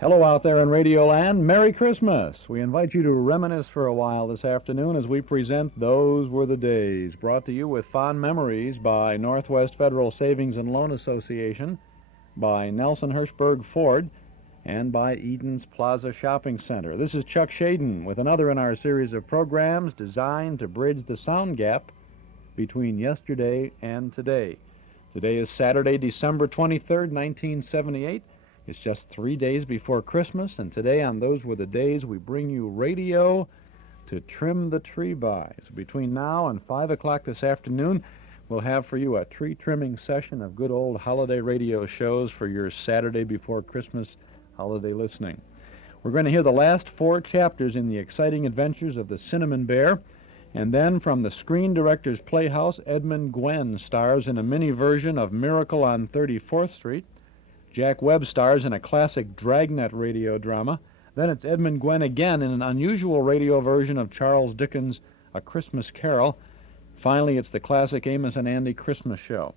Hello out there in Radioland. Merry Christmas. We invite you to reminisce for a while this afternoon as we present Those Were the Days, brought to you with fond memories by Northwest Federal Savings and Loan Association, by Nelson Hirschberg Ford, and by Eden's Plaza Shopping Center. This is Chuck Shaden with another in our series of programs designed to bridge the sound gap between yesterday and today. Today is Saturday, December 23rd, 1978. It's just 3 days before Christmas, and today on Those Were the Days, we bring you radio to trim the tree by. So between now and 5 o'clock this afternoon, we'll have for you a tree trimming session of good old holiday radio shows for your Saturday before Christmas holiday listening. We're going to hear the last 4 chapters in the exciting adventures of the Cinnamon Bear, and then from the Screen Director's Playhouse, Edmund Gwenn stars in a mini version of Miracle on 34th Street. Jack Webb stars in a classic Dragnet radio drama. Then it's Edmund Gwenn again in an unusual radio version of Charles Dickens' A Christmas Carol. Finally, it's the classic Amos and Andy Christmas show.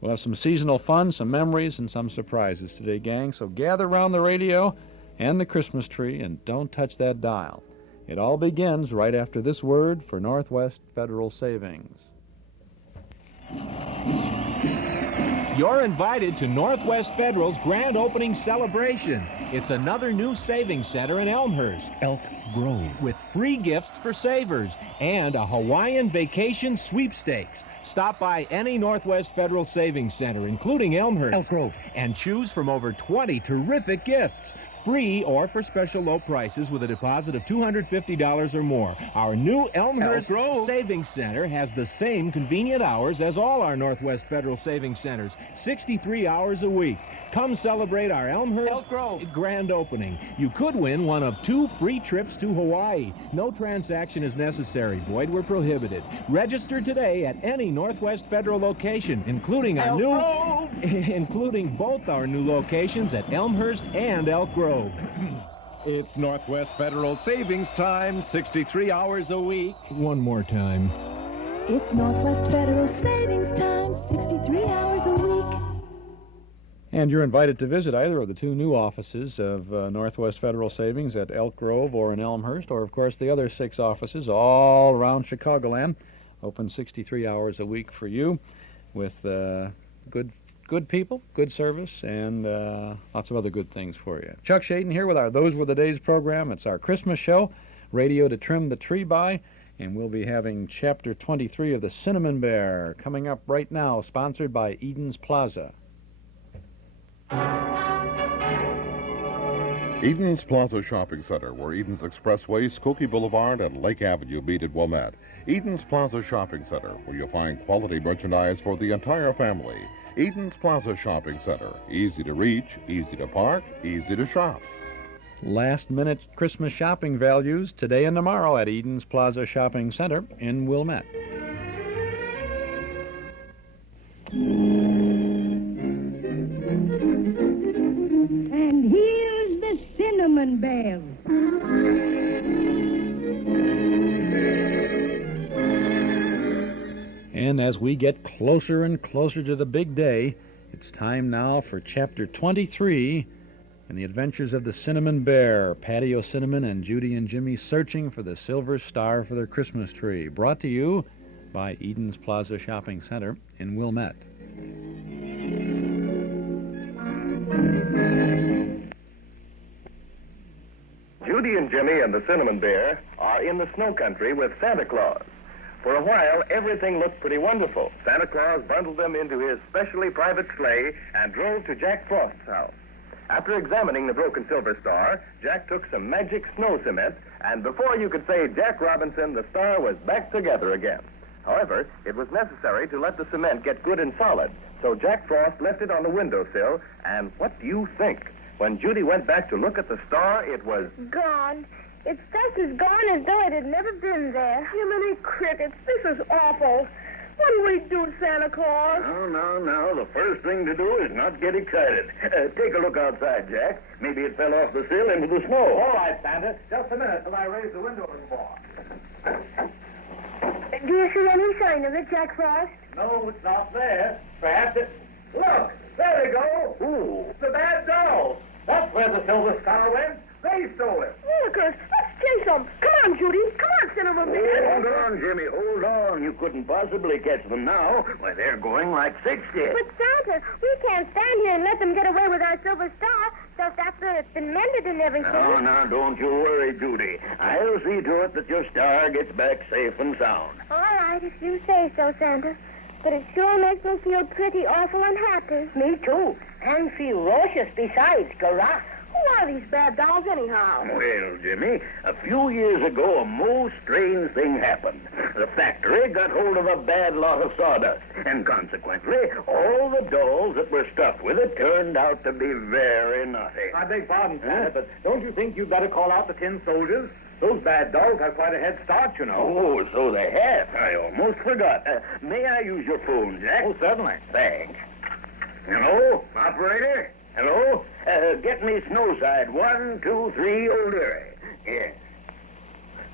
We'll have some seasonal fun, some memories, and some surprises today, gang. So gather around the radio and the Christmas tree and don't touch that dial. It all begins right after this word for Northwest Federal Savings. You're invited to Northwest Federal's grand opening celebration. It's another new savings center in Elmhurst, Elk Grove, with free gifts for savers and a Hawaiian vacation sweepstakes. Stop by any Northwest Federal Savings Center, including Elmhurst, Elk Grove, and choose from over 20 terrific gifts. Free or for special low prices with a deposit of $250 or more. Our new Elmhurst Savings Center has the same convenient hours as all our Northwest Federal Savings Centers, 63 hours a week. Come celebrate our Elmhurst grand opening. You could win one of 2 free trips to Hawaii. No transaction is necessary. Void were prohibited. Register today at any Northwest Federal location, including both our new locations at Elmhurst and Elk Grove. It's Northwest Federal Savings time, 63 hours a week. One more time. It's Northwest Federal Savings time, 63 hours a week. And you're invited to visit either of the 2 new offices of Northwest Federal Savings at Elk Grove or in Elmhurst, or, of course, the other 6 offices all around Chicagoland, open 63 hours a week for you with good people, good service, and lots of other good things for you. Chuck Shaden here with our Those Were the Days program. It's our Christmas show, radio to trim the tree by, and we'll be having Chapter 23 of the Cinnamon Bear coming up right now, sponsored by Eden's Plaza. Eden's Plaza Shopping Center, where Eden's Expressway, Skokie Boulevard, and Lake Avenue meet at Wilmette. Eden's Plaza Shopping Center, where you'll find quality merchandise for the entire family. Eden's Plaza Shopping Center, easy to reach, easy to park, easy to shop. Last-minute Christmas shopping values today and tomorrow at Eden's Plaza Shopping Center in Wilmette. And here's the Cinnamon Bear. And as we get closer and closer to the big day, it's time now for Chapter 23 and the adventures of the Cinnamon Bear, Paddy O'Cinnamon and Judy and Jimmy searching for the silver star for their Christmas tree. Brought to you by Eden's Plaza Shopping Center in Wilmette. Judy and Jimmy and the Cinnamon Bear are in the snow country with Santa Claus. For a while, everything looked pretty wonderful. Santa Claus bundled them into his specially private sleigh and drove to Jack Frost's house. After examining the broken silver star, Jack took some magic snow cement, and before you could say Jack Robinson, the star was back together again. However, it was necessary to let the cement get good and solid, so Jack Frost left it on the windowsill, and what do you think? When Judy went back to look at the star, it was gone. It's just as gone as though it had never been there. Jiminy crickets, this is awful. What do we do, Santa Claus? No. The first thing to do is not get excited. Take a look outside, Jack. Maybe it fell off the sill into the snow. All right, Santa. Just a minute till I raise the window any more. Do you see any sign of it, Jack Frost? No, it's not there. Perhaps it... Look! There we go! Ooh! It's the bad dolls. That's where the Silver Star went? They stole it. Lookers, let's chase them. Come on, Judy. Come on, Cinnamon Bear. Hold on, Jimmy. Hold on. You couldn't possibly catch them now. Why, they're going like 60. But Santa, we can't stand here and let them get away with our Silver Star. Stuff after it's been mended and everything. Oh, now, don't you worry, Judy. I'll see to it that your star gets back safe and sound. All right, if you say so, Santa. But it sure makes me feel pretty awful unhappy. Me too. And ferocious besides, Garage. Who are these bad dolls, anyhow? Well, Jimmy, a few years ago, a most strange thing happened. The factory got hold of a bad lot of sawdust, and consequently, all the dolls that were stuffed with it turned out to be very naughty. I beg pardon, Santa, but don't you think you'd better call out the tin soldiers? Those bad dolls have quite a head start, you know. Oh, so they have. I almost forgot. May I use your phone, Jack? Oh, certainly. Thanks. Hello, operator? Hello? Get me Snowside 1, 2, 3, Old Erie. Yes.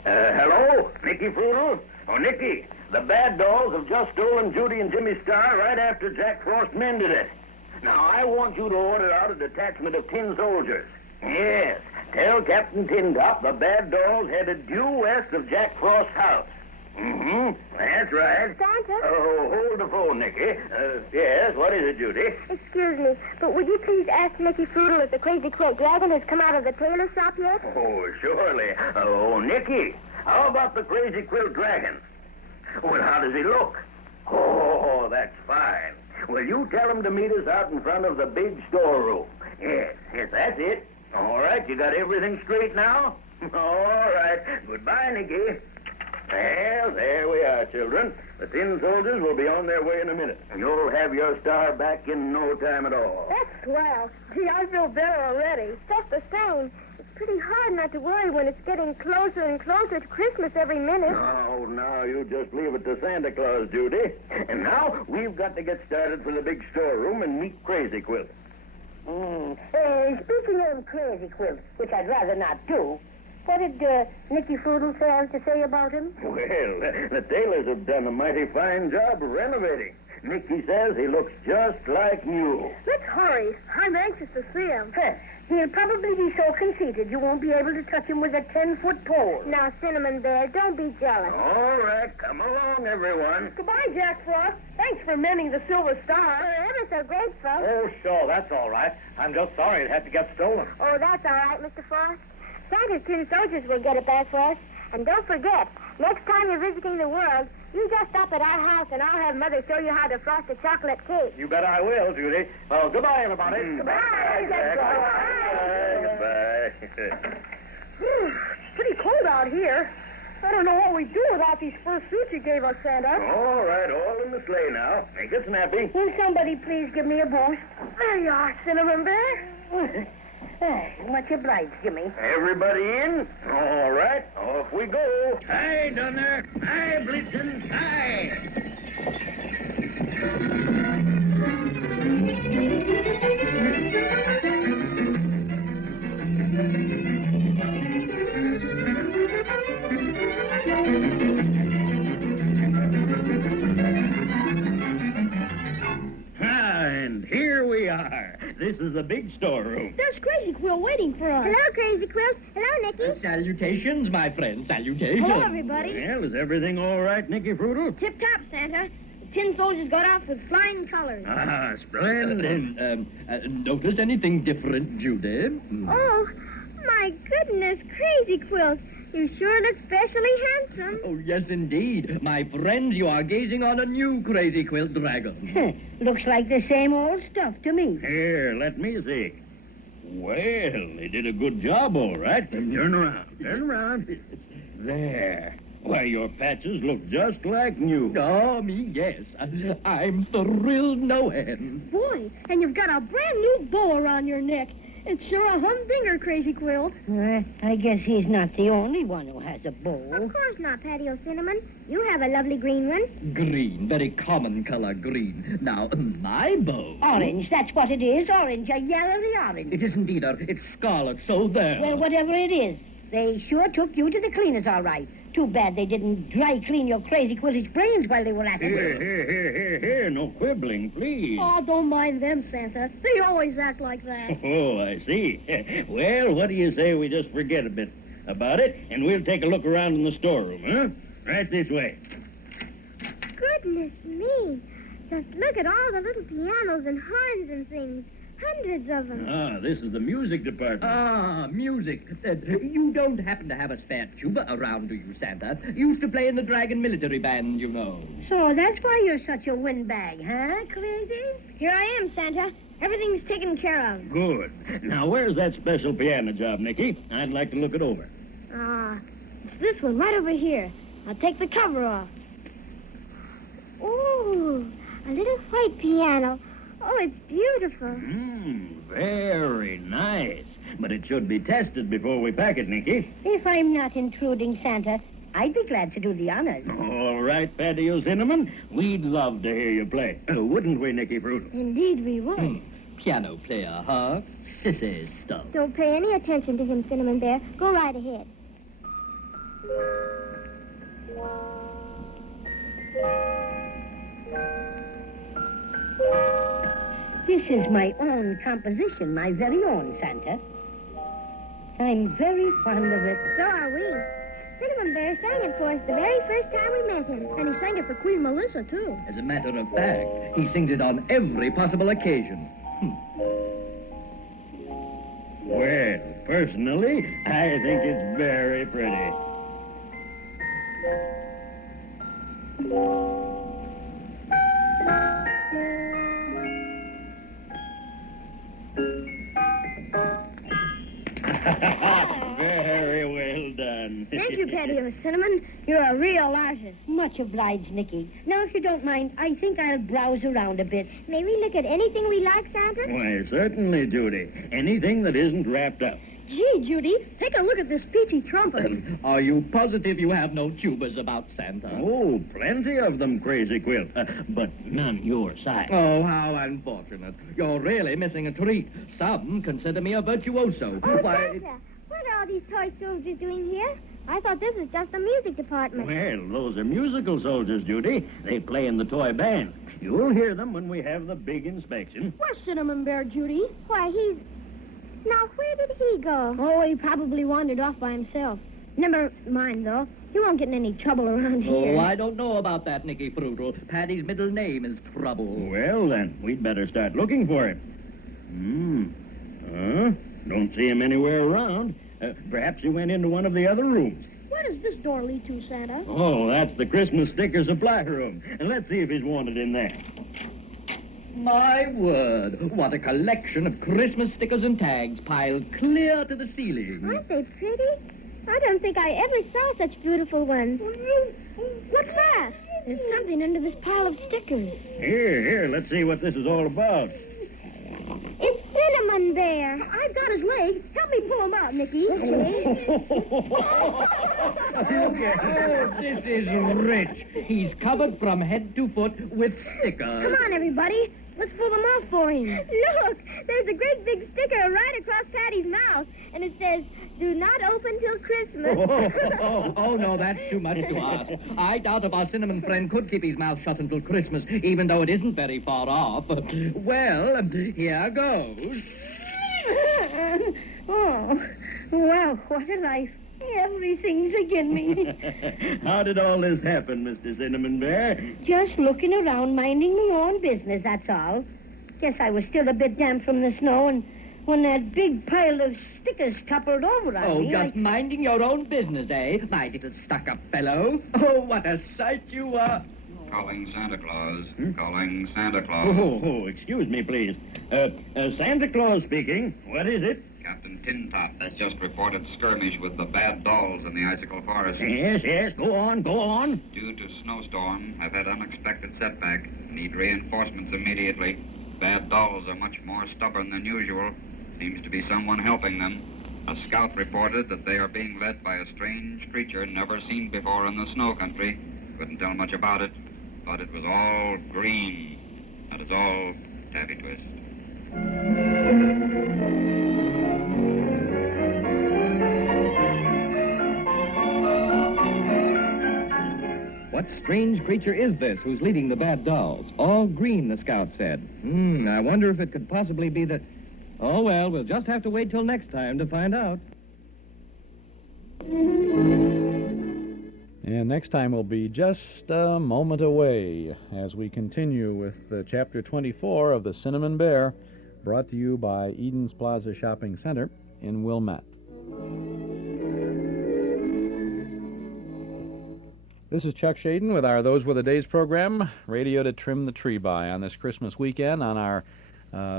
Hello? Nicky Frugal? Oh, Nicky, the bad dolls have just stolen Judy and Jimmy's star right after Jack Frost mended it. Now, I want you to order out a detachment of tin soldiers. Yes. Tell Captain Tintop the bad dolls headed due west of Jack Frost's house. Mm-hmm. That's right. Santa? Oh, hold the phone, Nicky. Yes, what is it, Judy? Excuse me, but would you please ask Nicky Frugal if the Crazy Quilt Dragon has come out of the tailor shop yet? Oh, surely. Oh, Nicky, how about the Crazy Quilt Dragon? Well, how does he look? Oh, that's fine. Well, you tell him to meet us out in front of the big storeroom. Yes, that's it. All right, you got everything straight now? All right. Goodbye, Nicky. Well, there we are, children. The tin soldiers will be on their way in a minute. You'll have your star back in no time at all. That's swell. Gee, I feel better already. Just the same. It's pretty hard not to worry when it's getting closer and closer to Christmas every minute. Oh, now you just leave it to Santa Claus, Judy. And now we've got to get started for the big storeroom and meet Crazy Quilt. Speaking of Crazy Quilt, which I'd rather not do, what did Nicky Frugal have to say about him? Well, the tailors have done a mighty fine job of renovating. Nicky says he looks just like new. Let's hurry. I'm anxious to see him. He'll probably be so conceited you won't be able to touch him with a 10-foot pole. Now, Cinnamon Bear, don't be jealous. All right, come along, everyone. Goodbye, Jack Frost. Thanks for mending the Silver Star. We're ever so grateful. Oh, sure, that's all right. I'm just sorry it had to get stolen. Oh, that's all right, Mr. Frost. Santa's tin soldiers will get it back for us. And don't forget, next time you're visiting the world, you just stop at our house and I'll have Mother show you how to frost a chocolate cake. You bet I will, Judy. Well, goodbye, everybody. Goodbye, Jack Frost. Goodbye. It's pretty cold out here. I don't know what we'd do without these fur suits you gave us, Santa. All right, all in the sleigh now. Make it snappy. Will somebody please give me a boost? There you are, Cinnamon Bear. Much obliged, Jimmy. Everybody in? All right, off we go. Hi, Donner. Hi, Blitzen. Hi. And here we are. This is the big storeroom. There's Crazy Quilt waiting for us. Hello, Crazy Quilt. Hello, Nicky. Salutations, my friend. Salutations. Hello, everybody. Well, is everything all right, Nicky Frugal? Tip-top, Santa. The tin soldiers got off with flying colors. Ah, splendid. Notice anything different, Judy? Oh, my goodness, Crazy Quilt. You sure look specially handsome. Oh, yes, indeed. My friends, you are gazing on a new Crazy Quilt Dragon. Looks like the same old stuff to me. Here, let me see. Well, they did a good job, all right. Turn around. Turn around. There. Why, your patches look just like new. Oh, me, yes. I'm thrilled no end. Boy, and you've got a brand new bow around your neck. It's sure a humdinger, Crazy Quilt. I guess he's not the only one who has a bow. Of course not, Paddy O'Cinnamon. You have a lovely green one. Green, very common color green. Now, my bow... Orange, that's what it is. Orange, a yellowy orange. It isn't either. It's scarlet, so there. Well, whatever it is, they sure took you to the cleaners, all right. too bad they didn't dry clean your crazy quilt's brains while they were at it. Here. No quibbling, please. Oh, don't mind them, Santa. They always act like that. Oh, I see. Well, what do you say we just forget a bit about it, and we'll take a look around in the storeroom, huh? Right this way. Goodness me. Just look at all the little pianos and horns and things. Hundreds of them. Ah, this is the music department. Ah, music. You don't happen to have a spare tuba around, do you, Santa? Used to play in the Dragon military band, you know. So that's why you're such a windbag, huh, Crazy? Here I am, Santa. Everything's taken care of. Good. Now, where's that special piano job, Nicky? I'd like to look it over. It's this one right over here. I'll take the cover off. Ooh, a little white piano. Oh, it's beautiful. Very nice. But it should be tested before we pack it, Nicky. If I'm not intruding, Santa, I'd be glad to do the honors. All right, Paddy O'Cinnamon. We'd love to hear you play. Wouldn't we, Nicky Fruit? Indeed we would. Piano player, huh? Sissy stuff. Don't pay any attention to him, Cinnamon Bear. Go right ahead. This is my own composition, my very own, Santa. I'm very fond of it. So are we. Cinnamon Bear sang it for us the very first time we met him. And he sang it for Queen Melissa, too. As a matter of fact, he sings it on every possible occasion. Well, personally, I think it's very pretty. Very well done. Thank you, Paddy O'Cinnamon. You're a real artist. Much obliged, Nicky. Now, if you don't mind, I think I'll browse around a bit. May we look at anything we like, Santa? Why, certainly, Judy. Anything that isn't wrapped up. Gee, Judy, take a look at this peachy trumpet. Are you positive you have no tubas about, Santa? Oh, plenty of them, Crazy Quilt. But none your size. Oh, how unfortunate. You're really missing a treat. Some consider me a virtuoso. Oh, Santa, what are all these toy soldiers doing here? I thought this was just the music department. Well, those are musical soldiers, Judy. They play in the toy band. You'll hear them when we have the big inspection. Where's Cinnamon Bear, Judy? Why, he's... Now, where did he go? Oh, he probably wandered off by himself. Never mind, though. He won't get in any trouble around here. Oh, I don't know about that, Nicky Fruit. Paddy's middle name is Trouble. Well, then, we'd better start looking for him. Don't see him anywhere around. Perhaps he went into one of the other rooms. Where does this door lead to, Santa? Oh, that's the Christmas sticker supply room. And let's see if he's wanted in there. My word, what a collection of Christmas stickers and tags piled clear to the ceiling. Aren't they pretty? I don't think I ever saw such beautiful ones. What's that? There's something under this pile of stickers. Here, let's see what this is all about. It's Cinnamon Bear. I've got his leg. Help me pull him out, Nicky. Oh, this is rich. He's covered from head to foot with stickers. Come on, everybody. Let's pull them off for him. Look, there's a great big sticker right across Paddy's mouth, and it says, "Do not open till Christmas." Oh, no, that's too much to ask. I doubt if our cinnamon friend could keep his mouth shut until Christmas, even though it isn't very far off. Well, here goes. Oh, well, what a life. Everything's against me. How did all this happen, Mr. Cinnamon Bear? Just looking around, minding my own business, that's all. Guess I was still a bit damp from the snow, and when that big pile of stickers toppled over on me... Oh, just minding your own business, eh? My little stuck-up fellow. Oh, what a sight you are. Calling Santa Claus. Calling Santa Claus. Oh, excuse me, please. Santa Claus speaking. What is it? Captain Tintop has just reported skirmish with the bad dolls in the icicle forest. Yes. Go on. Due to snowstorm, have had unexpected setback. Need reinforcements immediately. Bad dolls are much more stubborn than usual. Seems to be someone helping them. A scout reported that they are being led by a strange creature never seen before in the snow country. Couldn't tell much about it, but it was all green. And it's all Taffy Twist. strange creature is this who's leading the bad dolls? All green, the scout said. I wonder if it could possibly be the... Oh, well, we'll just have to wait till next time to find out. And next time will be just a moment away as we continue with Chapter 24 of The Cinnamon Bear, brought to you by Eden's Plaza Shopping Center in Wilmette. This is Chuck Shaden with our Those Were the Days program, radio to trim the tree by on this Christmas weekend on our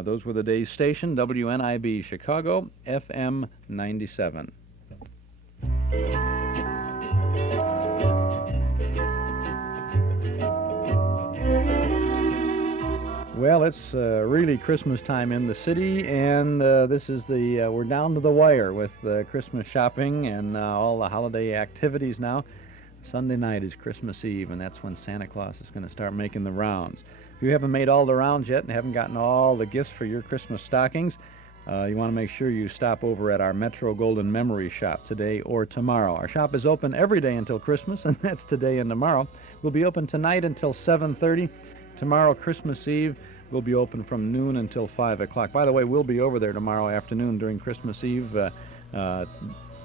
Those Were the Days station, WNIB Chicago, FM 97. Well, it's really Christmas time in the city, and this is we're down to the wire with Christmas shopping and all the holiday activities now. Sunday night is Christmas Eve, and that's when Santa Claus is going to start making the rounds. If you haven't made all the rounds yet and haven't gotten all the gifts for your Christmas stockings, you want to make sure you stop over at our Metro Golden Memory Shop today or tomorrow. Our shop is open every day until Christmas, and that's today and tomorrow. We'll be open tonight until 7:30. Tomorrow, Christmas Eve, we'll be open from noon until 5 o'clock. By the way, we'll be over there tomorrow afternoon during Christmas Eve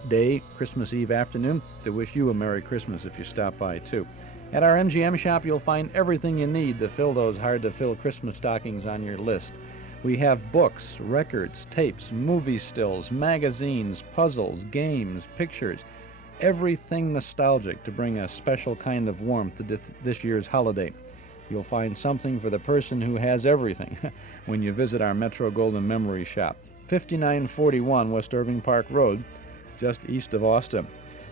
day, Christmas Eve afternoon, to wish you a Merry Christmas if you stop by, too. At our MGM shop, you'll find everything you need to fill those hard-to-fill Christmas stockings on your list. We have books, records, tapes, movie stills, magazines, puzzles, games, pictures, everything nostalgic to bring a special kind of warmth to this year's holiday. You'll find something for the person who has everything when you visit our Metro Golden Memory Shop, 5941 West Irving Park Road, just east of Austin.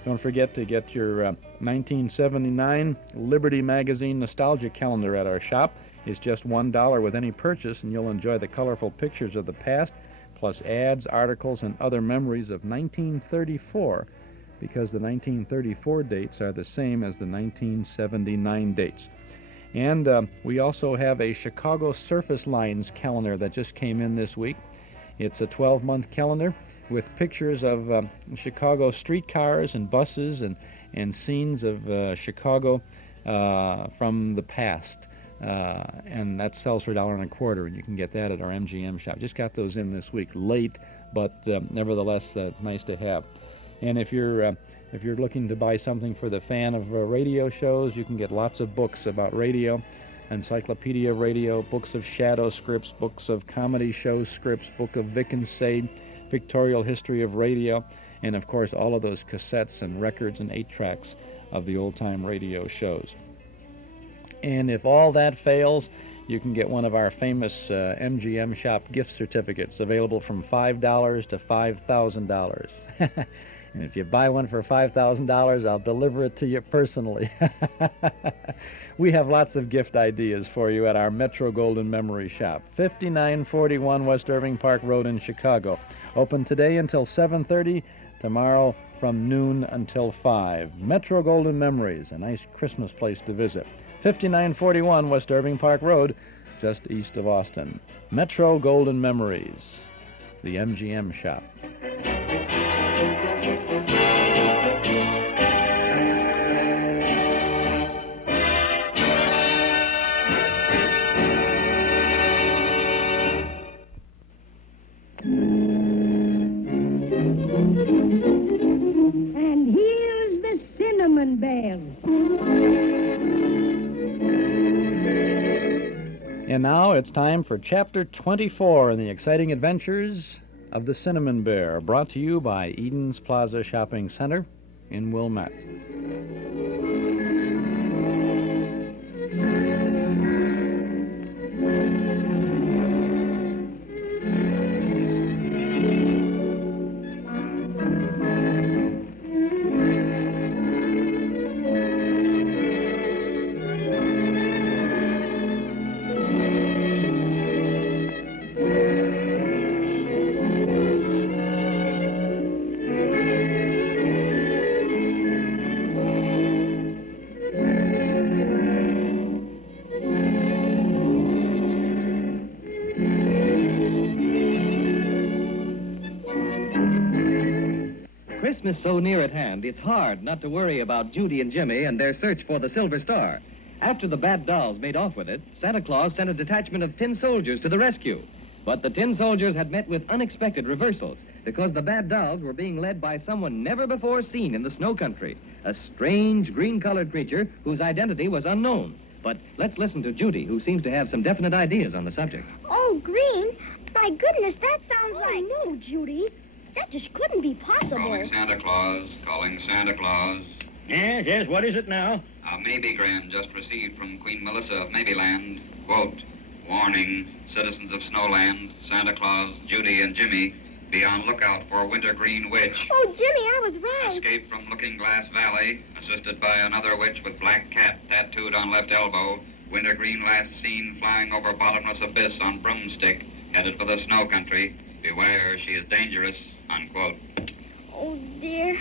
Don't forget to get your 1979 Liberty Magazine Nostalgia Calendar at our shop. It's just $1 with any purchase, and you'll enjoy the colorful pictures of the past, plus ads, articles, and other memories of 1934, because the 1934 dates are the same as the 1979 dates. And we also have a Chicago Surface Lines calendar that just came in this week. It's a 12-month calendar with pictures of Chicago streetcars and buses and scenes of Chicago from the past. And that sells for $1.25, and you can get that at our MGM shop. Just got those in this week, late, but nevertheless, it's nice to have. And if you're looking to buy something for the fan of radio shows, you can get lots of books about radio, Encyclopedia of Radio, books of shadow scripts, books of comedy show scripts, book of Vic and Sade, pictorial history of radio, and of course all of those cassettes and records and 8-tracks of the old-time radio shows. And if all that fails, you can get one of our famous MGM shop gift certificates, available from $5 to $5,000. And if you buy one for $5,000, I'll deliver it to you personally. We have lots of gift ideas for you at our Metro Golden Memory Shop, 5941 West Irving Park Road in Chicago. Open today until 7:30, tomorrow from noon until 5. Metro Golden Memories, a nice Christmas place to visit. 5941 West Irving Park Road, just east of Austin. Metro Golden Memories, the MGM shop. And here's the Cinnamon Bear. And now it's time for Chapter 24 in the exciting adventures of the Cinnamon Bear, brought to you by Eden's Plaza Shopping Center in Wilmette. Christmas so near at hand, it's hard not to worry about Judy and Jimmy and their search for the silver star. After the bad dolls made off with it, Santa Claus sent a detachment of tin soldiers to the rescue. But the tin soldiers had met with unexpected reversals because the bad dolls were being led by someone never before seen in the snow country, a strange green-colored creature whose identity was unknown. But let's listen to Judy, who seems to have some definite ideas on the subject. Oh, green? My goodness, that sounds like... No, Judy. That just couldn't be possible. Calling Santa Claus. Calling Santa Claus. Yes, what is it now? A maybegram just received from Queen Melissa of Maybeland. Quote, warning, citizens of Snowland, Santa Claus, Judy, and Jimmy, be on lookout for Wintergreen Witch. Oh, Jimmy, I was right. Escaped from Looking Glass Valley, assisted by another witch with black cat tattooed on left elbow. Wintergreen last seen flying over bottomless abyss on broomstick, headed for the snow country. Beware, she is dangerous, unquote. Oh, dear.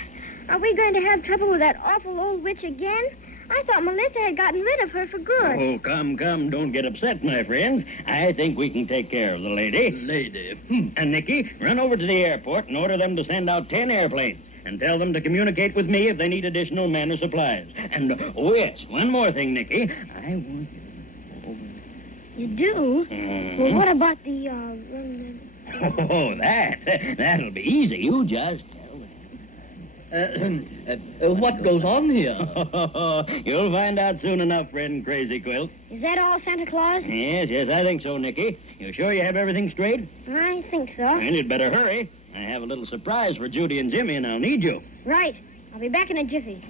Are we going to have trouble with that awful old witch again? I thought Melissa had gotten rid of her for good. Oh, come, don't get upset, my friends. I think we can take care of the lady. Lady. And, Nicky, run over to the airport and order them to send out 10 airplanes. And tell them to communicate with me if they need additional men or supplies. And, oh, yes, one more thing, Nicky. I want You do? Mm-hmm. Well, what about the, Oh, that'll be easy. You just tell them. What goes on here? You'll find out soon enough, friend Crazy Quilt. Is that all, Santa Claus? Yes, I think so, Nicky. You sure you have everything straight? I think so. And you'd better hurry. I have a little surprise for Judy and Jimmy, and I'll need you. Right. I'll be back in a jiffy.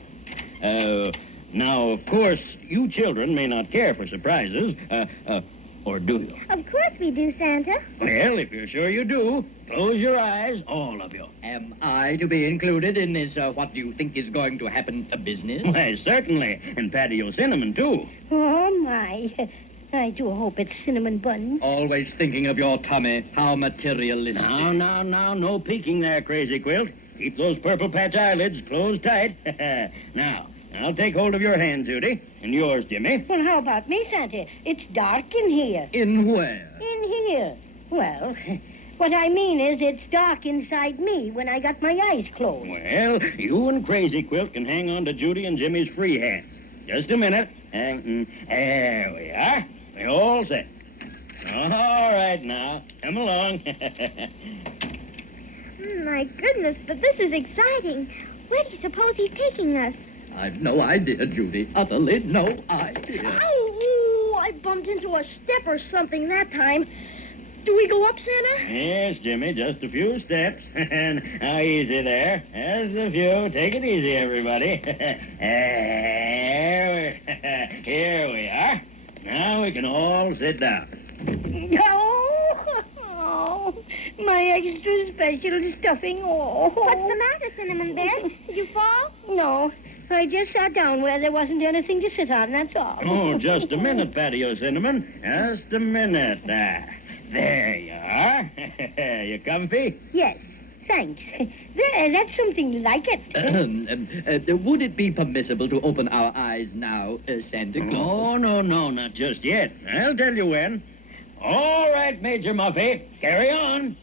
Now, of course, you children may not care for surprises, or do you? Of course we do, Santa. Well, if you're sure you do, close your eyes, all of you. Am I to be included in this, what do you think is going to happen business? Why, certainly. And Paddy O'Cinnamon, too. Oh, my. I do hope it's cinnamon buns. Always thinking of your tummy. How materialistic. Now, no peeking there, Crazy Quilt. Keep those purple patch eyelids closed tight. Now, I'll take hold of your hand, Judy, and yours, Jimmy. Well, how about me, Santa? It's dark in here. In where? In here. Well, what I mean is it's dark inside me when I got my eyes closed. Well, you and Crazy Quilt can hang on to Judy and Jimmy's free hands. Just a minute. There we are. We're all set. All right, now. Come along. My goodness, but this is exciting. Where do you suppose he's taking us? I've no idea, Judy. Utterly no idea. Oh, I bumped into a step or something that time. Do we go up, Santa? Yes, Jimmy, just a few steps. Now, easy there. Just a few. Take it easy, everybody. Here we are. Now we can all sit down. Oh, my extra special stuffing. Oh. What's the matter, Cinnamon Bear? Did you fall? No, I just sat down where there wasn't anything to sit on, that's all. Oh, just a minute, Paddy O'Cinnamon. Just a minute. There you are. You comfy? Yes, thanks. That's something like it. Would it be permissible to open our eyes now, Santa Claus? No, not just yet. I'll tell you when. All right, Major Muffy, carry on.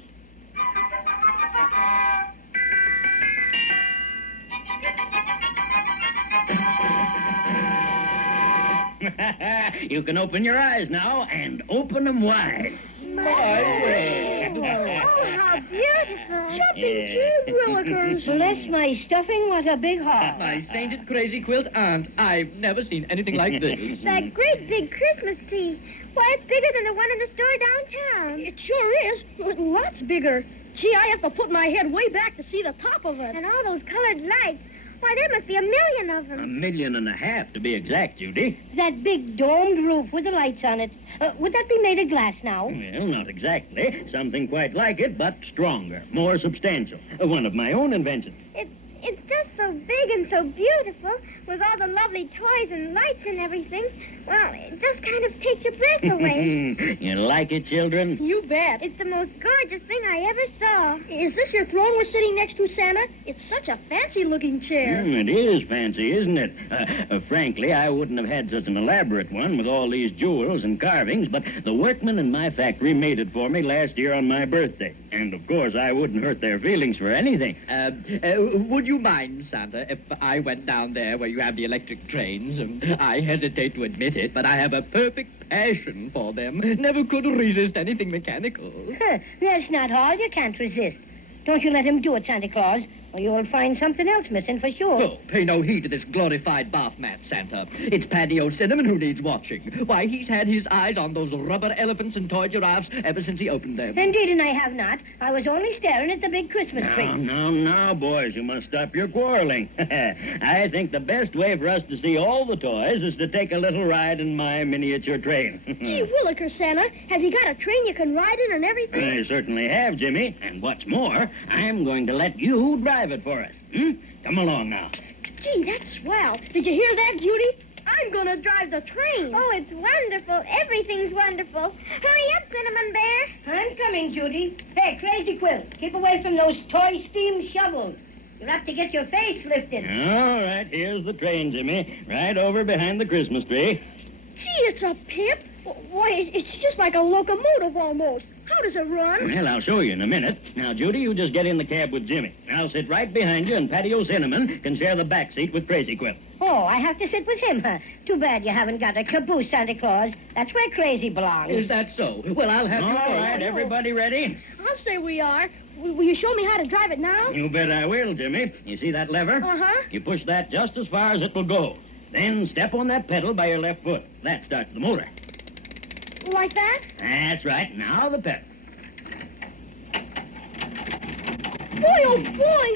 You can open your eyes now, and open them wide. Oh, how beautiful. Jumping cheese willikers. Bless my stuffing, what a big heart. My sainted crazy quilt aunt, I've never seen anything like this. That great big Christmas tree. Why, it's bigger than the one in the store downtown. It sure is. Lots bigger. Gee, I have to put my head way back to see the top of it. And all those colored lights. Why, there must be 1 million of them. 1.5 million, to be exact, Judy. That big domed roof with the lights on it. Would that be made of glass now? Well, not exactly. Something quite like it, but stronger, more substantial. One of my own inventions. It's just so big and so beautiful. with all the lovely toys and lights and everything, well, it just kind of takes your breath away. You like it, children? You bet. It's the most gorgeous thing I ever saw. Is this your throne we're sitting next to, Santa? It's such a fancy-looking chair. It is fancy, isn't it? Frankly, I wouldn't have had such an elaborate one with all these jewels and carvings, but the workmen in my factory made it for me last year on my birthday. And, of course, I wouldn't hurt their feelings for anything. Would you mind, Santa, if I went down there where you have the electric trains? I hesitate to admit it, but I have a perfect passion for them. Never could resist anything mechanical. That's not all you can't resist. Don't you let him do it, Santa Claus, or you'll find something else missing for sure. Oh, pay no heed to this glorified bath mat, Santa. It's Paddy O'Cinnamon who needs watching. Why, he's had his eyes on those rubber elephants and toy giraffes ever since he opened them. Indeed, and I have not. I was only staring at the big Christmas tree. Now, boys, you must stop your quarreling. I think the best way for us to see all the toys is to take a little ride in my miniature train. Gee williker, Santa. Has he got a train you can ride in and everything? I certainly have, Jimmy. And what's more, I'm going to let you drive it for us. Come along now. Gee, that's swell. Did you hear that, Judy? I'm going to drive the train. Oh, it's wonderful. Everything's wonderful. Hurry up, Cinnamon Bear. I'm coming, Judy. Hey, Crazy Quill, keep away from those toy steam shovels. You'll have to get your face lifted. All right, here's the train, Jimmy. Right over behind the Christmas tree. Gee, it's a pip. Why, it's just like a locomotive almost. How does it run? Well, I'll show you in a minute. Now, Judy, you just get in the cab with Jimmy. I'll sit right behind you, and Paddy O'Cinnamon can share the back seat with Crazy Quill. Oh, I have to sit with him, huh? Too bad you haven't got a caboose, Santa Claus. That's where Crazy belongs. Is that so? Well, I'll have All right, everybody ready? I'll say we are. Will you show me how to drive it now? You bet I will, Jimmy. You see that lever? Uh-huh. You push that just as far as it will go. Then step on that pedal by your left foot. That starts the motor. Like that? That's right. Now the pedal. Boy, oh boy,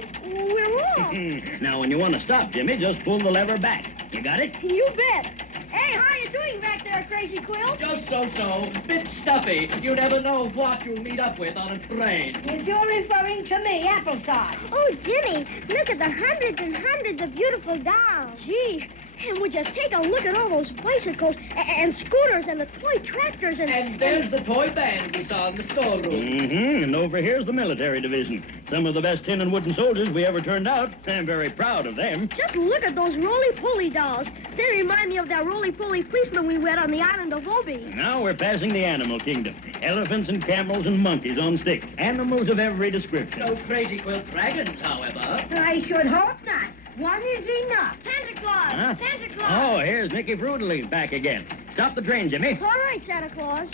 we're off. Now, when you want to stop, Jimmy, just pull the lever back. You got it? You bet. Hey, how are you doing back there, Crazy Quill? Just so-so. Bit stuffy. You never know what you'll meet up with on a train. If you're referring to me, applesauce. Oh, Jimmy, look at the hundreds and hundreds of beautiful dolls. Gee, and would you take a look at all those bicycles and scooters and the toy tractors and... And there's the toy band we saw in the storeroom. And over here's the military division. Some of the best tin and wooden soldiers we ever turned out. I'm very proud of them. Just look at those roly-poly dolls. They remind me of that roly-poly policeman we met on the island of Obi. Now we're passing the animal kingdom. Elephants and camels and monkeys on sticks. Animals of every description. No Crazy Quill dragons, however. I should hope not. One is enough. Santa Claus! Huh? Santa Claus! Oh, here's Nicky Fruitily back again. Stop the train, Jimmy. All right, Santa Claus.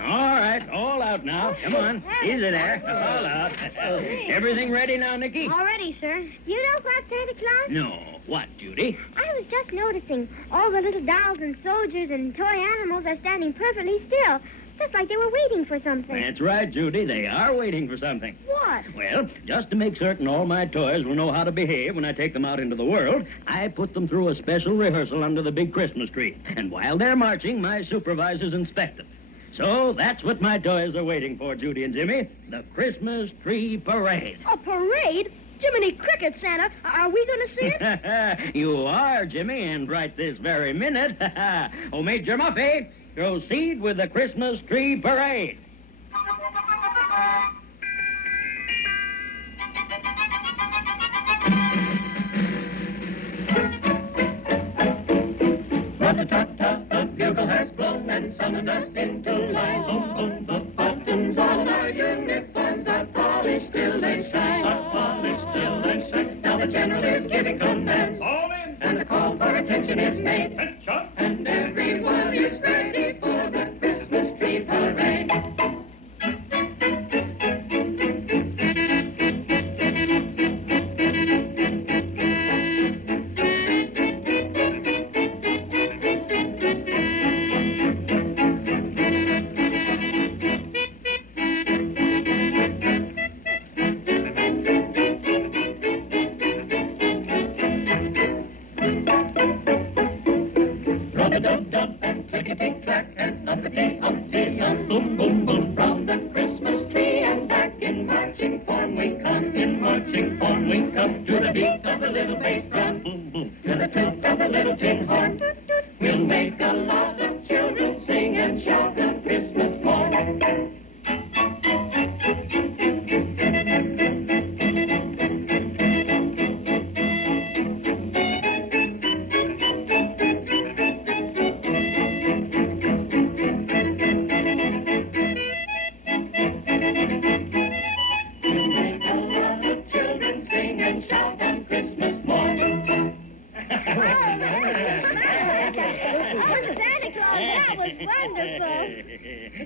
All right, all out now. Come on. Easy there. All out. Everything ready now, Nicky? All ready, sir. You know what, Santa Claus? No. What, Judy? I was just noticing all the little dolls and soldiers and toy animals are standing perfectly still, just like they were waiting for something. That's right, Judy. They are waiting for something. What? Well, just to make certain all my toys will know how to behave when I take them out into the world, I put them through a special rehearsal under the big Christmas tree. And while they're marching, my supervisors inspect them. So that's what my toys are waiting for, Judy and Jimmy. The Christmas Tree Parade. A parade? Jiminy Cricket, Santa. Are we going to see it? You are, Jimmy, and right this very minute. Oh, Major Muffy, proceed with the Christmas Tree Parade. Rat-a-tat-tat, the bugle has blown and summoned us into line. Boom, boom, the buttons on our uniforms are polished till they shine. Are polished till they shine. Now the general is giving commands. All in. And the call for attention is made. Attention. And everyone is ready for the Christmas tree parade. Rub-a-dub-dub and clickety-clack and uppity-umpty-um, boom, boom, boom. From the Christmas tree and back in marching form we come. In marching form we come to the beat of the little bass drum. Boom, boom. To the tilt of the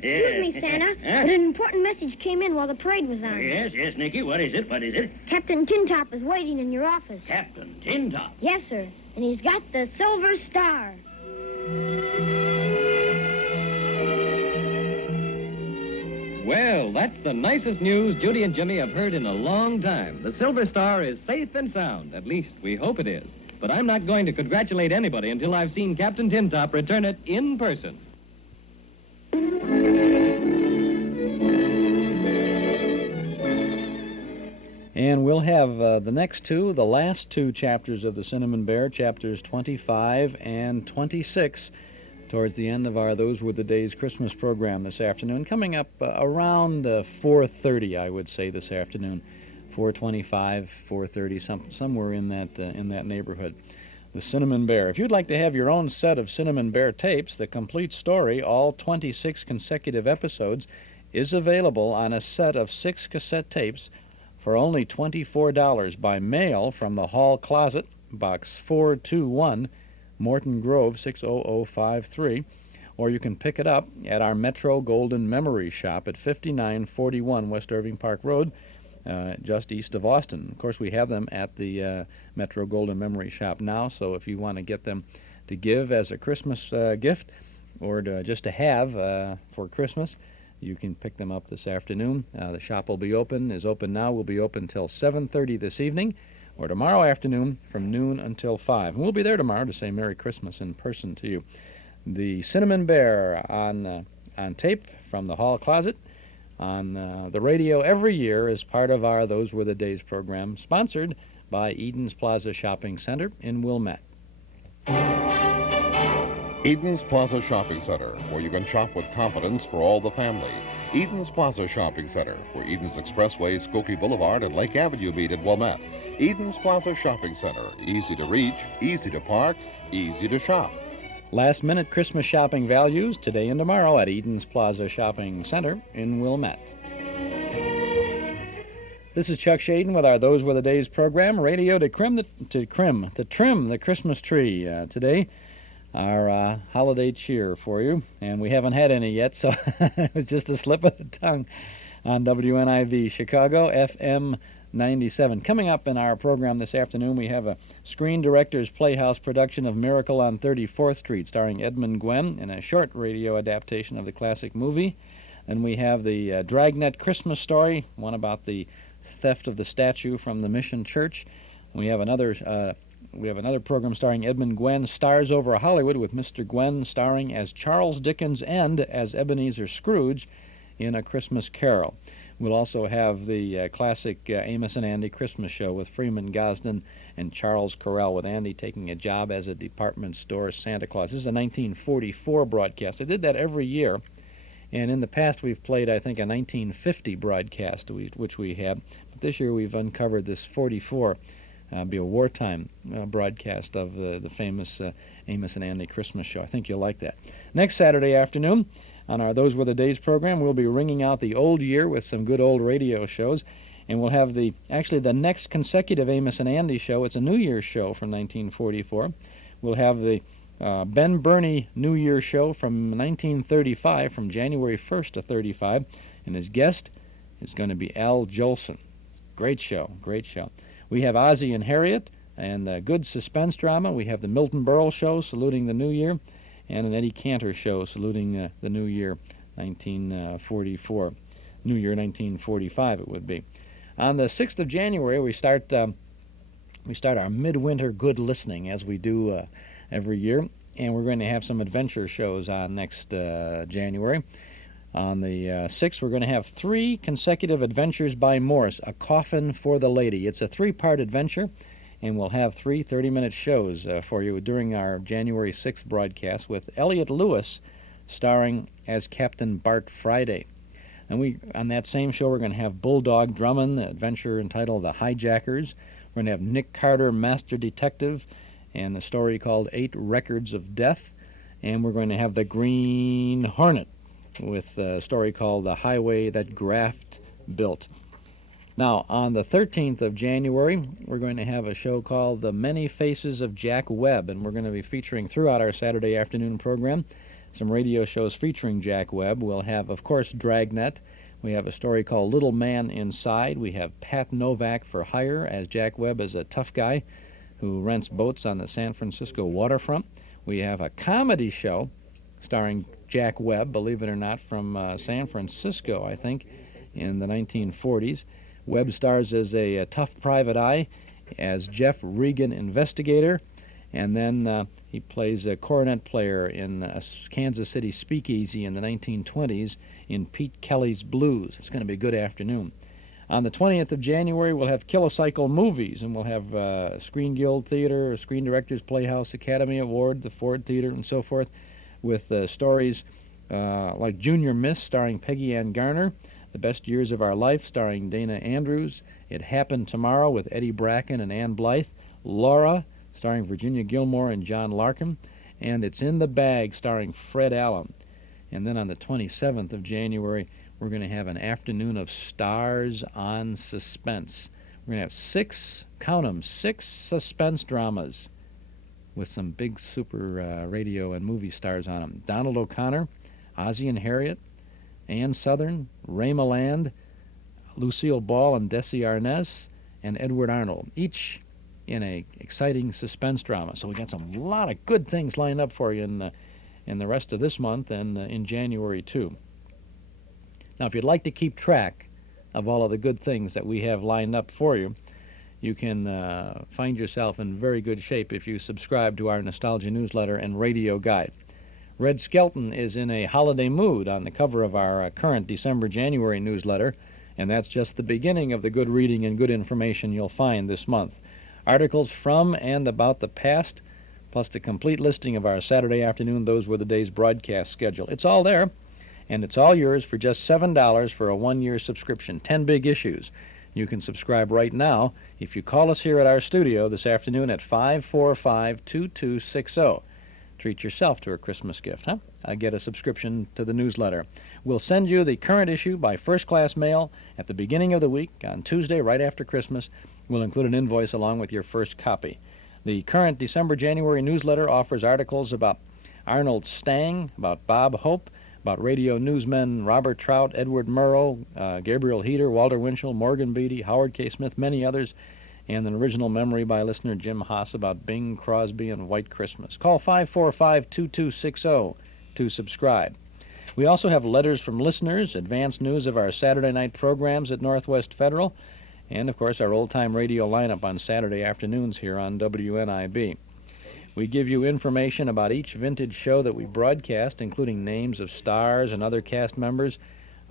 Excuse me, Santa, but an important message came in while the parade was on. Oh, yes, Nicky. What is it? Captain Tintop is waiting in your office. Captain Tintop? Yes, sir. And he's got the Silver Star. Well, that's the nicest news Judy and Jimmy have heard in a long time. The Silver Star is safe and sound. At least, we hope it is. But I'm not going to congratulate anybody until I've seen Captain Tintop return it in person. And we'll have the last two chapters of the Cinnamon Bear, chapters 25 and 26, towards the end of our Those Were the Days Christmas program this afternoon, coming up around 4:30, I would say, this afternoon. 4:25, 4:30, somewhere in that neighborhood. The Cinnamon Bear. If you'd like to have your own set of Cinnamon Bear tapes, the complete story, all 26 consecutive episodes, is available on a set of 6 cassette tapes for only $24 by mail from the Hall Closet, Box 421, Morton Grove, 60053, or you can pick it up at our Metro Golden Memory Shop at 5941 West Irving Park Road, just east of Austin. Of course, we have them at the Metro Golden Memory Shop now, so if you want to get them to give as a Christmas gift or just to have for Christmas, you can pick them up this afternoon. The shop is open now, will be open till 7:30 this evening, or tomorrow afternoon from noon until 5. And we'll be there tomorrow to say Merry Christmas in person to you. The Cinnamon Bear on tape from the Hall Closet, on the radio every year as part of our Those Were the Days program, sponsored by Eden's Plaza Shopping Center in Wilmette. Eden's Plaza Shopping Center, where you can shop with confidence for all the family. Eden's Plaza Shopping Center, where Eden's Expressway, Skokie Boulevard, and Lake Avenue meet at Wilmette. Eden's Plaza Shopping Center, easy to reach, easy to park, easy to shop. Last-minute Christmas shopping values today and tomorrow at Eden's Plaza Shopping Center in Wilmette. This is Chuck Shaden with our Those Were the Days program, radio to trim the Christmas tree. Today, our holiday cheer for you, and we haven't had any yet, so it was just a slip of the tongue on WNIV Chicago, FM 97. Coming up in our program this afternoon, we have a Screen Directors Playhouse production of Miracle on 34th Street, starring Edmund Gwenn, in a short radio adaptation of the classic movie. And we have the Dragnet Christmas story, one about the theft of the statue from the Mission Church. We have another program starring Edmund Gwenn, Stars Over Hollywood, with Mr. Gwenn starring as Charles Dickens and as Ebeneezer Scrooge in A Christmas Carol. We'll also have the classic Amos and Andy Christmas show with Freeman Gosden and Charles Correll, with Andy taking a job as a department store Santa Claus. This is a 1944 broadcast. I did that every year, and in the past we've played, I think, a 1950 broadcast, which we have. But this year we've uncovered this 44, be a wartime broadcast of the famous Amos and Andy Christmas show. I think you'll like that. Next Saturday afternoon, on our Those Were the Days program, we'll be ringing out the old year with some good old radio shows, and we'll have the next consecutive Amos and Andy show. It's a New Year's show from 1944. We'll have the Ben Burney New Year show from 1935, from January 1st to 35, and his guest is going to be Al Jolson. Great show, great show. We have Ozzie and Harriet, and good suspense drama. We have the Milton Berle show, saluting the New Year, and an Eddie Cantor show, saluting the New Year 1944. New Year 1945 it would be. On the 6th of January, we start our midwinter good listening, as we do every year, and we're going to have some adventure shows on next January. On the 6th, we're going to have 3 consecutive adventures by Morse, A Coffin for the Lady. It's a 3-part adventure, and we'll have 3 30-minute shows for you during our January 6th broadcast, with Elliot Lewis starring as Captain Bart Fridayy. And on that same show, we're going to have Bulldog Drummond, the adventure entitled The Hijackers. We're going to have Nick Carter, Master Detective, and the story called 8 Records of Death. And we're going to have The Green Hornet, with a story called The Highway That Graft Built. Now, on the 13th of January, we're going to have a show called The Many Faces of Jack Webb, and we're going to be featuring throughout our Saturday afternoon program some radio shows featuring Jack Webb. We'll have, of course, Dragnet. We have a story called Little Man Inside. We have Pat Novak for hire, as Jack Webb is a tough guy who rents boats on the San Francisco waterfront. We have a comedy show starring Jack Webb, believe it or not, from San Francisco, I think, in the 1940s. Webb stars as a tough private eye, as Jeff Regan investigator, and then he plays a cornet player in a Kansas City speakeasy in the 1920s in Pete Kelly's Blues. It's going to be a good afternoon. On the 20th of January, we'll have Kilocycle Movies, and we'll have Screen Guild Theater, Screen Directors Playhouse Academy Award, the Ford Theater, and so forth, with stories like Junior Miss, starring Peggy Ann Garner, The Best Years of Our Life, starring Dana Andrews, It Happened Tomorrow with Eddie Bracken and Ann Blythe, Laura, starring Virginia Gilmore and John Larkin, and It's in the Bag, starring Fred Allen. And then on the 27th of January, we're going to have an afternoon of Stars on Suspense. We're going to have six suspense dramas with some big super radio and movie stars on them. Donald O'Connor, Ozzie and Harriet, Ann Southern, Ray Milland, Lucille Ball and Desi Arnaz, and Edward Arnold, each in a exciting suspense drama. So we got some lot of good things lined up for you in the rest of this month and in January too. Now, if you'd like to keep track of all of the good things that we have lined up for you, you can find yourself in very good shape if you subscribe to our Nostalgia newsletter and radio guide. Red Skelton is in a holiday mood on the cover of our current December-January newsletter, and that's just the beginning of the good reading and good information you'll find this month. Articles from and about the past, plus the complete listing of our Saturday afternoon Those Were the Days broadcast schedule. It's all there, and it's all yours for just $7 for a one-year subscription, 10 big issues. You can subscribe right now if you call us here at our studio this afternoon at 545-2260. Treat yourself to a Christmas gift, huh? Get a subscription to the newsletter. We'll send you the current issue by first-class mail at the beginning of the week on Tuesday, right after Christmas. We'll include an invoice along with your first copy. The current December-January newsletter offers articles about Arnold Stang, about Bob Hope, about radio newsmen Robert Trout, Edward Murrow, Gabriel Heater, Walter Winchell, Morgan Beatty, Howard K. Smith, many others, and an original memory by listener Jim Haas about Bing Crosby and White Christmas. Call 545-2260 to subscribe. We also have letters from listeners, advance news of our Saturday night programs at Northwest Federal, and, of course, our old-time radio lineup on Saturday afternoons here on WNIB. We give you information about each vintage show that we broadcast, including names of stars and other cast members,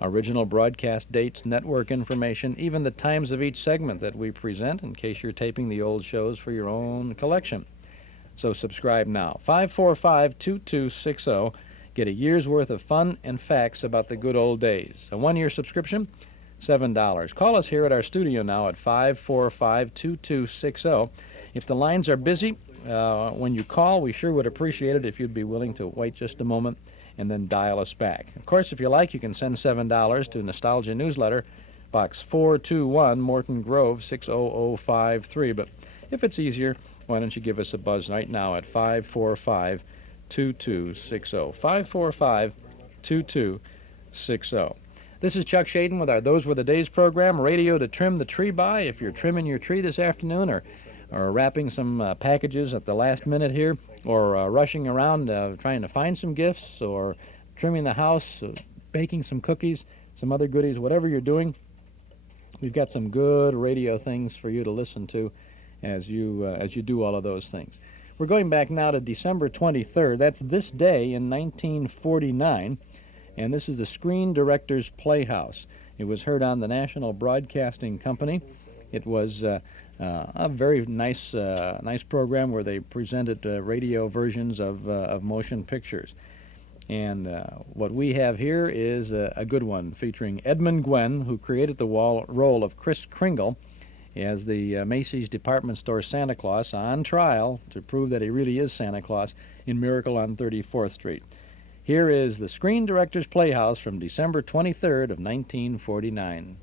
original broadcast dates, network information, even the times of each segment that we present, in case you're taping the old shows for your own collection. So subscribe now. 545-2260. Get a year's worth of fun and facts about the good old days. A one-year subscription, $7. Call us here at our studio now at 545-2260. If the lines are busy, when you call, we sure would appreciate it if you'd be willing to wait just a moment and then dial us back. Of course, if you like, you can send $7 to Nostalgia Newsletter, Box 421, Morton Grove, 60053. But if it's easier, why don't you give us a buzz right now at 545-2260. 545-2260. This is Chuck Shaden with our Those Were the Days program, radio to trim the tree by. If you're trimming your tree this afternoon or wrapping some packages at the last minute here, or rushing around trying to find some gifts, or trimming the house, baking some cookies, some other goodies, whatever you're doing, we've got some good radio things for you to listen to as you do all of those things. We're going back now to December 23rd. That's this day in 1949, and this is the Screen Directors Playhouse. It was heard on the National Broadcasting Company. It was a very nice program where they presented radio versions of motion pictures. And what we have here is a good one featuring Edmund Gwenn, who created the role of Kris Kringle as the Macy's department store Santa Claus, on trial to prove that he really is Santa Claus in Miracle on 34th Street. Here is the Screen Directors Playhouse from December 23rd of 1949.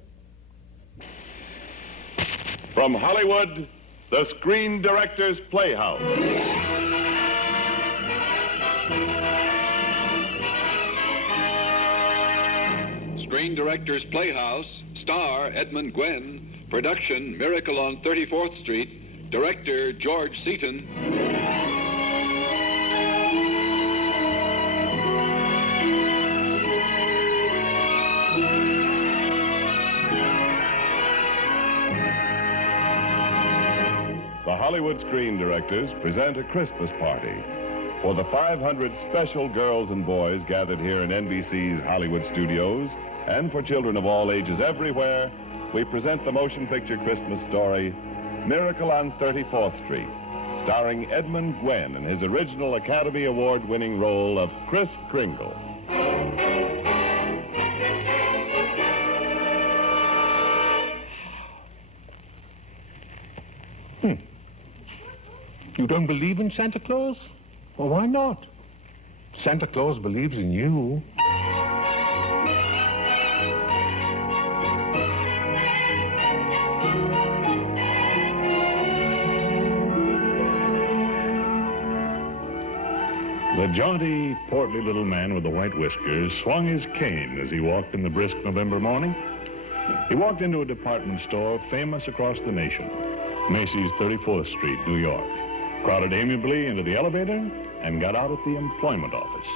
From Hollywood, the Screen Directors Playhouse. Screen Directors Playhouse. Star, Edmund, Gwenn. Production, Miracle on 34th Street. Director, George Seaton. The Hollywood Screen Directors present a Christmas party. For the 500 special girls and boys gathered here in NBC's Hollywood studios, and for children of all ages everywhere, we present the motion picture Christmas story, Miracle on 34th Street, starring Edmund Gwenn in his original Academy Award-winning role of Kris Kringle. You don't believe in Santa Claus? Well, why not? Santa Claus believes in you. The jaunty, portly little man with the white whiskers swung his cane as he walked in the brisk November morning. He walked into a department store famous across the nation, Macy's 34th Street, New York, crowded amiably into the elevator, and got out at the employment office.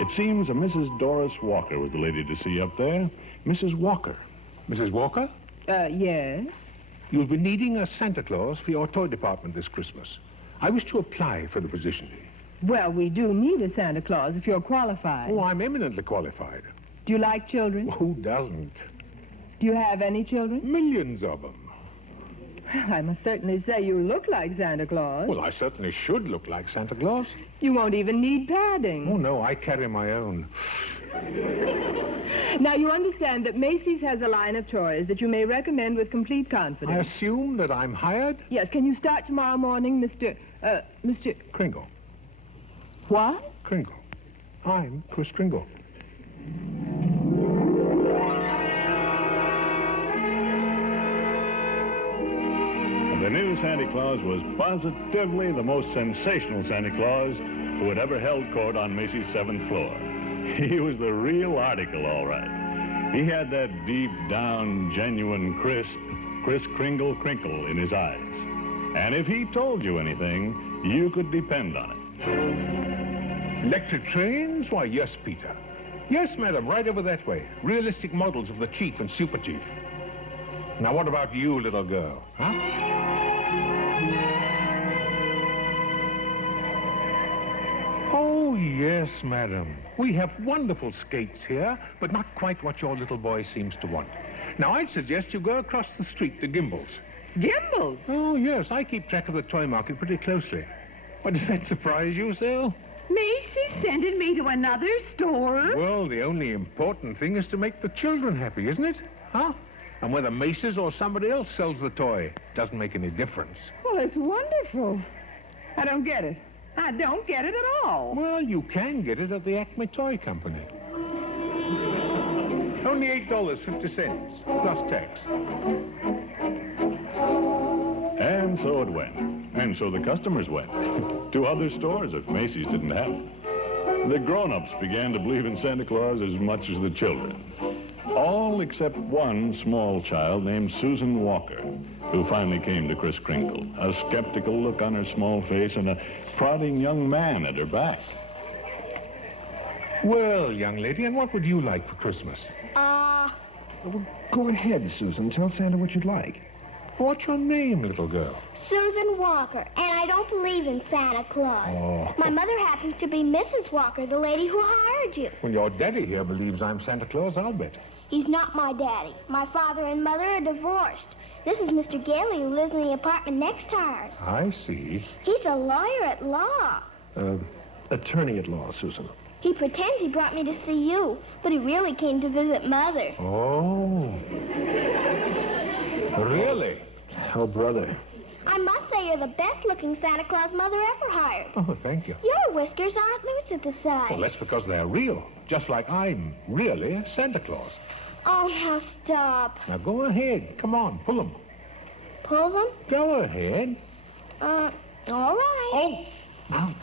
It seems a Mrs. Doris Walker was the lady to see up there. Mrs. Walker. Mrs. Walker? Yes? You'll be needing a Santa Claus for your toy department this Christmas. I wish to apply for the position. Well, we do need a Santa Claus if you're qualified. Oh, I'm eminently qualified. Do you like children? Who doesn't? Do you have any children? Millions of them. Well, I must certainly say you look like Santa Claus. Well, I certainly should look like Santa Claus. You won't even need padding. Oh, no, I carry my own. Now, you understand that Macy's has a line of toys that you may recommend with complete confidence. I assume that I'm hired? Yes. Can you start tomorrow morning, Mr. Kringle. What? Kringle. I'm Kris Kringle. The new Santa Claus was positively the most sensational Santa Claus who had ever held court on Macy's 7th floor. He was the real article, all right. He had that deep down, genuine, crisp, Kris Kringle crinkle in his eyes. And if he told you anything, you could depend on it. Electric trains? Why, yes, Peter. Yes, madam, right over that way. Realistic models of the Chief and Super Chief. Now, what about you, little girl, huh? Oh, yes, madam. We have wonderful skates here, but not quite what your little boy seems to want. Now, I'd suggest you go across the street to Gimbel's. Gimbel's? Oh, yes, I keep track of the toy market pretty closely. What, does that surprise you, Sil? Macy's sending me to another store? Well, the only important thing is to make the children happy, isn't it? Huh? And whether Macy's or somebody else sells the toy doesn't make any difference. Well, it's wonderful. I don't get it. I don't get it at all. Well, you can get it at the Acme Toy Company. Only $8.50 plus tax. And so it went. And so the customers went. To other stores if Macy's didn't have it. The grown-ups began to believe in Santa Claus as much as the children. All except one small child named Susan Walker, who finally came to Kris Kringle, a skeptical look on her small face and a prodding young man at her back. Well, young lady, and what would you like for Christmas? Well, go ahead, Susan. Tell Santa what you'd like. What's your name, little girl? Susan Walker, and I don't believe in Santa Claus. Oh. My mother happens to be Mrs. Walker, the lady who hired you. Well, your daddy here believes I'm Santa Claus, I'll bet. He's not my daddy. My father and mother are divorced. This is Mr. Gailey, who lives in the apartment next to ours. I see. He's a lawyer at law. Attorney at law, Susan. He pretends he brought me to see you, but he really came to visit Mother. Oh. Really? Oh, brother. I must say you're the best-looking Santa Claus Mother ever hired. Oh, thank you. Your whiskers aren't loose at the sides. Well, that's because they're real, just like I'm really Santa Claus. Oh, now stop. Now, go ahead. Come on, pull them. Pull them? Go ahead. All right. Oh, ouch.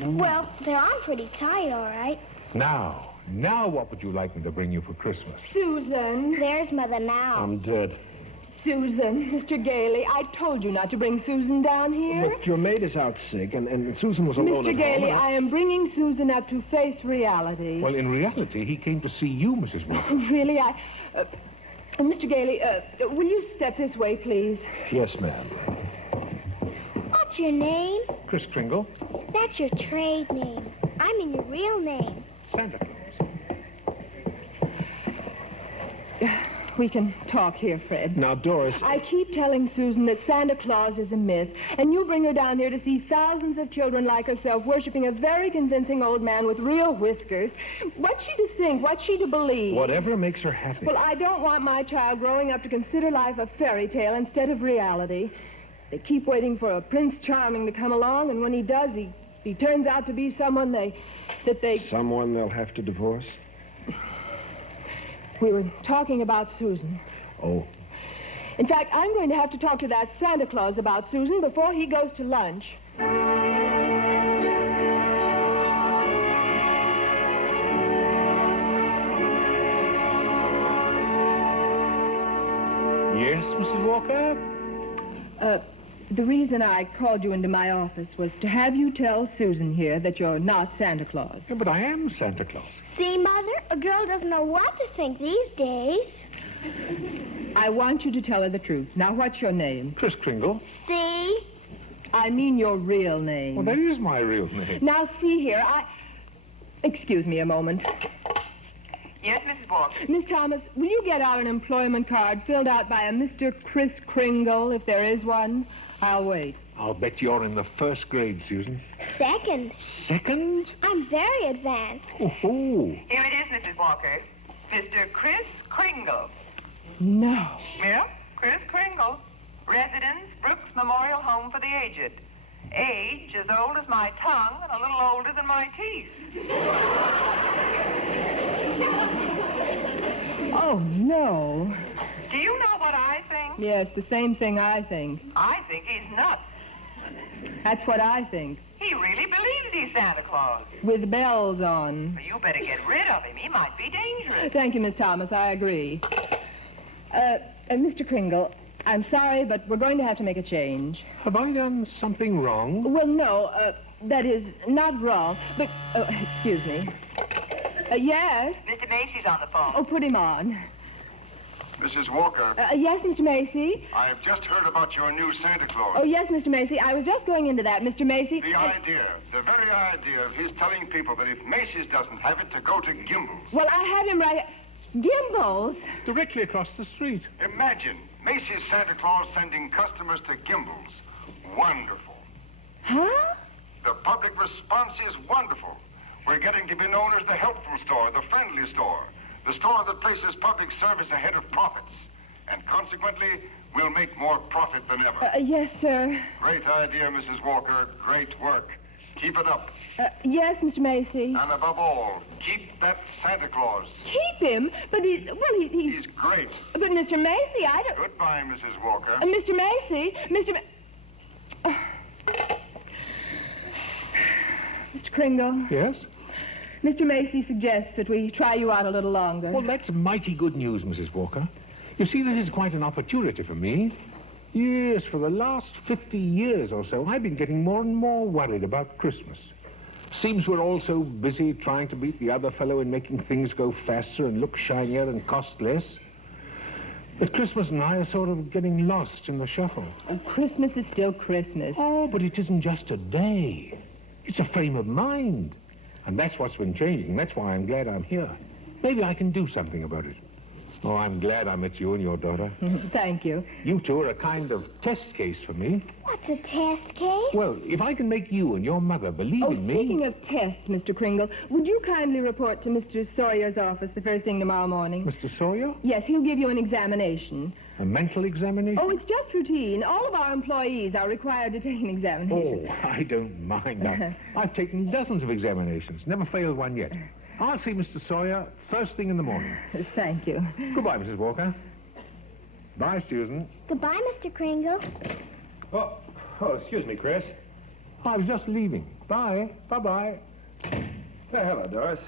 Well, they're on pretty tight, all right. Now, Now what would you like me to bring you for Christmas? Susan. There's Mother now. I'm dead. Susan, Mr. Gailey, I told you not to bring Susan down here. But your maid is out sick, and Susan was alone Mr. at Gailey, home. I am bringing Susan up to face reality. Well, in reality, he came to see you, Mrs. Walker. Really, Mr. Gailey, will you step this way, please? Yes, ma'am. What's your name? Kris Kringle. That's your trade name. I mean your real name. Santa Claus. We can talk here, Fred. Now, Doris... I keep telling Susan that Santa Claus is a myth, and you bring her down here to see thousands of children like herself worshiping a very convincing old man with real whiskers. What's she to think? What's she to believe? Whatever makes her happy. Well, I don't want my child growing up to consider life a fairy tale instead of reality. They keep waiting for a Prince Charming to come along, and when he does, he turns out to be someone Someone they'll have to divorce? We were talking about Susan. Oh. In fact, I'm going to have to talk to that Santa Claus about Susan before he goes to lunch. Yes, Mrs. Walker? The reason I called you into my office was to have you tell Susan here that you're not Santa Claus. Yeah, but I am Santa Claus. See, Mother? A girl doesn't know what to think these days. I want you to tell her the truth. Now, what's your name? Kris Kringle. See? I mean your real name. Well, that is my real name. Now, see here, Excuse me a moment. Yes, Mrs. Walker. Miss Thomas, will you get out an employment card filled out by a Mr. Kris Kringle, if there is one? I'll wait. I'll bet you're in the first grade, Susan. Second. Second? I'm very advanced. Oh. Here it is, Mrs. Walker. Mr. Kris Kringle. No. Yeah, Kris Kringle. Residence, Brooks Memorial Home for the Aged. Age as old as my tongue and a little older than my teeth. Oh, no. Do you know what I think? Yes, the same thing I think. I think he's nuts. That's what I think. He really believes he's Santa Claus. With bells on. Well, you better get rid of him. He might be dangerous. Thank you, Miss Thomas. I agree. Mr. Kringle, I'm sorry, but we're going to have to make a change. Have I done something wrong? Well, no, that is not wrong, but... excuse me. Yes? Mr. Macy's on the phone. Oh, put him on. Mrs. Walker. Yes, Mr. Macy? I have just heard about your new Santa Claus. Oh, yes, Mr. Macy. I was just going into that, Mr. Macy. The very idea of his telling people that if Macy's doesn't have it, to go to Gimbel's. Well, I have him right... Gimbel's? Directly across the street. Imagine Macy's Santa Claus sending customers to Gimbel's. Wonderful. Huh? The public response is wonderful. We're getting to be known as the helpful store, the friendly store, the store that places public service ahead of profits. And consequently, we'll make more profit than ever. Yes, sir. Great idea, Mrs. Walker. Great work. Keep it up. Yes, Mr. Macy. And above all, keep that Santa Claus. Keep him? But he's... He's great. But, Mr. Macy, I don't... Goodbye, Mrs. Walker. Mr. Macy, Mr. Kringle. Yes? Mr. Macy suggests that we try you out a little longer. Well, that's mighty good news, Mrs. Walker. You see, this is quite an opportunity for me. Yes, for the last 50 years or so, I've been getting more and more worried about Christmas. Seems we're all so busy trying to beat the other fellow in making things go faster and look shinier and cost less. But Christmas and I are sort of getting lost in the shuffle. Oh, Christmas is still Christmas. Oh, but it isn't just a day. It's a frame of mind. And that's what's been changing. That's why I'm glad I'm here. Maybe I can do something about it. Oh, I'm glad I met you and your daughter. Thank you. You two are a kind of test case for me. What's a test case? Well, if I can make you and your mother believe in me... Speaking of tests, Mr. Kringle, would you kindly report to Mr. Sawyer's office the first thing tomorrow morning? Mr. Sawyer? Yes, he'll give you an examination. A mental examination? Oh, it's just routine. All of our employees are required to take an examination. Oh, I don't mind that. I've taken dozens of examinations. Never failed one yet. I'll see Mr. Sawyer first thing in the morning. Thank you. Goodbye, Mrs. Walker. Bye, Susan. Goodbye, Mr. Kringle. Oh, excuse me, Chris. I was just leaving. Bye. Bye-bye. Well, hello, Doris.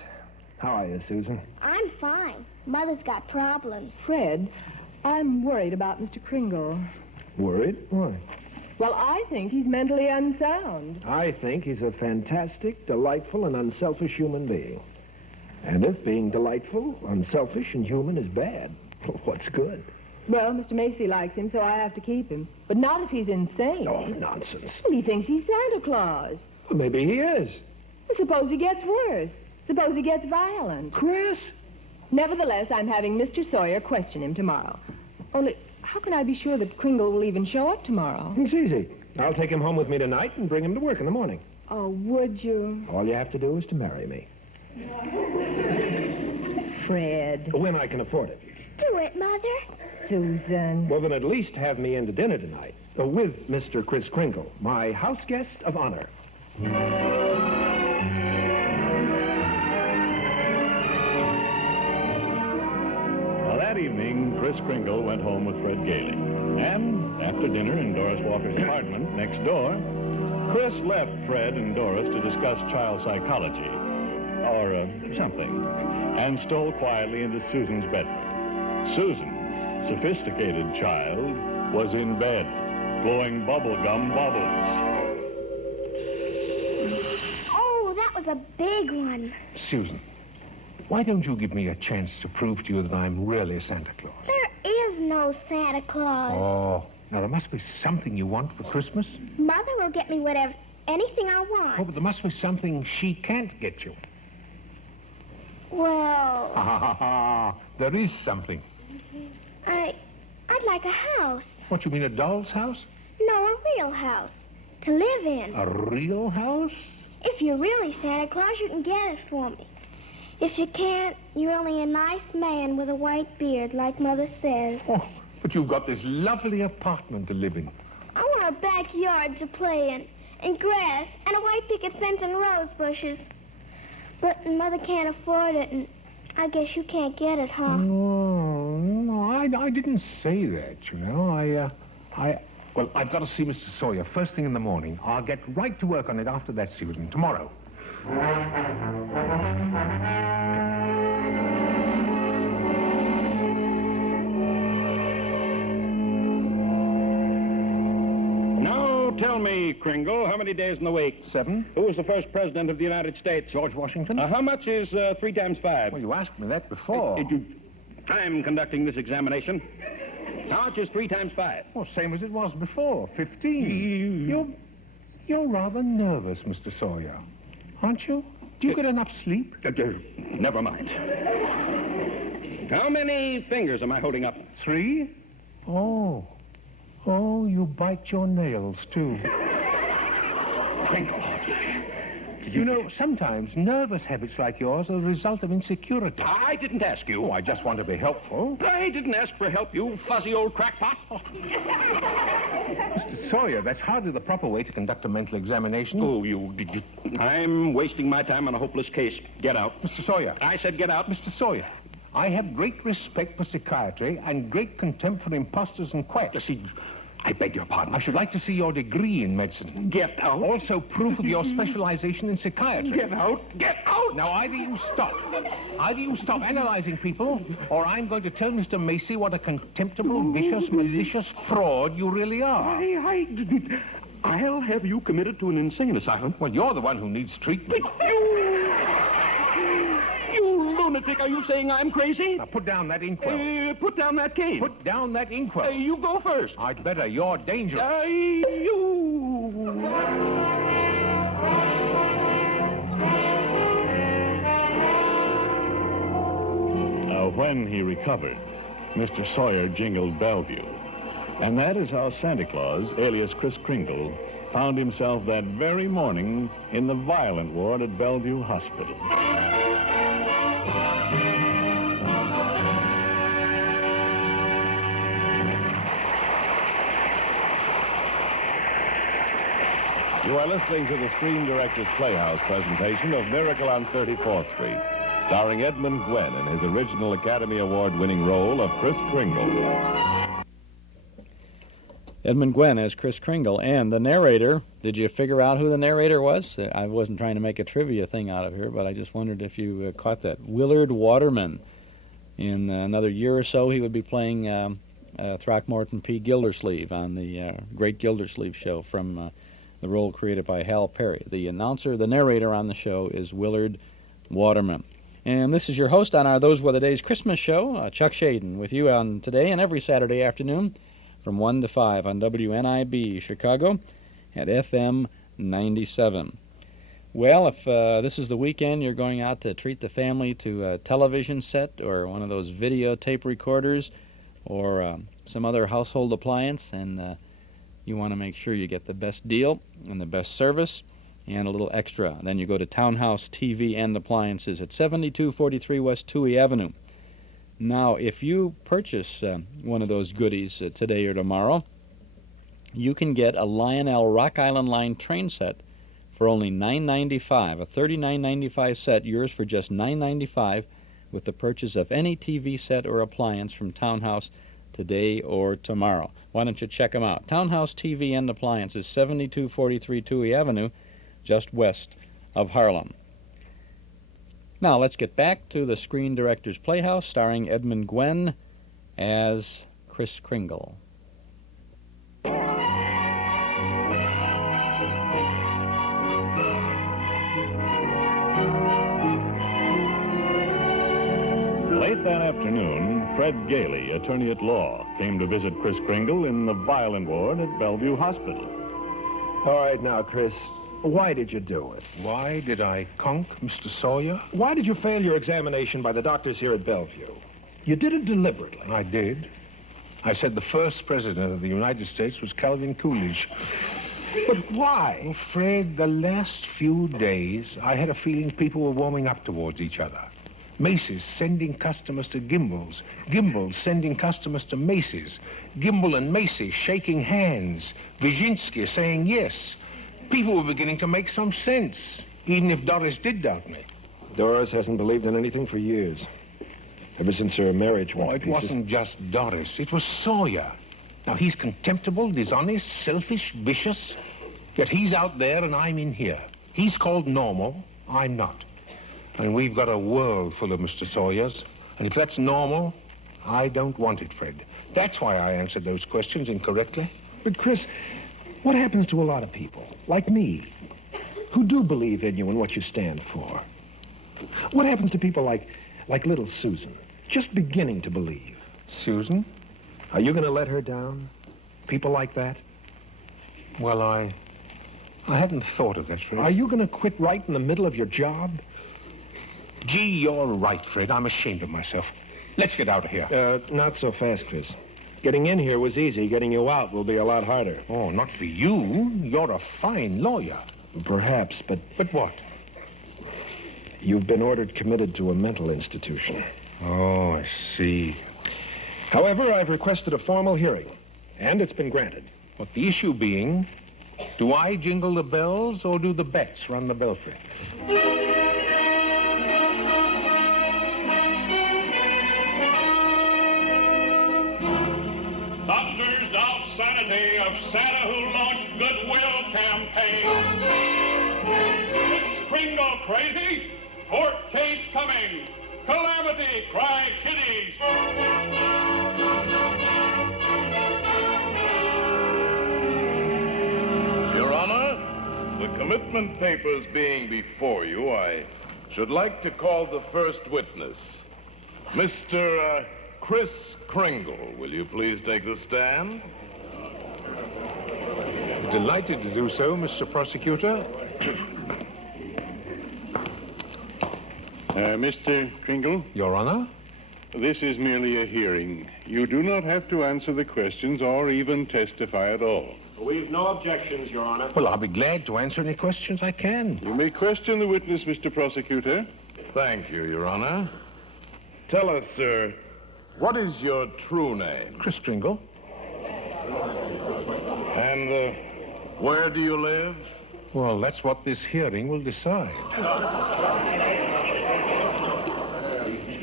How are you, Susan? I'm fine. Mother's got problems. Fred, I'm worried about Mr. Kringle. Worried? Why? Well, I think he's mentally unsound. I think he's a fantastic, delightful, and unselfish human being. And if being delightful, unselfish, and human is bad, what's good? Well, Mr. Macy likes him, so I have to keep him. But not if he's insane. Oh, nonsense. Well, he thinks he's Santa Claus. Well, maybe he is. Well, suppose he gets worse. Suppose he gets violent. Chris? Nevertheless, I'm having Mr. Sawyer question him tomorrow. Only, how can I be sure that Kringle will even show up tomorrow? It's easy. I'll take him home with me tonight and bring him to work in the morning. Oh, would you? All you have to do is to marry me. Fred. When I can afford it. Do it, Mother. Susan. Well, then at least have me in to dinner tonight. With Mr. Kris Kringle, my house guest of honor. Well, that evening, Kris Kringle went home with Fred Gailey. And after dinner in Doris Walker's apartment next door, Chris left Fred and Doris to discuss child psychology, or something, and stole quietly into Susan's bedroom. Susan, sophisticated child, was in bed, blowing bubblegum bubbles. Oh, that was a big one. Susan, why don't you give me a chance to prove to you that I'm really Santa Claus? There is no Santa Claus. Oh, now there must be something you want for Christmas. Mother will get me anything I want. Oh, but there must be something she can't get you. Well... There is something. I'd like a house. What, you mean a doll's house? No, a real house. To live in. A real house? If you're really Santa Claus, you can get it for me. If you can't, you're only a nice man with a white beard, like Mother says. Oh, but you've got this lovely apartment to live in. I want a backyard to play in, and grass, and a white picket fence and rose bushes. But Mother can't afford it, and I guess you can't get it, huh? No, I didn't say that, you know. Well, I've got to see Mr. Sawyer first thing in the morning. I'll get right to work on it after that, Susan, tomorrow. Now, tell me, Kringle, how many days in the week? 7. Who was the first president of the United States? George Washington. How much is 3 times 5? Well, you asked me that before. I'm conducting this examination. How much is 3 times 5? Well, same as it was before, 15. You're rather nervous, Mr. Sawyer, aren't you? Do you get enough sleep? Never mind. How many fingers am I holding up? 3? Oh, you bite your nails, too. Kringle. You know, sometimes nervous habits like yours are the result of insecurity. I didn't ask you. Oh, I just want to be helpful. I didn't ask for help, you fuzzy old crackpot. Mr. Sawyer, that's hardly the proper way to conduct a mental examination. Oh, I'm wasting my time on a hopeless case. Get out. Mr. Sawyer. I said get out. Mr. Sawyer, I have great respect for psychiatry and great contempt for imposters and quacks. I beg your pardon. I should like to see your degree in medicine. Get out. Also proof of your specialization in psychiatry. Get out. Get out. Now, either you stop analyzing people, or I'm going to tell Mr. Macy what a contemptible, vicious, malicious fraud you really are. I'll have you committed to an insane asylum. Well, you're the one who needs treatment. You lunatic, are you saying I'm crazy? Now, put down that inkwell. Put down that cane. Put down that inkwell. You go first. I'd better. You're dangerous. When he recovered, Mr. Sawyer jingled Bellevue. And that is how Santa Claus, alias Kris Kringle, found himself that very morning in the violent ward at Bellevue Hospital. You are listening to the Screen Director's Playhouse presentation of Miracle on 34th Street, starring Edmund Gwenn in his original Academy Award-winning role of Kris Kringle. Edmund Gwenn as Kris Kringle. And the narrator, did you figure out who the narrator was? I wasn't trying to make a trivia thing out of here, but I just wondered if you caught that. Willard Waterman. In another year or so, he would be playing Throckmorton P. Gildersleeve on the Great Gildersleeve Show from the role created by Hal Perry. The narrator on the show is Willard Waterman. And this is your host on our Those Were the Days Christmas show, Chuck Shaden, with you on today and every Saturday afternoon from 1 to 5 on WNIB Chicago at FM 97. Well, if this is the weekend, you're going out to treat the family to a television set or one of those videotape recorders or some other household appliance, and you want to make sure you get the best deal and the best service and a little extra. Then you go to Townhouse TV and Appliances at 7243 West Touhy Avenue. Now, if you purchase one of those goodies today or tomorrow, you can get a Lionel Rock Island Line train set for only $9.95, a $39.95 set, yours for just $9.95 with the purchase of any TV set or appliance from Townhouse today or tomorrow. Why don't you check them out? Townhouse TV and Appliances, 7243 Touhy Avenue, just west of Harlem. Now, let's get back to the Screen Directors Playhouse, starring Edmund Gwenn as Kris Kringle. Late that afternoon, Fred Gailey, attorney at law, came to visit Kris Kringle in the violin ward at Bellevue Hospital. All right, now, Kris, why did you do it? Why did I conk Mr. Sawyer? Why did you fail your examination by the doctors here at Bellevue? You did it deliberately. I did. I said the first president of the United States was Calvin Coolidge. But why? Well, Fred, the last few days, I had a feeling people were warming up towards each other. Macy's sending customers to Gimbel's. Gimbel's sending customers to Macy's. Gimbel and Macy shaking hands. Wyszynski saying yes. People were beginning to make some sense, even if Doris did doubt me. Doris hasn't believed in anything for years. Ever since her marriage went to pieces. It wasn't just Doris. It was Sawyer. Now, he's contemptible, dishonest, selfish, vicious. Yet he's out there and I'm in here. He's called normal. I'm not. And we've got a world full of Mr. Sawyers. And if that's normal, I don't want it, Fred. That's why I answered those questions incorrectly. But, Kris, what happens to a lot of people, like me, who do believe in you and what you stand for? What happens to people like little Susan, just beginning to believe? Susan? Are you going to let her down? People like that? Well, I hadn't thought of that, Fred. Are you going to quit right in the middle of your job? Gee, you're right, Fred. I'm ashamed of myself. Let's get out of here. Not so fast, Kris. Getting in here was easy. Getting you out will be a lot harder. Oh, not for you. You're a fine lawyer. Perhaps, but... But what? You've been ordered committed to a mental institution. Oh, I see. However, I've requested a formal hearing, and it's been granted. What the issue being, do I jingle the bells or do the bets run the belfry? Doctors of Sanity of Santa who launched Goodwill campaign. Is Kringle crazy? Court case coming. Calamity, cry kiddies. Your Honor, the commitment papers being before you, I should like to call the first witness. Mr. Kris Kringle, will you please take the stand? Delighted to do so, Mr. Prosecutor. Mr. Kringle? Your Honor? This is merely a hearing. You do not have to answer the questions or even testify at all. We've no objections, Your Honor. Well, I'll be glad to answer any questions I can. You may question the witness, Mr. Prosecutor. Thank you, Your Honor. Tell us, sir, what is your true name? Kris Kringle. And where do you live? Well, that's what this hearing will decide.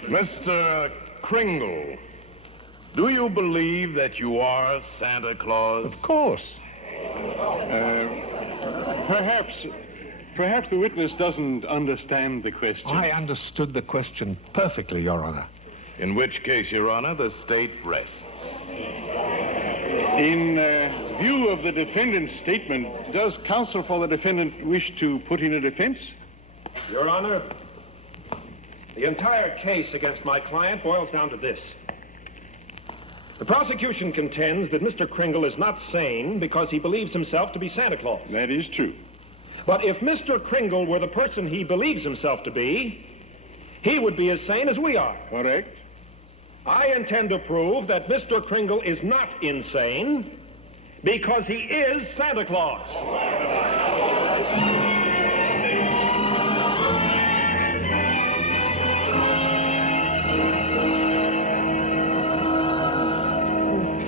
Mr. Kringle, Do you believe that you are Santa Claus? Of course. Perhaps the witness doesn't understand the question. I understood the question perfectly, Your Honor. In which case, Your Honor, the state rests. In view of the defendant's statement, does counsel for the defendant wish to put in a defense? Your Honor, the entire case against my client boils down to this. The prosecution contends that Mr. Kringle is not sane because he believes himself to be Santa Claus. That is true. But if Mr. Kringle were the person he believes himself to be, he would be as sane as we are. Correct. I intend to prove that Mr. Kringle is not insane because he is Santa Claus.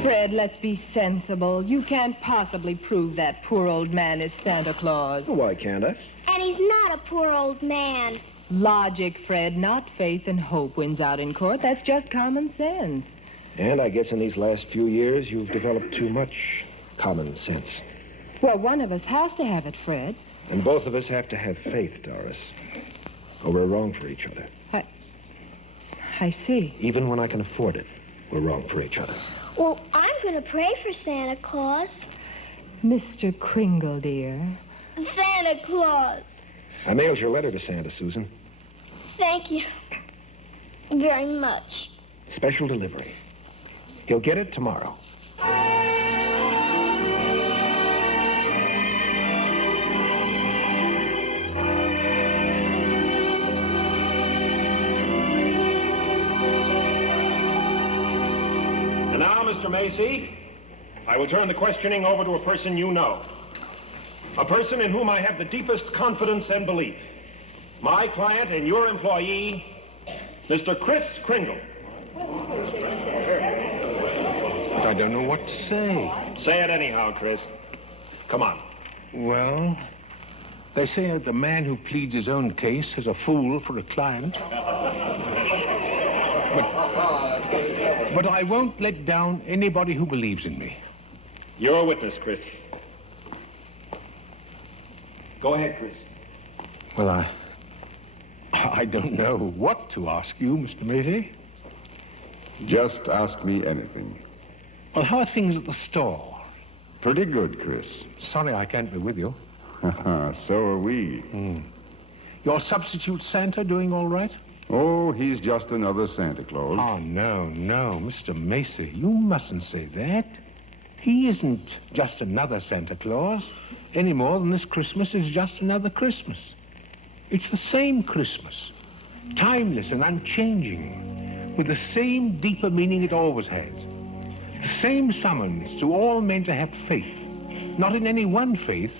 Fred, let's be sensible. You can't possibly prove that poor old man is Santa Claus. Why can't I? And he's not a poor old man. Logic, Fred, not faith and hope wins out in court. That's just common sense. And I guess in these last few years, you've developed too much common sense. Well, one of us has to have it, Fred. And both of us have to have faith, Doris. Or we're wrong for each other. I see. Even when I can afford it, we're wrong for each other. Well, I'm going to pray for Santa Claus. Mr. Kringle, dear. Santa Claus. I mailed your letter to Santa, Susan. Thank you very much. Special delivery. He'll get it tomorrow. And now, Mr. Macy, I will turn the questioning over to a person you know. A person in whom I have the deepest confidence and belief. My client and your employee, Mr. Chris Kringle. I don't know what to say. Say it anyhow, Chris. Come on. Well, they say that the man who pleads his own case is a fool for a client. But I won't let down anybody who believes in me. You're a witness, Chris. Go ahead, Chris. Well, I don't know what to ask you, Mr. Macy. Just ask me anything. Well, how are things at the store? Pretty good, Chris. Sorry I can't be with you. So are we. Your substitute Santa doing all right? Oh, he's just another Santa Claus. Oh, no, Mr. Macy, you mustn't say that. He isn't just another Santa Claus, any more than this Christmas is just another Christmas. It's the same Christmas, timeless and unchanging, with the same deeper meaning it always had. The same summons to all men to have faith, not in any one faith,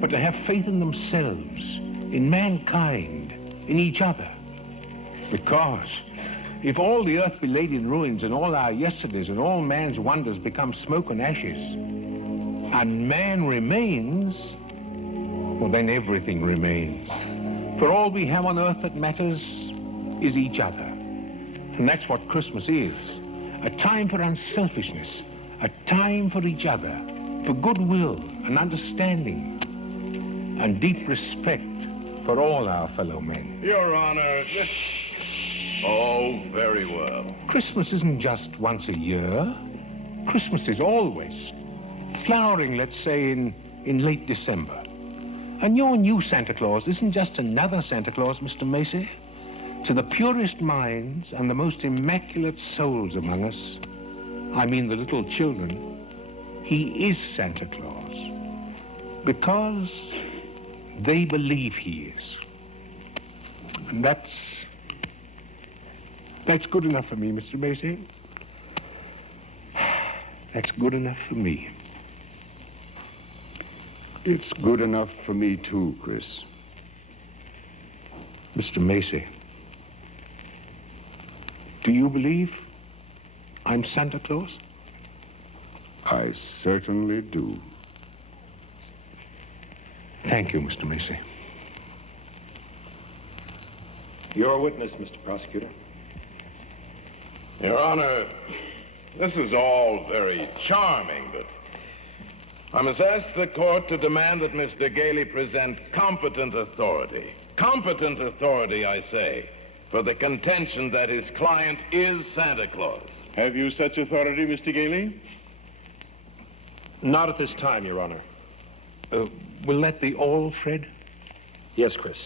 but to have faith in themselves, in mankind, in each other. Because if all the earth be laid in ruins and all our yesterdays and all man's wonders become smoke and ashes, and man remains, well, then everything remains. For all we have on earth that matters is each other. And that's what Christmas is. A time for unselfishness, a time for each other, for goodwill and understanding, and deep respect for all our fellow men. Your Honor, Oh, very well. Christmas isn't just once a year. Christmas is always. Flowering, let's say, in late December. And your new Santa Claus isn't just another Santa Claus, Mr. Macy. To the purest minds and the most immaculate souls among us, I mean the little children, he is Santa Claus. Because they believe he is. And that's good enough for me, Mr. Macy. That's good enough for me. It's good enough for me, too, Chris. Mr. Macy, do you believe I'm Santa Claus? I certainly do. Thank you, Mr. Macy. You're a witness, Mr. Prosecutor. Your Honor, This is all very charming, but I must ask the court to demand that Mr. Gailey present competent authority. Competent authority, I say, for the contention that his client is Santa Claus. Have you such authority, Mr. Gailey? Not at this time, Your Honor. Will that be all, Fred? Yes, Chris.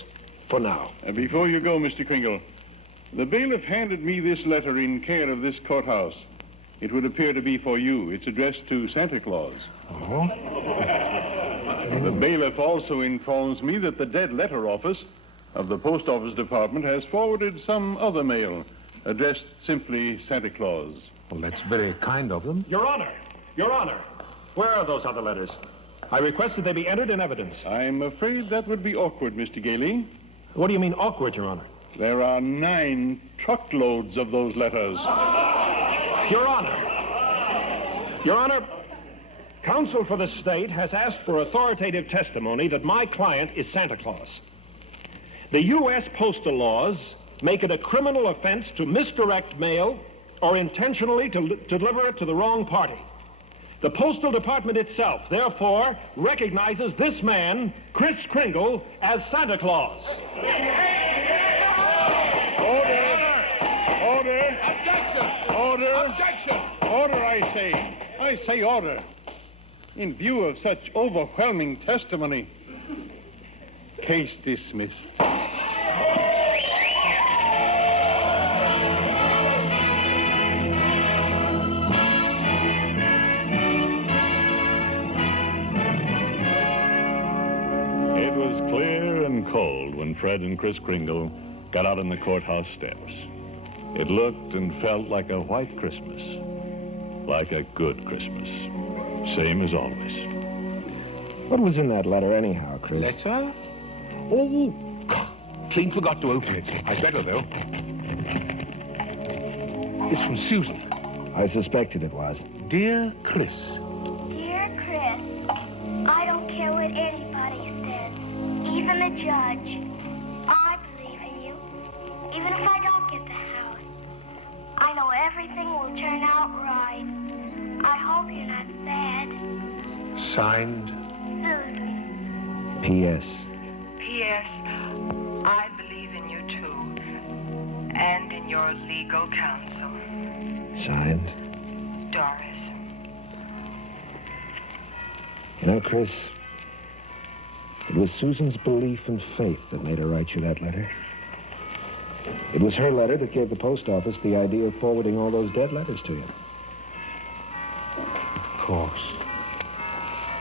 For now. Before you go, Mr. Kringle, the bailiff handed me this letter in care of this courthouse. It would appear to be for you. It's addressed to Santa Claus. Oh? The bailiff also informs me that the dead letter office of the post office department has forwarded some other mail addressed simply Santa Claus. Well, that's very kind of them. Your Honor! Your Honor! Where are those other letters? I request that they be entered in evidence. I'm afraid that would be awkward, Mr. Gailey. What do you mean awkward, Your Honor? There are 9 truckloads of those letters. Your Honor! Your Honor, counsel for the state has asked for authoritative testimony that my client is Santa Claus. The U.S. postal laws make it a criminal offense to misdirect mail or intentionally to deliver it to the wrong party. The Postal Department itself, therefore, recognizes this man, Kris Kringle, as Santa Claus. Order! Objection! Order! Objection! Order, I say. I say order. In view of such overwhelming testimony, case dismissed. It was clear and cold when Fred and Kris Kringle got out on the courthouse steps. It looked and felt like a white Christmas, like a good Christmas, same as always. What was in that letter anyhow, Chris? Letter? Oh, clean forgot to open it. I'd better, though. It's from Susan. I suspected it was. Dear Chris. Dear Chris, I don't care what anybody says, even the judge. I believe in you, even if I don't get the house. I know everything will turn out right. I hope you're not sad. Signed, Susan. P.S. P.S. I believe in you, too, and in your legal counsel. Signed, Doris. You know, Chris, it was Susan's belief and faith that made her write you that letter. It was her letter that gave the post office the idea of forwarding all those dead letters to you. of course.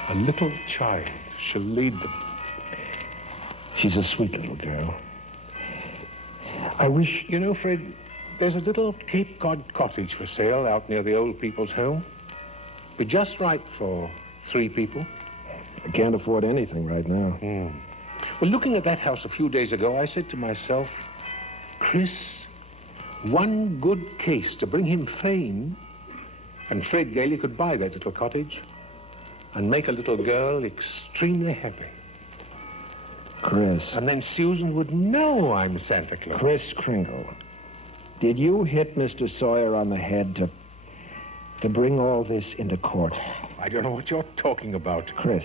A little child shall lead them. She's a sweet little girl. I wish... You know, Fred, there's a little Cape Cod cottage for sale out near the old people's home. Be just right for 3 people. I can't afford anything right now. Well, looking at that house a few days ago, I said to myself, Chris, one good case to bring him fame, and Fred Gailey could buy that little cottage and make a little girl extremely happy. Chris. And then Susan would know I'm Santa Claus. Kris Kringle, did you hit Mr. Sawyer on the head to bring all this into court? I don't know what you're talking about. Chris,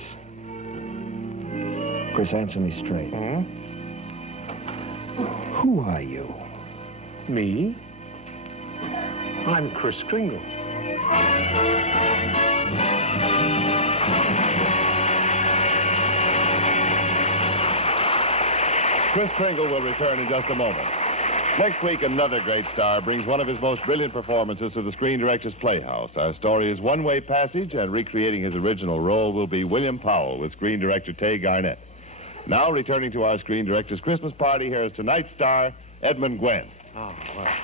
answer me straight. Who are you? Me? I'm Kris Kringle. Kris Kringle will return in just a moment. Next week, another great star brings one of his most brilliant performances to the Screen Directors Playhouse. Our story is One Way Passage, and recreating his original role will be William Powell with Screen Director Tay Garnett. Now, returning to our Screen Directors Christmas party, here is tonight's star, Edmund Gwenn. Oh, wow.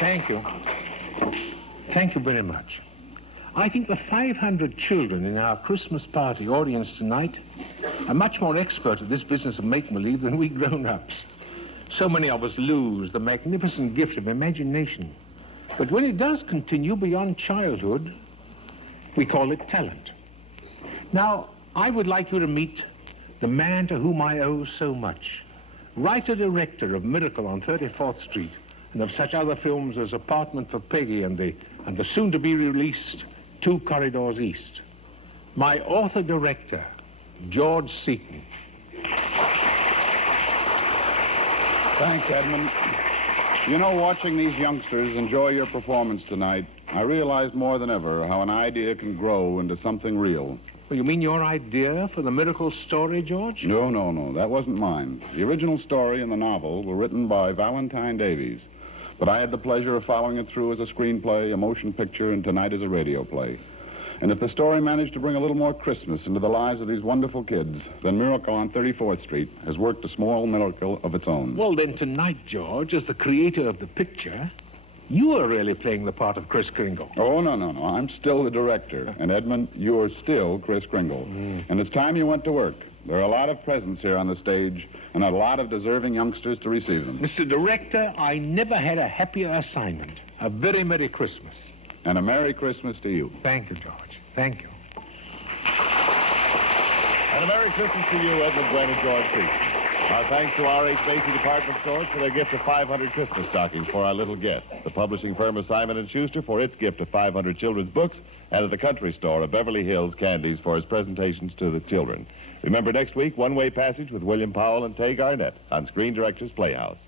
Thank you. Thank you very much. I think the 500 children in our Christmas party audience tonight are much more expert at this business of make-believe than we grown-ups. So many of us lose the magnificent gift of imagination. But when it does continue beyond childhood, we call it talent. Now, I would like you to meet the man to whom I owe so much. Writer-director of Miracle on 34th Street, and of such other films as Apartment for Peggy and the soon-to-be-released Two Corridors East. My author-director, George Seaton. Thanks, Edmund. You know, watching these youngsters enjoy your performance tonight, I realized more than ever how an idea can grow into something real. Well, you mean your idea for the miracle story, George? No. That wasn't mine. The original story and the novel were written by Valentine Davies. But I had the pleasure of following it through as a screenplay, a motion picture, and tonight as a radio play. And if the story managed to bring a little more Christmas into the lives of these wonderful kids, then Miracle on 34th Street has worked a small miracle of its own. Well, then tonight, George, as the creator of the picture, you are really playing the part of Kris Kringle. Oh, no. I'm still the director. And, Edmund, you are still Kris Kringle. And it's time you went to work. There are a lot of presents here on the stage and a lot of deserving youngsters to receive them. Mr. Director, I never had a happier assignment. A very Merry Christmas. And a Merry Christmas to you. Thank you, George. Thank you. And a Merry Christmas to you, Edmund, Gwenn, and George Seaton. Our thanks to R.H. Macy Department Stores for their gift of 500 Christmas stockings for our little guest. The publishing firm of Simon & Schuster for its gift of 500 children's books, and at the Country Store of Beverly Hills Candies for its presentations to the children. Remember next week, One-Way Passage with William Powell and Tay Garnett on Screen Directors Playhouse.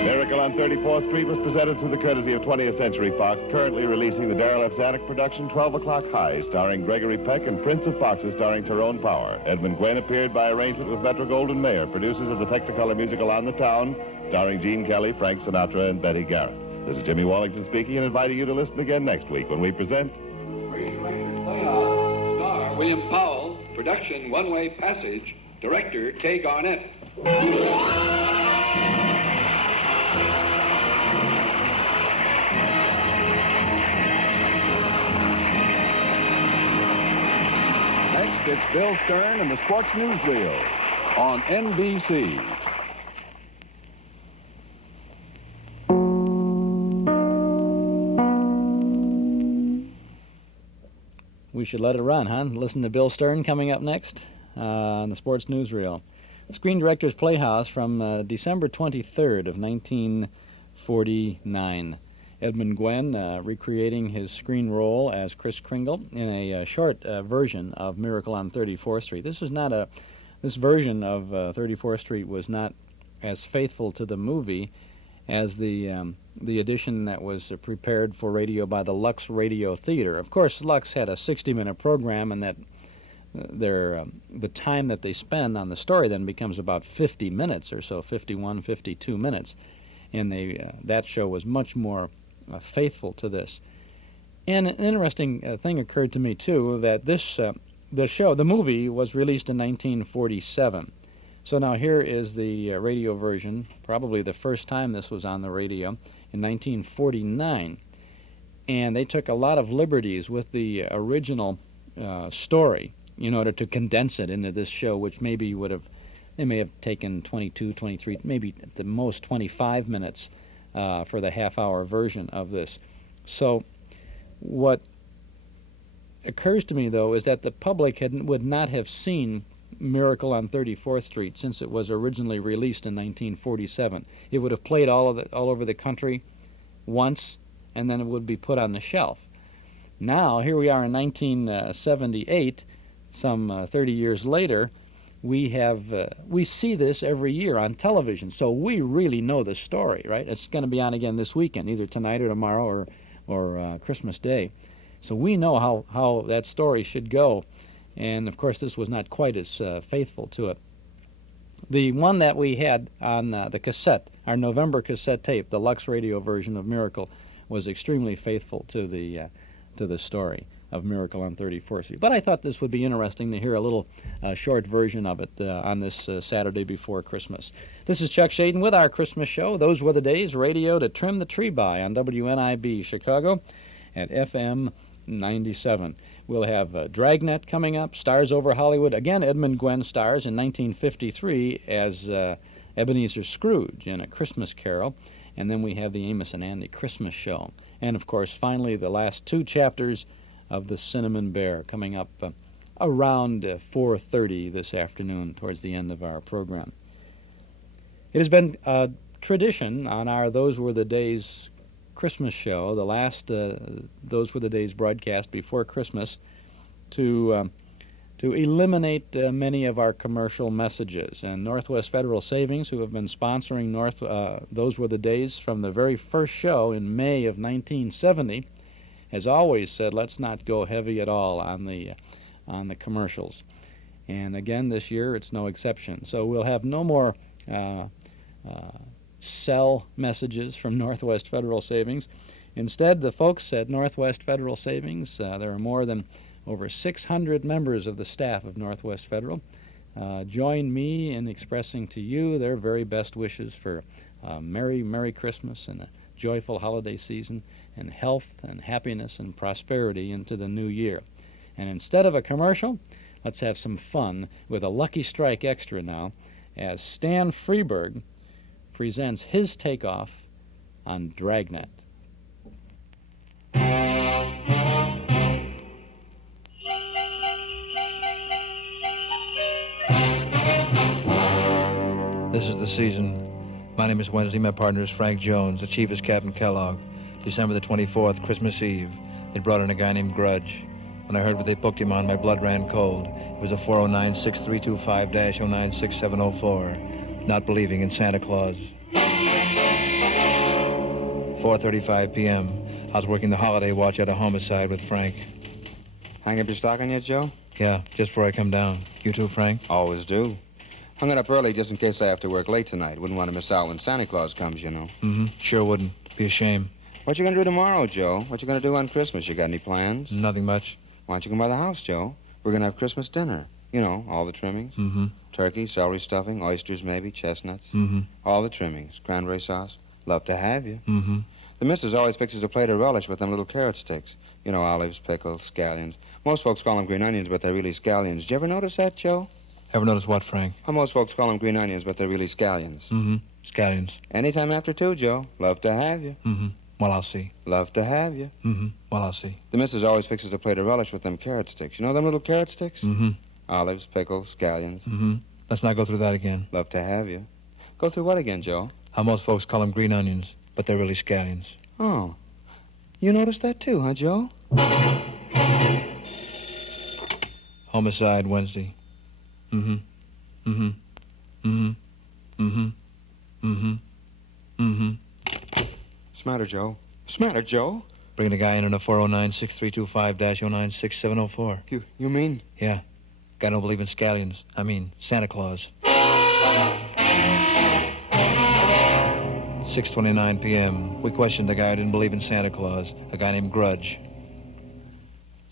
Miracle on 34th Street was presented through the courtesy of 20th Century Fox, currently releasing the Darrell F. Zanuck production 12 O'Clock High, starring Gregory Peck, and Prince of Foxes, starring Tyrone Power. Edmund Gwenn appeared by arrangement with Metro-Goldwyn-Mayer, producers of the Technicolor musical On the Town, starring Gene Kelly, Frank Sinatra, and Betty Garrett. This is Jimmy Wallington speaking and inviting you to listen again next week when we present... Star William Powell, production One-Way Passage, director Tay Garnett. It's Bill Stern and the Sports Newsreel on NBC. We should let it run, huh? Listen to Bill Stern coming up next on the Sports Newsreel. Screen Directors Playhouse from December 23rd of 1949. Edmund Gwenn recreating his screen role as Kris Kringle in a short version of Miracle on 34th Street. This version of 34th Street was not as faithful to the movie as the edition that was prepared for radio by the Lux Radio Theater. Of course, Lux had a 60-minute program, and that the time that they spend on the story then becomes about 50 minutes or so, 51, 52 minutes, and that show was much more faithful to this. And an interesting thing occurred to me, too, that the movie was released in 1947. So now here is the radio version, probably the first time this was on the radio, in 1949. And they took a lot of liberties with the original story in order to condense it into this show, which they may have taken 22, 23, maybe at the most 25 minutes for the half-hour version of this. So what occurs to me, though, is that the public would not have seen Miracle on 34th Street since it was originally released in 1947. It would have played all over the country once, and then it would be put on the shelf. Now, here we are in 1978, some 30 years later. We see this every year on television, so we really know the story, right? It's going to be on again this weekend, either tonight or tomorrow or Christmas Day. So we know how that story should go, and of course this was not quite as faithful to it. The one that we had on the cassette, our November cassette tape, the Lux Radio version of Miracle, was extremely faithful to the story of Miracle on 34th Street. But I thought this would be interesting to hear a little short version of it on this Saturday before Christmas. This is Chuck Shaden with our Christmas show. Those were the days, radio to trim the tree by on WNIB Chicago at FM 97. We'll have Dragnet coming up, Stars Over Hollywood. Again, Edmund Gwenn stars in 1953 as Ebeneezer Scrooge in A Christmas Carol. And then we have the Amos and Andy Christmas show. And, of course, finally, the last two chapters of The Cinnamon Bear coming up around 4:30 this afternoon towards the end of our program. It has been tradition on our Those Were the Days Christmas show, the last Those Were the Days broadcast before Christmas, to eliminate many of our commercial messages. And Northwest Federal Savings, who have been sponsoring Those Were the Days from the very first show in May of 1970, has always said, let's not go heavy at all on the commercials. And again, this year, it's no exception. So we'll have no more sell messages from Northwest Federal Savings. Instead, the folks at Northwest Federal Savings, there are more than over 600 members of the staff of Northwest Federal, join me in expressing to you their very best wishes for Merry Christmas and a joyful holiday season and health and happiness and prosperity into the new year. And instead of a commercial, let's have some fun with a Lucky Strike Extra now, as Stan Freberg presents his takeoff on Dragnet. This is the season. My name is Wednesday. My partner is Frank Jones. The chief is Captain Kellogg. December the 24th, Christmas Eve. They brought in a guy named Grudge. When I heard what they booked him on, my blood ran cold. It was a 409-6325-096-704. Not believing in Santa Claus. 4:35 p.m. I was working the holiday watch at a homicide with Frank. Hang up your stocking yet, Joe? Yeah, just before I come down. You too, Frank? Always do. Hung it up early just in case I have to work late tonight. Wouldn't want to miss out when Santa Claus comes, you know. Mm-hmm. Sure wouldn't. Be a shame. What you gonna do tomorrow, Joe? What you gonna do on Christmas? You got any plans? Nothing much. Why don't you come by the house, Joe? We're gonna have Christmas dinner. You know, all the trimmings. Mm-hmm. Turkey, celery stuffing, oysters maybe, chestnuts. Mm-hmm. All the trimmings. Cranberry sauce. Love to have you. Mm-hmm. The missus always fixes a plate of relish with them little carrot sticks. You know, olives, pickles, scallions. Most folks call them green onions, but they're really scallions. Did you ever notice that, Joe? Ever notice what, Frank? How most folks call them green onions, but they're really scallions. Mm-hmm. Scallions. Anytime after 2, Joe. Love to have you. Mm-hmm. Well, I'll see. Love to have you. Mm-hmm. Well, I'll see. The missus always fixes a plate of relish with them carrot sticks. You know them little carrot sticks? Mm-hmm. Olives, pickles, scallions. Mm-hmm. Let's not go through that again. Love to have you. Go through what again, Joe? How most folks call them green onions, but they're really scallions. Oh. You noticed that too, huh, Joe? Homicide Wednesday. Mm-hmm. Mm-hmm. Mm-hmm. Mm-hmm. Mm-hmm. Mm-hmm. Smatter, Joe. Smatter, Joe. Bringing a guy in on a 409-6325-096-704. You mean? Yeah. Guy don't believe in scallions. I mean, Santa Claus. 6:29 p.m. We questioned the guy who didn't believe in Santa Claus, a guy named Grudge.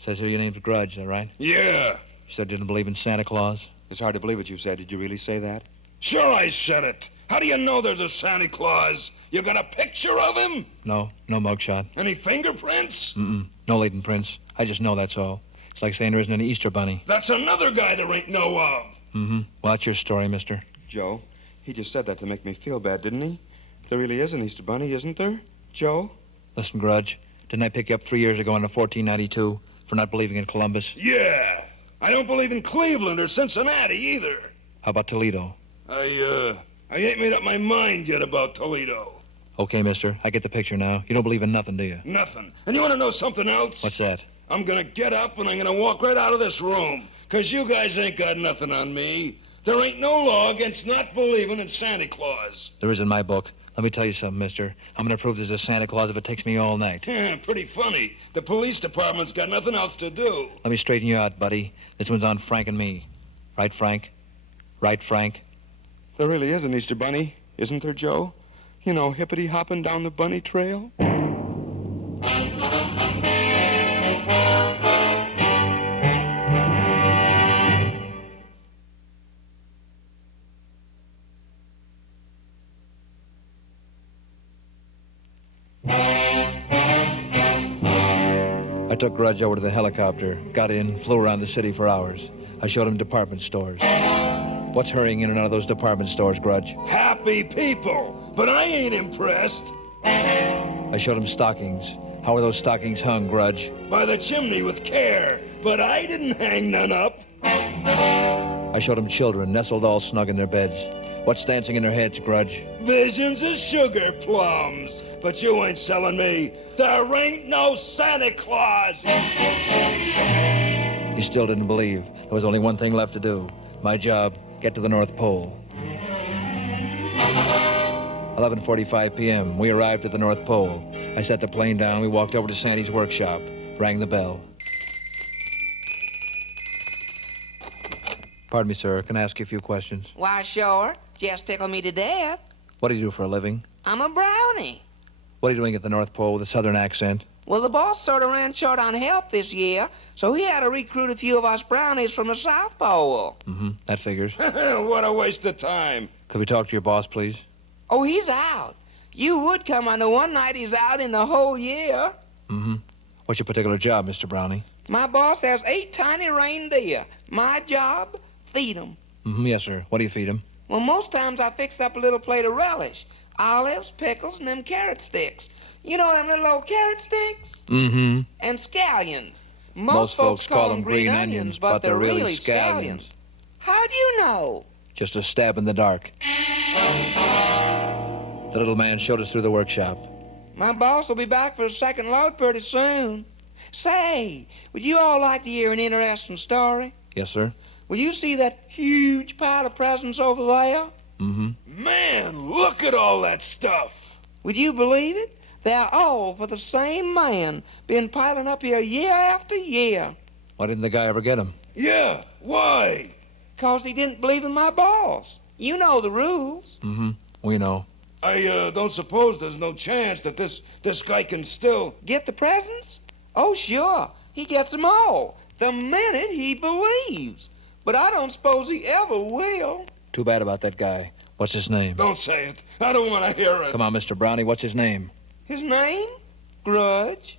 Says, your name's Grudge, is that right? Yeah. You said you didn't believe in Santa Claus? It's hard to believe what you said. Did you really say that? Sure I said it. How do you know there's a Santa Claus? You got a picture of him? No mugshot. Any fingerprints? Mm-mm. No latent prints. I just know that's all. It's like saying there isn't any Easter bunny. That's another guy there ain't no of. Mm-hmm. Well, that's your story, mister. Joe, he just said that to make me feel bad, didn't he? There really is an Easter bunny, isn't there? Joe? Listen, Grudge, didn't I pick you up 3 years ago on a 1492 for not believing in Columbus? Yeah. I don't believe in Cleveland or Cincinnati either. How about Toledo? I ain't made up my mind yet about Toledo. Okay, mister, I get the picture now. You don't believe in nothing, do you? Nothing. And you want to know something else? What's that? I'm gonna get up and I'm gonna walk right out of this room. 'Cause you guys ain't got nothing on me. There ain't no law against not believing in Santa Claus. There is in my book. Let me tell you something, mister. I'm gonna prove there's a Santa Claus if it takes me all night. Yeah, pretty funny. The police department's got nothing else to do. Let me straighten you out, buddy. This one's on Frank and me. Right, Frank? Right, Frank? There really is an Easter bunny, isn't there, Joe? You know, hippity-hopping down the bunny trail. I took Grudge over to the helicopter, got in, flew around the city for hours. I showed him department stores. What's hurrying in and out of those department stores, Grudge? Happy people, but I ain't impressed. I showed him stockings. How are those stockings hung, Grudge? By the chimney with care, but I didn't hang none up. I showed him children nestled all snug in their beds. What's dancing in their heads, Grudge? Visions of sugar plums. But you ain't selling me. There ain't no Santa Claus. He still didn't believe. There was only one thing left to do. My job, get to the North Pole. 11:45 p.m. We arrived at the North Pole. I set the plane down. We walked over to Sandy's workshop. Rang the bell. Pardon me, sir. Can I ask you a few questions? Why, sure. Just tickle me to death. What do you do for a living? I'm a brownie. What are you doing at the North Pole with a southern accent? Well, the boss sort of ran short on help this year, so he had to recruit a few of us brownies from the South Pole. Mm-hmm. That figures. What a waste of time. Could we talk to your boss, please? Oh, he's out. You would come on the one night he's out in the whole year. Mm-hmm. What's your particular job, Mr. Brownie? My boss has 8 tiny reindeer. My job, feed 'em. Mm-hmm. Yes, sir. What do you feed 'em? Well, most times I fix up a little plate of relish. Olives, pickles, and them carrot sticks. You know them little old carrot sticks? Mm-hmm. And scallions. Most folks call them green onions, but they're really scallions. How do you know? Just a stab in the dark. The little man showed us through the workshop. My boss will be back for a second load pretty soon. Say, would you all like to hear an interesting story? Yes, sir. Will you see that huge pile of presents over there? Mm-hmm. Man, look at all that stuff. Would you believe it? They're all for the same man. Been piling up here year after year. Why didn't the guy ever get 'em? Yeah, why? 'Cause he didn't believe in my boss. You know the rules. Mm-hmm. We know. I don't suppose there's no chance that this guy can still... Get the presents? Oh, sure. He gets them all. The minute he believes. But I don't suppose he ever will. Too bad about that guy. What's his name? Don't say it. I don't want to hear it. Come on, Mr. Brownie. What's his name? His name? Grudge.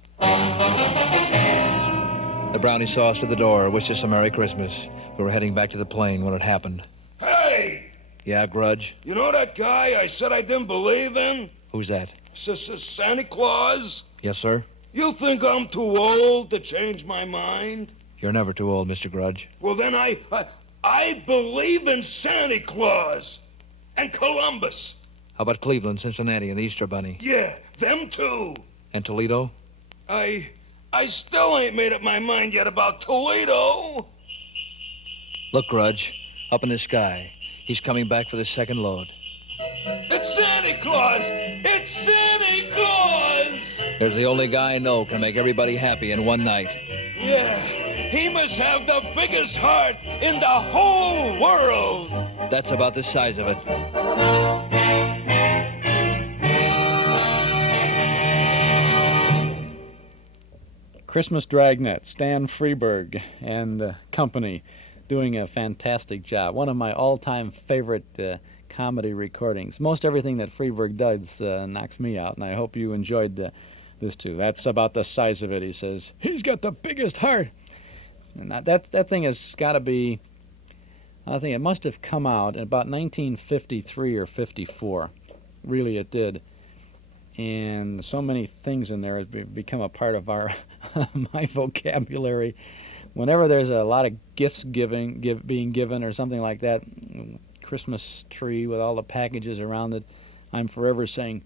The Brownie saw us to the door, wished us a Merry Christmas. We were heading back to the plane when it happened. Hey! Yeah, Grudge? You know that guy I said I didn't believe in? Who's that? Santa Claus? Yes, sir? You think I'm too old to change my mind? You're never too old, Mr. Grudge. Well, then I believe in Santa Claus and Columbus. How about Cleveland, Cincinnati, and the Easter Bunny? Yeah, them too. And Toledo? I still ain't made up my mind yet about Toledo. Look, Grudge, up in the sky. He's coming back for the second load. It's Santa Claus! It's Santa Claus! There's the only guy I know can make everybody happy in one night. Yeah, he must have the biggest heart in the whole world. That's about the size of it. Christmas Dragnet, Stan Freberg and company doing a fantastic job. One of my all-time favorite comedy recordings. Most everything that Freberg does knocks me out, and I hope you enjoyed this too. That's about the size of it, he says. He's got the biggest heart. And that thing has got to be, I think it must have come out in about 1953 or 54. Really, it did. And so many things in there have become a part of our my vocabulary. Whenever there's a lot of gifts being given or something like that, Christmas tree with all the packages around it, I'm forever saying,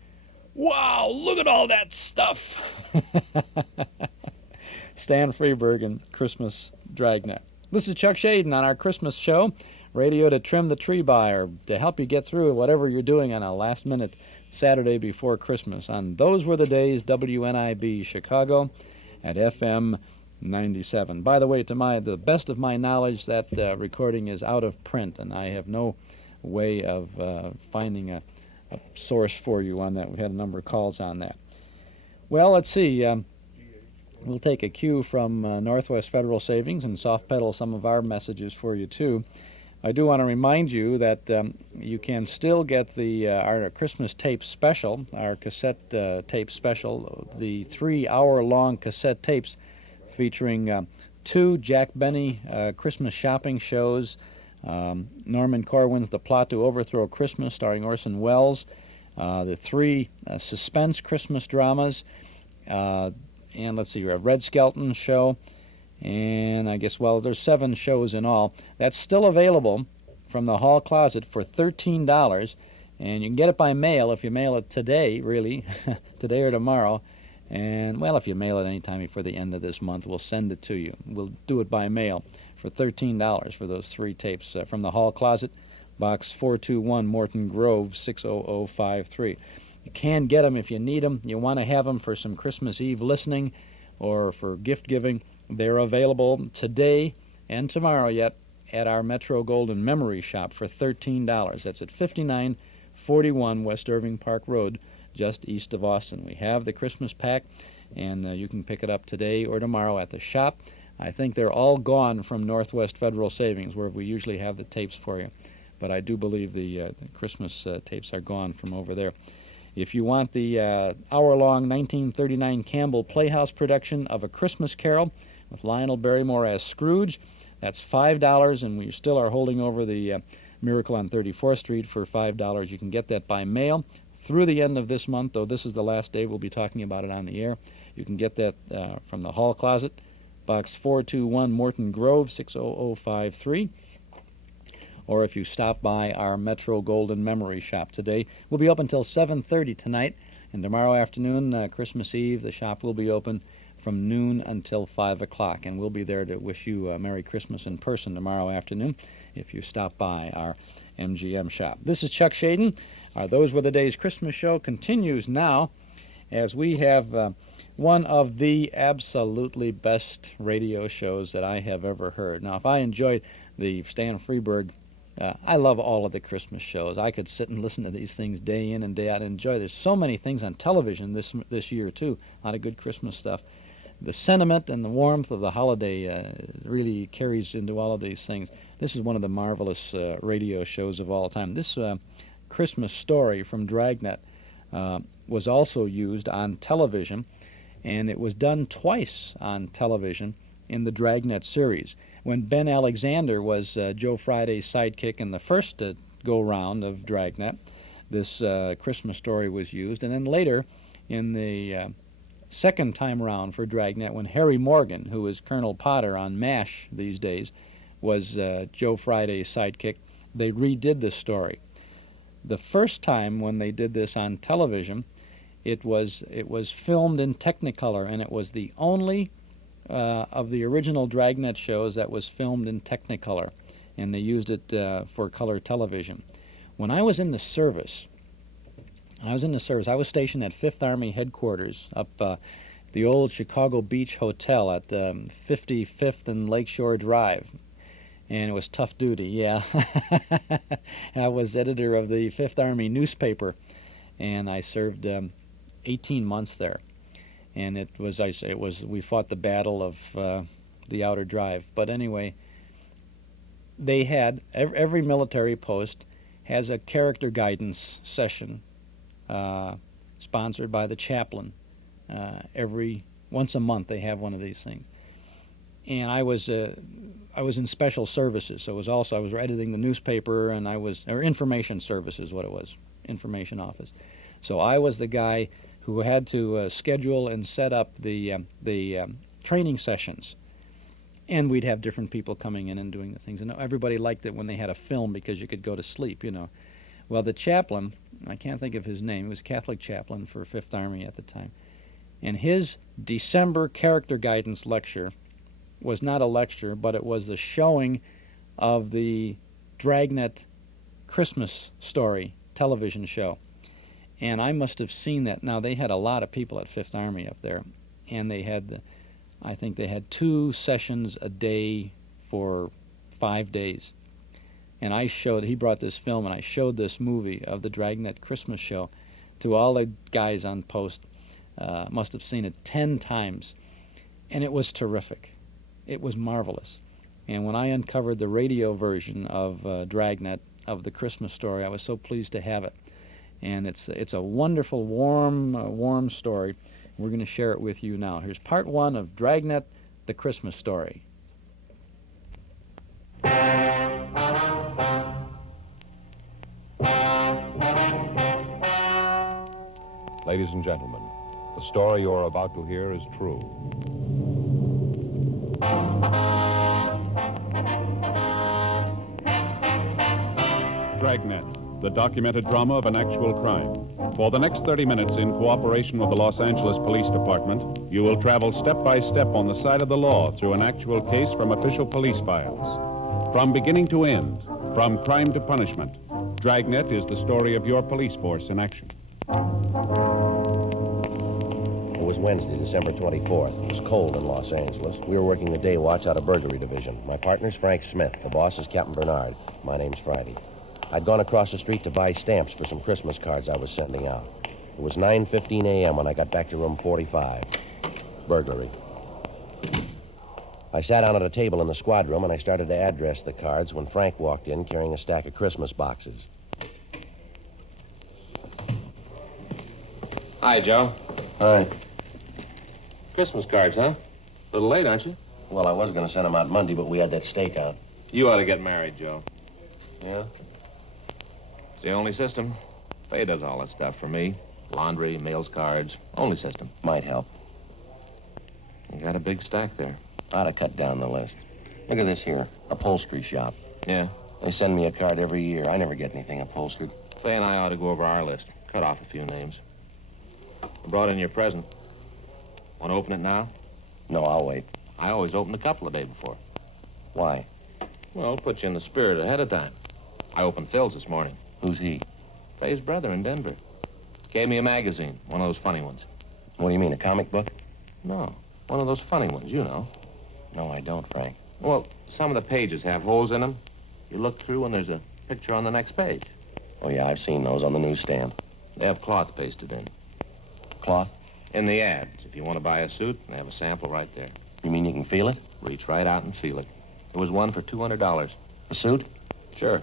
"Wow, look at all that stuff." Stan Freberg and Christmas Dragnet. This is Chuck Shaden on our Christmas show, radio to trim the tree by or to help you get through whatever you're doing on a last-minute Saturday before Christmas. On Those Were the Days, WNIB Chicago at FM 97. By the way, to the best of my knowledge, that recording is out of print, and I have no way of finding a source for you on that. We had a number of calls on that. Well, let's see. We'll take a cue from Northwest Federal Savings and soft pedal some of our messages for you, too. I do want to remind you that you can still get our Christmas tape special, our cassette tape special, the 3-hour-long cassette tapes featuring 2 Jack Benny Christmas shopping shows, Norman Corwin's The Plot to Overthrow Christmas, starring Orson Welles, the 3 suspense Christmas dramas, and let's see, a Red Skelton show, and I guess, well, there's 7 shows in all. That's still available from the hall closet for $13, and you can get it by mail if you mail it today, really, today or tomorrow. And, well, if you mail it any time before the end of this month, we'll send it to you. We'll do it by mail for $13 for those 3 tapes from the hall closet, Box 421, Morton Grove, 60053. You can get them if you need them. You want to have them for some Christmas Eve listening or for gift giving. They're available today and tomorrow yet at our Metro Golden Memory Shop for $13. That's at 5941 West Irving Park Road, just east of Austin. We have the Christmas pack, and you can pick it up today or tomorrow at the shop. I think they're all gone from Northwest Federal Savings, where we usually have the tapes for you. But I do believe the Christmas tapes are gone from over there. If you want the hour-long 1939 Campbell Playhouse production of A Christmas Carol with Lionel Barrymore as Scrooge, that's $5, and we still are holding over the Miracle on 34th Street for $5. You can get that by mail through the end of this month, though this is the last day we'll be talking about it on the air. You can get that from the hall closet, Box 421, Morton Grove, 60053. Or if you stop by our Metro Golden Memory Shop today. We'll be open until 7:30 tonight, and tomorrow afternoon, Christmas Eve, the shop will be open from noon until 5 o'clock, and we'll be there to wish you a Merry Christmas in person tomorrow afternoon if you stop by our MGM shop. This is Chuck Shaden. Our Those Were the Days Christmas show continues now as we have one of the absolutely best radio shows that I have ever heard. Now, if I enjoyed the Stan Freberg, I love all of the Christmas shows. I could sit and listen to these things day in and day out and enjoy. There's so many things on television this year, too. A lot of good Christmas stuff. The sentiment and the warmth of the holiday really carries into all of these things. This is one of the marvelous radio shows of all time. This Christmas Story from Dragnet was also used on television, and it was done twice on television in the Dragnet series. When Ben Alexander was Joe Friday's sidekick in the first go-round of Dragnet, this Christmas Story was used. And then later, in the second time round for Dragnet, when Harry Morgan, who is Colonel Potter on MASH these days, was Joe Friday's sidekick, they redid this story. The first time when they did this on television, it was filmed in Technicolor, and it was the only of the original Dragnet shows that was filmed in Technicolor, and they used it for color television. When I was in the service, I was stationed at 5th Army Headquarters up the old Chicago Beach Hotel at 55th and Lakeshore Drive, and it was tough duty, yeah. I was editor of the 5th Army newspaper, and I served 18 months there. And we fought the battle of the Outer Drive. But anyway, they had, every military post has a character guidance session sponsored by the chaplain. Once a month they have one of these things. And I was in special services, so I was editing the newspaper, and or information services, what it was, information office. So I was the guy who had to schedule and set up the training sessions. And we'd have different people coming in and doing the things. And everybody liked it when they had a film because you could go to sleep, you know. Well, the chaplain, I can't think of his name, he was a Catholic chaplain for 5th Army at the time. And his December character guidance lecture was not a lecture, but it was the showing of the Dragnet Christmas Story television show. And I must have seen that. Now, they had a lot of people at 5th Army up there, and they had, I think they had 2 sessions a day for 5 days. And he brought this film, and I showed this movie of the Dragnet Christmas show to all the guys on post. Must have seen it 10 times, and it was terrific. It was marvelous. And when I uncovered the radio version of Dragnet, of the Christmas Story, I was so pleased to have it. And it's a wonderful, warm story. We're going to share it with you now. Here's part 1 of Dragnet, the Christmas Story. Ladies and gentlemen, the story you're about to hear is true. Dragnet, the documented drama of an actual crime. For the next 30 minutes, in cooperation with the Los Angeles Police Department, you will travel step by step on the side of the law through an actual case from official police files. From beginning to end, from crime to punishment, Dragnet is the story of your police force in action. It was Wednesday, December 24th. It was cold in Los Angeles. We were working the day watch out of burglary division. My partner's Frank Smith. The boss is Captain Bernard. My name's Fridayy. I'd gone across the street to buy stamps for some Christmas cards I was sending out. It was 9:15 a.m. when I got back to room 45. Burglary. I sat down at a table in the squad room and I started to address the cards when Frank walked in carrying a stack of Christmas boxes. Hi, Joe. Hi. Christmas cards, huh? A little late, aren't you? Well, I was going to send them out Monday, but we had that stakeout. You ought to get married, Joe. Yeah? It's the only system. Faye does all that stuff for me. Laundry, mails cards. Only system. Might help. You got a big stack there. Ought to cut down the list. Look at this here. Upholstery shop. Yeah? They send me a card every year. I never get anything upholstered. Faye and I ought to go over our list. Cut off a few names. I brought in your present. Want to open it now? No, I'll wait. I always open a couple the day before. Why? Well, put you in the spirit ahead of time. I opened Phil's this morning. Who's he? Faye's brother in Denver. Gave me a magazine, one of those funny ones. What do you mean, a comic book? No, one of those funny ones, you know. No, I don't, Frank. Well, some of the pages have holes in them. You look through and there's a picture on the next page. Oh, yeah, I've seen those on the newsstand. They have cloth pasted in. Cloth? In the ads. If you want to buy a suit, they have a sample right there. You mean you can feel it? Reach right out and feel it. There was one for $200. A suit? Sure.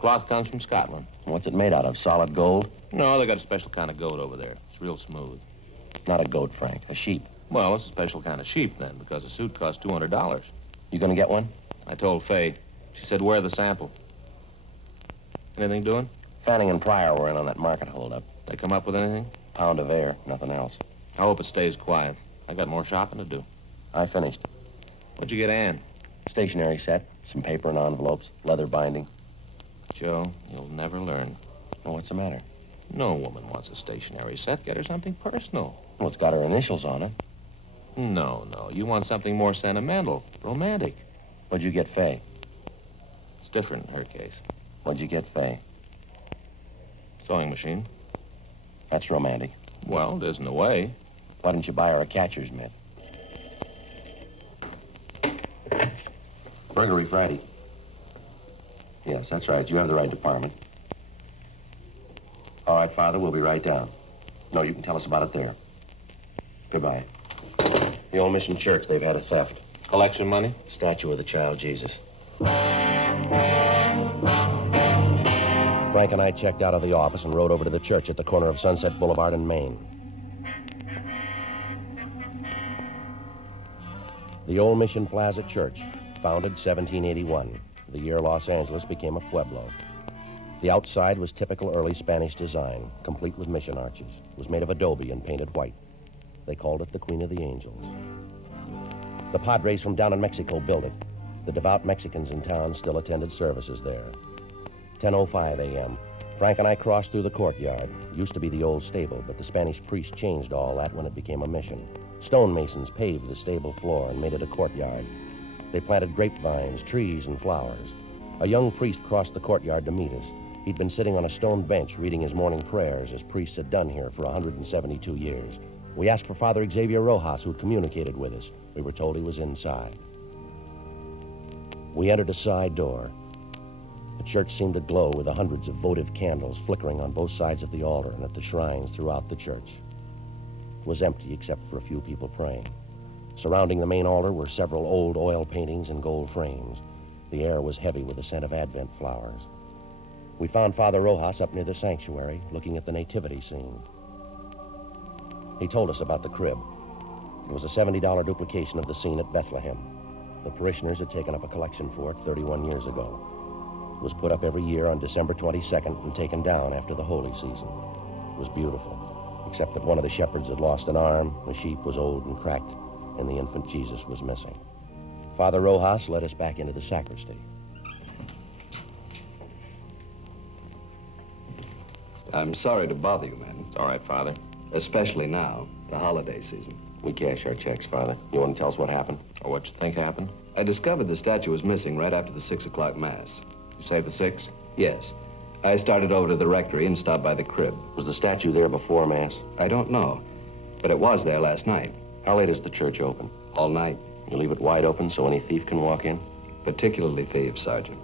Cloth comes from Scotland. What's it made out of? Solid gold? No, they got a special kind of goat over there. It's real smooth. Not a goat, Frank. A sheep. Well, it's a special kind of sheep, then, because a suit costs $200. You gonna get one? I told Faye. She said, wear the sample. Anything doing? Fanning and Pryor were in on that market holdup. They come up with anything? Pound of air, nothing else. I hope it stays quiet. I got more shopping to do. I finished. What'd you get Ann? Stationery set, some paper and envelopes, leather binding. Joe, you'll never learn. Well, what's the matter? No woman wants a stationery set. Get her something personal. Well, it's got her initials on it. No. You want something more sentimental, romantic. What'd you get Faye? It's different in her case. What'd you get Faye? Sewing machine. That's romantic. Well, it isn't a way. Why didn't you buy her a catcher's mitt? Burglary Friday. Yes, that's right. You have the right department. All right, Father, we'll be right down. No, you can tell us about it there. Goodbye. The old mission church, they've had a theft. Collection money? Statue of the child Jesus. Frank and I checked out of the office and rode over to the church at the corner of Sunset Boulevard and Main. The Old Mission Plaza Church, founded 1781, the year Los Angeles became a pueblo. The outside was typical early Spanish design, complete with mission arches. It was made of adobe and painted white. They called it the Queen of the Angels. The Padres from down in Mexico built it. The devout Mexicans in town still attended services there. 10:05 a.m. Frank and I crossed through the courtyard. It used to be the old stable, but the Spanish priest changed all that when it became a mission. Stonemasons paved the stable floor and made it a courtyard. They planted grapevines, trees, and flowers. A young priest crossed the courtyard to meet us. He'd been sitting on a stone bench reading his morning prayers, as priests had done here for 172 years. We asked for Father Xavier Rojas, who'd communicated with us. We were told he was inside. We entered a side door. The church seemed to glow with the hundreds of votive candles flickering on both sides of the altar and at the shrines throughout the church. It was empty except for a few people praying. Surrounding the main altar were several old oil paintings and gold frames. The air was heavy with the scent of Advent flowers. We found Father Rojas up near the sanctuary, looking at the nativity scene. He told us about the crib. It was a $70 duplication of the scene at Bethlehem. The parishioners had taken up a collection for it 31 years ago. It was put up every year on December 22nd and taken down after the holy season. It was beautiful, except that one of the shepherds had lost an arm, the sheep was old and cracked, and the infant Jesus was missing. Father Rojas led us back into the sacristy. I'm sorry to bother you, men. It's all right, Father. Especially now, the holiday season. We cash our checks, Father. You want to tell us what happened? Or what you think happened? I discovered the statue was missing right after the 6 o'clock Mass. You saved the 6? Yes. I started over to the rectory and stopped by the crib. Was the statue there before Mass? I don't know, but it was there last night. How late is the church open? All night. You leave it wide open so any thief can walk in? Particularly thieves, Sergeant.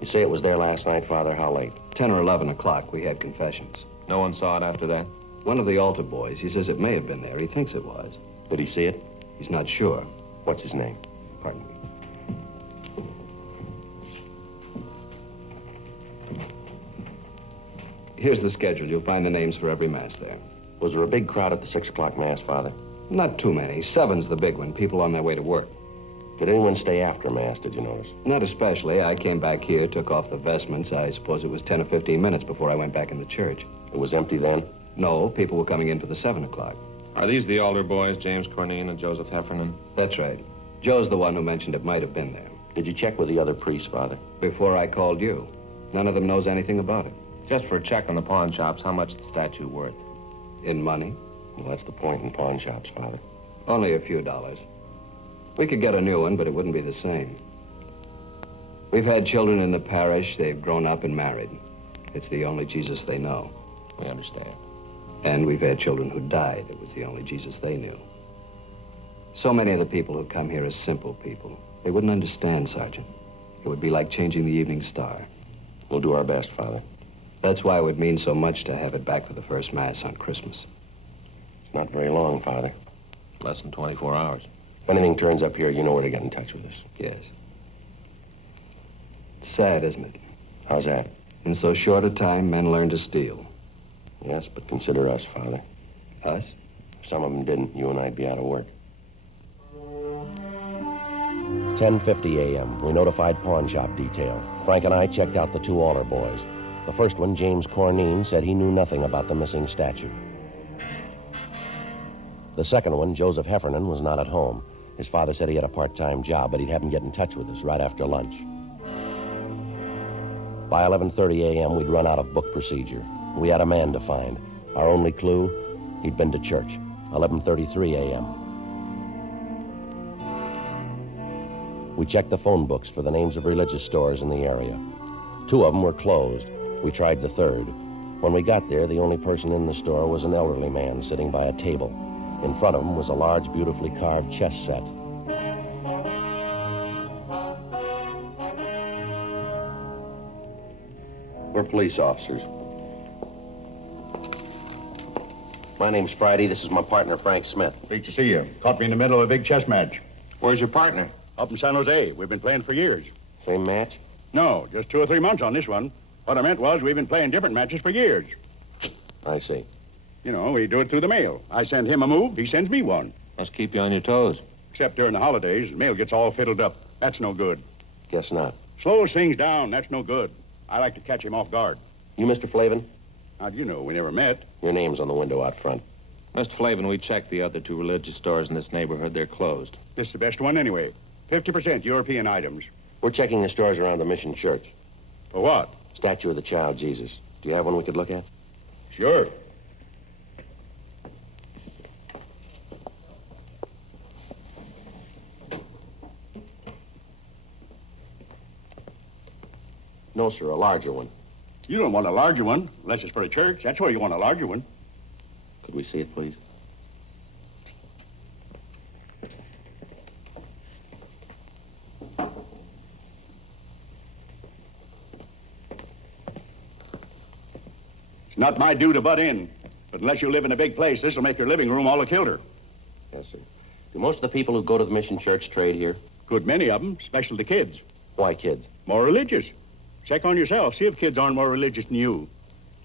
You say it was there last night, Father. How late? 10 or 11 o'clock. We had confessions. No one saw it after that? One of the altar boys. He says it may have been there. He thinks it was. Did he see it? He's not sure. What's his name? Pardon me. Here's the schedule. You'll find the names for every Mass there. Was there a big crowd at the 6 o'clock Mass, Father? Not too many. 7's the big one. People on their way to work. Did anyone stay after Mass, did you notice? Not especially. I came back here, took off the vestments. I suppose it was 10 or 15 minutes before I went back in the church. It was empty then? No, people were coming in for the 7 o'clock. Are these the altar boys, James Cornine and Joseph Heffernan? That's right. Joe's the one who mentioned it might have been there. Did you check with the other priests, Father? Before I called you. None of them knows anything about it. Just for a check on the pawn shops, how much is the statue worth? In money? Well, that's the point in pawn shops, Father. Only a few dollars. We could get a new one, but it wouldn't be the same. We've had children in the parish. They've grown up and married. It's the only Jesus they know. We understand. And we've had children who died. It was the only Jesus they knew. So many of the people who come here are simple people. They wouldn't understand, Sergeant. It would be like changing the evening star. We'll do our best, Father. That's why it would mean so much to have it back for the first Mass on Christmas. It's not very long, Father. Less than 24 hours. If anything turns up here, you know where to get in touch with us. Yes. It's sad, isn't it? How's that? In so short a time, men learn to steal. Yes, but consider us, Father. Us? If some of them didn't, you and I'd be out of work. 10:50 a.m. We notified pawn shop detail. Frank and I checked out the 2 altar boys. The first one, James Cornine, said he knew nothing about the missing statue. The second one, Joseph Heffernan, was not at home. His father said he had a part-time job, but he'd have him get in touch with us right after lunch. By 11:30 a.m., we'd run out of book procedure. We had a man to find. Our only clue, he'd been to church. 11:33 a.m. We checked the phone books for the names of religious stores in the area. 2 of them were closed. We tried the 3rd. When we got there, the only person in the store was an elderly man sitting by a table. In front of him was a large, beautifully carved chess set. We're police officers. My name's Fridayy. This is my partner, Frank Smith. Great to see you. Caught me in the middle of a big chess match. Where's your partner? Up in San Jose. We've been playing for years. Same match? No, just 2 or 3 months on this one. What I meant was we've been playing different matches for years. I see. You know, we do it through the mail. I send him a move, he sends me one. Must keep you on your toes. Except during the holidays, the mail gets all fiddled up. That's no good. Guess not. Slows things down, that's no good. I like to catch him off guard. You Mr. Flavin? How do you know? We never met. Your name's on the window out front. Mr. Flavin, we checked the other 2 religious stores in this neighborhood. They're closed. This is the best one anyway. 50% European items. We're checking the stores around the Mission Church. For what? Statue of the Child Jesus. Do you have one we could look at? Sure. No, sir, a larger one. You don't want a larger one, unless it's for a church. That's where you want a larger one. Could we see it, please? It's not my due to butt in. But unless you live in a big place, this will make your living room all the kilter. Yes, sir. Do most of the people who go to the Mission Church trade here? Good many of them, especially the kids. Why kids? More religious. Check on yourself. See if kids aren't more religious than you.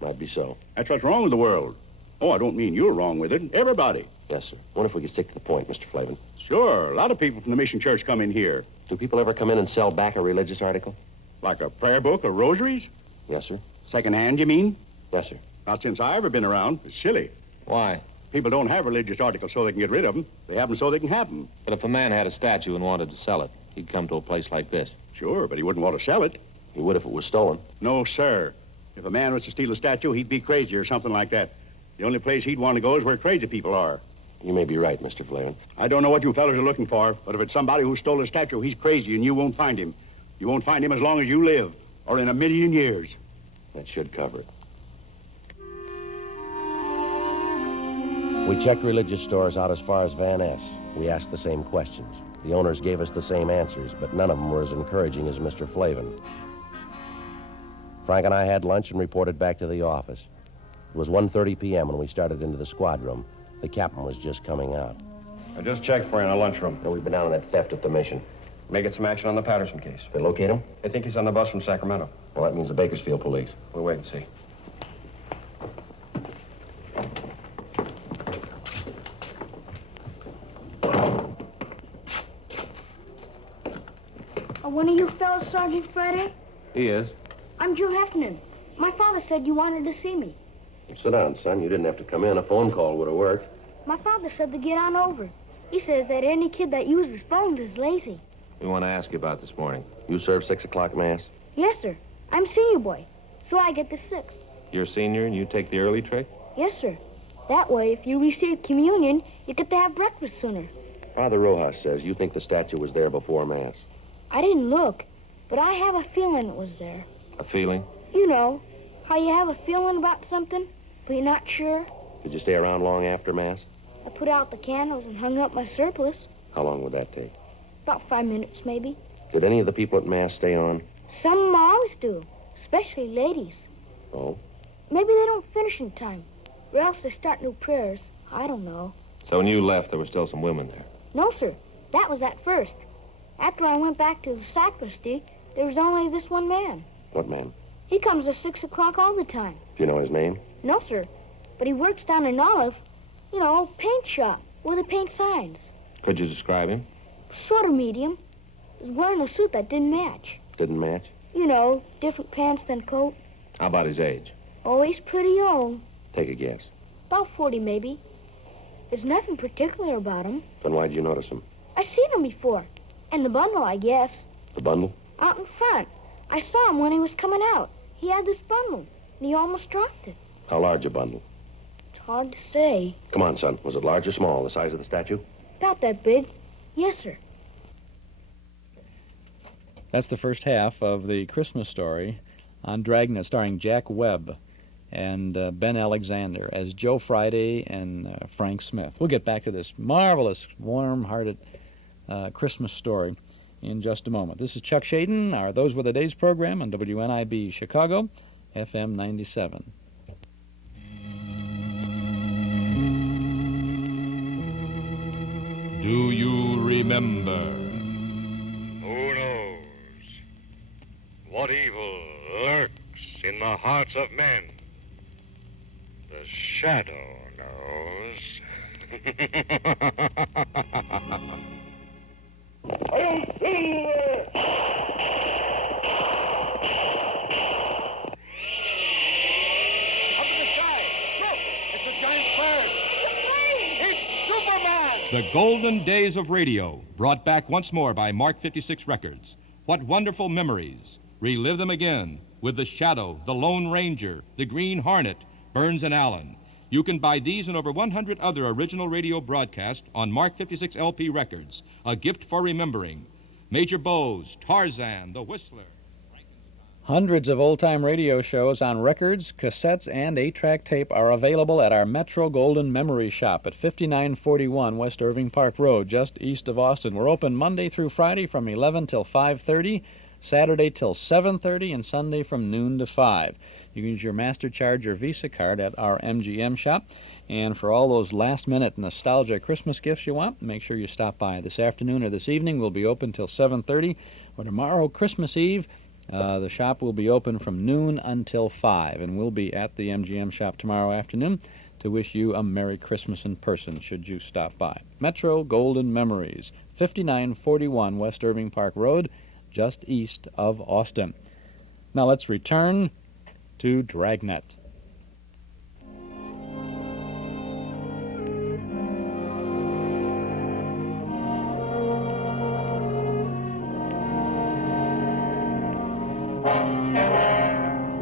Might be so. That's what's wrong with the world. Oh, I don't mean you're wrong with it. Everybody. Yes, sir. Wonder if we could stick to the point, Mr. Flavin. Sure. A lot of people from the Mission Church come in here. Do people ever come in and sell back a religious article? Like a prayer book or rosaries? Yes, sir. Second-hand, you mean? Yes, sir. Not since I've ever been around. It's silly. Why? People don't have religious articles so they can get rid of them. They have them so they can have them. But if a man had a statue and wanted to sell it, he'd come to a place like this. Sure, but he wouldn't want to sell it. He would if it was stolen. No, sir. If a man was to steal a statue, he'd be crazy or something like that. The only place he'd want to go is where crazy people are. You may be right, Mr. Flavin. I don't know what you fellas are looking for, but if it's somebody who stole a statue, he's crazy and you won't find him. You won't find him as long as you live, or in 1,000,000 years. That should cover it. We checked religious stores out as far as Van Ness. We asked the same questions. The owners gave us the same answers, but none of them were as encouraging as Mr. Flavin. Frank and I had lunch and reported back to the office. It was 1:30 p.m. when we started into the squad room. The captain was just coming out. I just checked for you in the lunchroom. No, we've been down on that theft at the mission. May get some action on the Patterson case. They locate him? They think he's on the bus from Sacramento. Well, that means the Bakersfield police. We'll wait and see. Are one of you fellas Sergeant Fridayy? He is. I'm Joe Heffernan. My father said you wanted to see me. Sit down, son. You didn't have to come in. A phone call would have worked. My father said to get on over. He says that any kid that uses phones is lazy. We want to ask you about this morning. You serve 6 o'clock mass? Yes, sir. I'm senior boy, so I get the 6. You're a senior and you take the early trick? Yes, sir. That way, if you receive communion, you get to have breakfast sooner. Father Rojas says you think the statue was there before mass. I didn't look, but I have a feeling it was there. A feeling? You know, how you have a feeling about something, but you're not sure. Did you stay around long after mass? I put out the candles and hung up my surplice. How long would that take? About 5 minutes, maybe. Did any of the people at mass stay on? Some of 'em always do, especially ladies. Oh? Maybe they don't finish in time, or else they start new prayers. I don't know. So when you left, there were still some women there? No, sir. That was at first. After I went back to the sacristy, there was only this one man. What man? He comes at 6 o'clock all the time. Do you know his name? No, sir. But he works down in Olive, you know, paint shop, where they paint signs. Could you describe him? Sort of medium. He was wearing a suit that didn't match. Didn't match? You know, different pants than coat. How about his age? Oh, he's pretty old. Take a guess. About 40, maybe. There's nothing particular about him. Then why'd you notice him? I've seen him before. And the bundle, I guess. The bundle? Out in front. I saw him when he was coming out. He had this bundle, and he almost dropped it. How large a bundle? It's hard to say. Come on, son. Was it large or small, the size of the statue? About that big. Yes, sir. That's the first half of the Christmas story on Dragnet, starring Jack Webb and Ben Alexander as Joe Fridayy and Frank Smith. We'll get back to this marvelous, warm-hearted Christmas story in just a moment. This is Chuck Shaden, our Those Were the Days program on WNIB Chicago, FM 97. Do you remember? Who knows what evil lurks in the hearts of men? The shadow knows. The Golden Days of Radio, brought back once more by Mark 56 Records. What wonderful memories. Relive them again with The Shadow, The Lone Ranger, The Green Hornet, Burns and Allen. You can buy these and over 100 other original radio broadcasts on Mark 56 LP Records. A gift for remembering. Major Bowes, Tarzan, The Whistler. Hundreds of old-time radio shows on records, cassettes, and 8-track tape are available at our Metro Golden Memory Shop at 5941 West Irving Park Road, just east of Austin. We're open Monday through Friday from 11 till 5:30, Saturday till 7:30, and Sunday from noon to 5. You can use your MasterCard or Visa card at our MGM shop. And for all those last-minute nostalgia Christmas gifts you want, make sure you stop by this afternoon or this evening. We'll be open till 7:30. Or tomorrow, Christmas Eve, the shop will be open from noon until 5, and we'll be at the MGM shop tomorrow afternoon to wish you a Merry Christmas in person, should you stop by. Metro Golden Memories, 5941 West Irving Park Road, just east of Austin. Now let's return to Dragnet.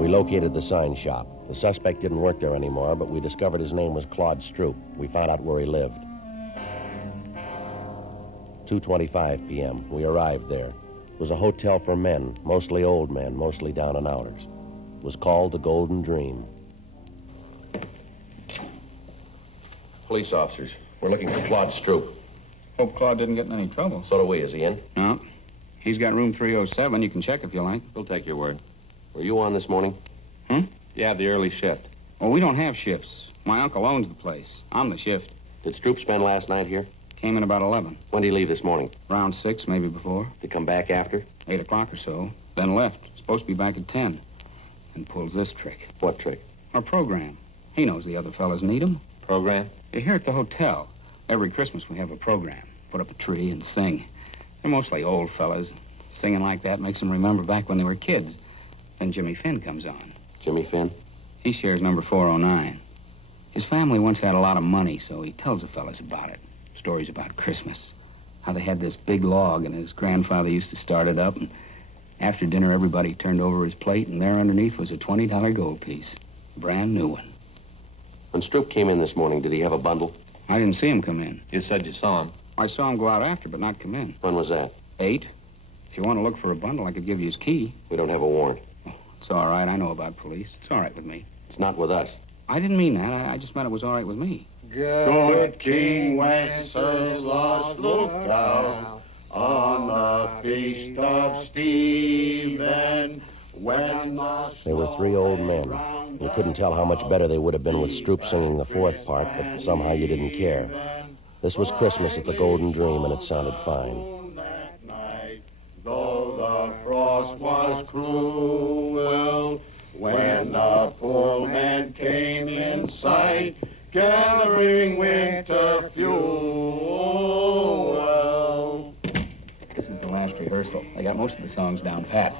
We located the sign shop. The suspect didn't work there anymore, but we discovered his name was Claude Stroop. We found out where he lived. 2:25 p.m. We arrived there. It was a hotel for men, mostly old men, mostly down and outers. It was called the Golden Dream. Police officers. We're looking for Claude Stroop. Hope Claude didn't get in any trouble. So do we. Is he in? No. He's got room 307. You can check if you like. We'll take your word. Were you on this morning? Yeah, the early shift. Well, we don't have shifts. My uncle owns the place. I'm the shift. Did Stroop spend last night here? Came in about 11. When did he leave this morning? Around 6, maybe before. Did he come back after? 8 o'clock or so. Then left. Supposed to be back at 10. And pulls this trick. What trick? Our program. He knows the other fellas need him. Program? Here at the hotel. Every Christmas we have a program. Put up a tree and sing. They're mostly old fellas. Singing like that makes them remember back when they were kids. Then Jimmy Finn comes on. Jimmy Finn? He shares number 409. His family once had a lot of money, so he tells the fellas about it. Stories about Christmas. How they had this big log, and his grandfather used to start it up, and after dinner, everybody turned over his plate, and there underneath was a $20 gold piece. Brand new one. When Stroop came in this morning, did he have a bundle? I didn't see him come in. You said you saw him. I saw him go out after, but not come in. When was that? 8. If you want to look for a bundle, I could give you his key. We don't have a warrant. It's all right. I know about police. It's all right with me. It's not with us. I didn't mean that. I just meant it was all right with me. Good King Wenceslas looked down on the feast of Stephen when the They were 3 old men. You couldn't tell how much better they would have been with Stroop singing the 4th part, but somehow you didn't care. This was Christmas at the Golden Dream, and it sounded fine. Though the frost was cruel, when the poor man came in sight, gathering winter fuel. This is the last rehearsal. I got most of the songs down pat.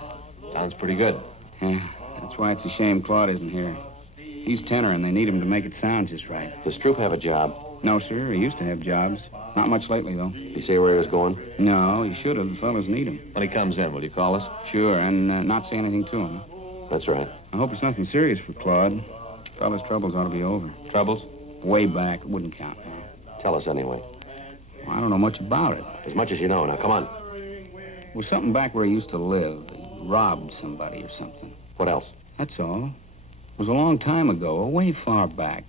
Sounds pretty good. Yeah, that's why it's a shame Claude isn't here. He's tenor, and they need him to make it sound just right. Does Stroop have a job? No, sir. He used to have jobs. Not much lately, though. Did he say where he was going? No, he should have. The fellas need him. When he comes in, will you call us? Sure, and not say anything to him. That's right. I hope it's nothing serious for Claude. Fella's troubles ought to be over. Troubles? Way back. It wouldn't count now. Tell us anyway. Well, I don't know much about it. As much as you know. Now, come on. It was something back where he used to live. He robbed somebody or something. What else? That's all. It was a long time ago, way far back.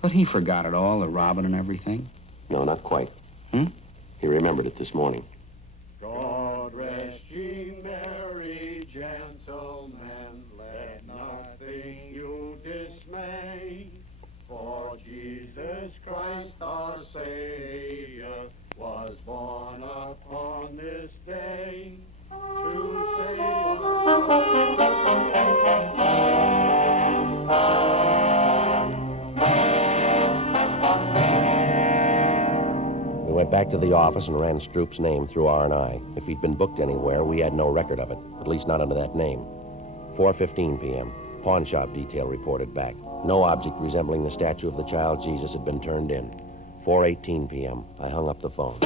But he forgot it all, the robbing and everything. No, not quite. He remembered it this morning. God rest ye merry gentlemen, let nothing you dismay, for Jesus Christ our Savior was born upon this day to save We went back to the office and ran Stroop's name through R&I. If he'd been booked anywhere, we had no record of it, at least not under that name. 4:15 p.m. Pawn shop detail reported back. No object resembling the statue of the child Jesus had been turned in. 4:18 p.m. I hung up the phone.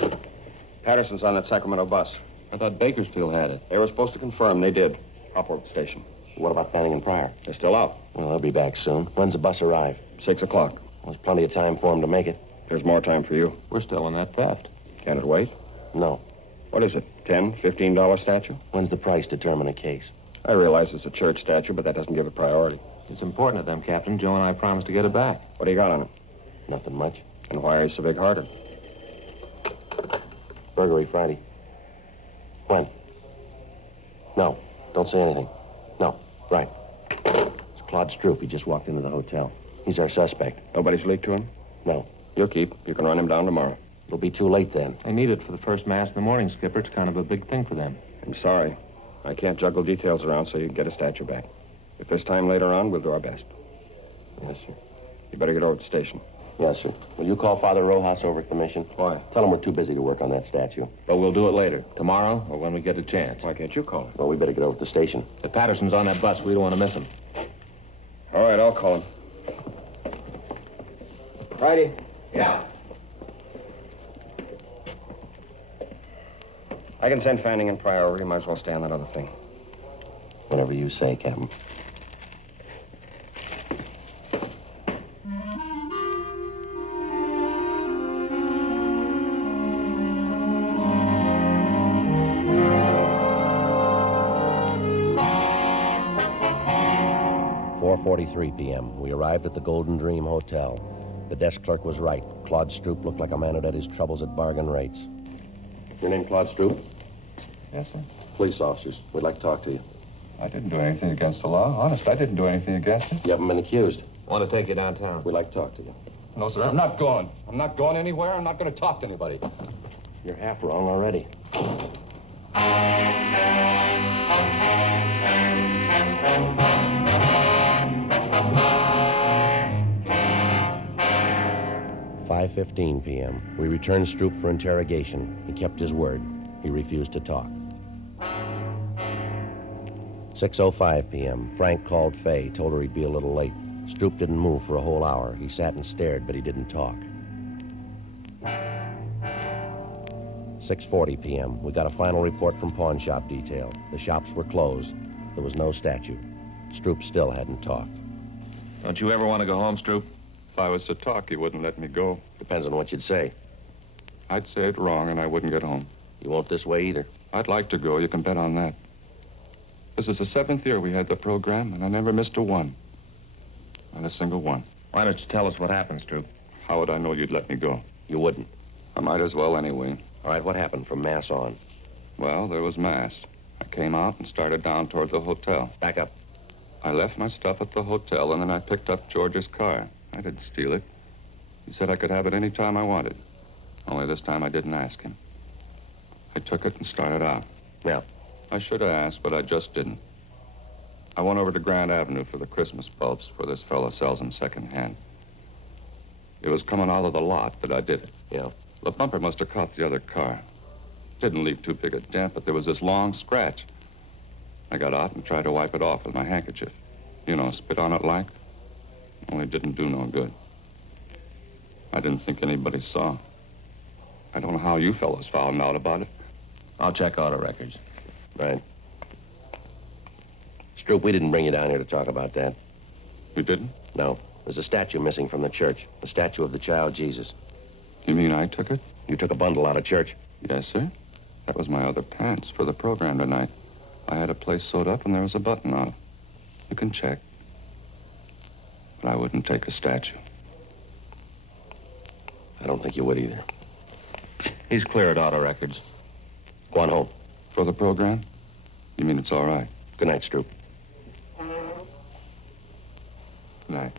Patterson's on that Sacramento bus. I thought Bakersfield had it. They were supposed to confirm. They did. Upward station. What about Fanning and Pryor? They're still out. Well, they'll be back soon. When's the bus arrive? 6 o'clock. There's plenty of time for them to make it. There's more time for you. We're still in that theft. Can it wait? No. What is it, $10, $15 statue? When's the price determine a case? I realize it's a church statue, but that doesn't give it priority. It's important to them, Captain. Joe and I promised to get it back. What do you got on it? Nothing much. And why are you so big-hearted? Burglary Friday. When? No. Don't say anything. No. Right. It's Claude Stroop. He just walked into the hotel. He's our suspect. Nobody's leaked to him? No. You'll keep. You can run him down tomorrow. It'll be too late then. They need it for the first mass in the morning, Skipper. It's kind of a big thing for them. I'm sorry. I can't juggle details around so you can get a statue back. If there's time later on, we'll do our best. Yes, sir. You better get over to the station. Yes, sir. Will you call Father Rojas over at the mission? Why? Tell him we're too busy to work on that statue. But we'll do it later. Tomorrow or when we get a chance. Why can't you call him? Well, we better get over to the station. If Patterson's on that bus, we don't want to miss him. All right, I'll call him. Friday. Yeah. I can send Fanning and Pryor over. You might as well stay on that other thing. Whatever you say, Captain. 4:43 p.m. We arrived at the Golden Dream Hotel. The desk clerk was right. Claude Stroop looked like a man who'd had his troubles at bargain rates. Your name Claude Stroop? Yes, sir. Police officers. We'd like to talk to you. I didn't do anything against the law. Honest, I didn't do anything against it. You haven't been accused. Want to take you downtown? We'd like to talk to you. No, sir, I'm not going. I'm not going anywhere. I'm not going to talk to anybody. You're half wrong already. 5:15 p.m. We returned Stroop for interrogation. He kept his word. He refused to talk. 6:05 p.m. Frank called Fay, told her he'd be a little late. Stroop didn't move for a whole hour. He sat and stared, but he didn't talk. 6:40 p.m. We got a final report from pawn shop detail. The shops were closed. There was no statue. Stroop still hadn't talked. Don't you ever want to go home, Stroop? If I was to talk, he wouldn't let me go. Depends on what you'd say. I'd say it wrong, and I wouldn't get home. You won't this way either. I'd like to go. You can bet on that. This is the 7th year we had the program, and I never missed a one. Not a single one. Why don't you tell us what happened, Stroop? How would I know you'd let me go? You wouldn't. I might as well anyway. All right, what happened from Mass on? Well, there was Mass. I came out and started down toward the hotel. Back up. I left my stuff at the hotel, and then I picked up George's car. I didn't steal it. He said I could have it any time I wanted. Only this time I didn't ask him. I took it and started out. Yeah. I should have asked, but I just didn't. I went over to Grand Avenue for the Christmas bulbs where this fella sells them secondhand. It was coming out of the lot that I did it. Yeah. The bumper must have caught the other car. Didn't leave too big a dent, but there was this long scratch. I got out and tried to wipe it off with my handkerchief. You know, spit on it like. Only didn't do no good. I didn't think anybody saw. I don't know how you fellas found out about it. I'll check auto records. Right. Stroop, we didn't bring you down here to talk about that. We didn't? No. There's a statue missing from the church. A statue of the child Jesus. You mean I took it? You took a bundle out of church. Yes, sir. That was my other pants for the program tonight. I had a place sewed up and there was a button on it. You can check. But I wouldn't take a statue. I don't think you would either. He's clear at auto records. Go on home. For the program? You mean it's all right? Good night, Stroop. Good night.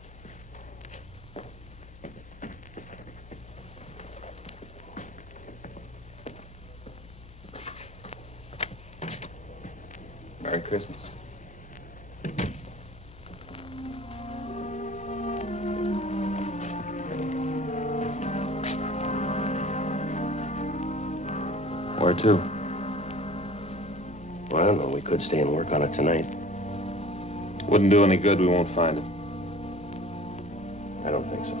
Merry Christmas. Where to? Well, I don't know. We could stay and work on it tonight. Wouldn't do any good. We won't find it. I don't think so.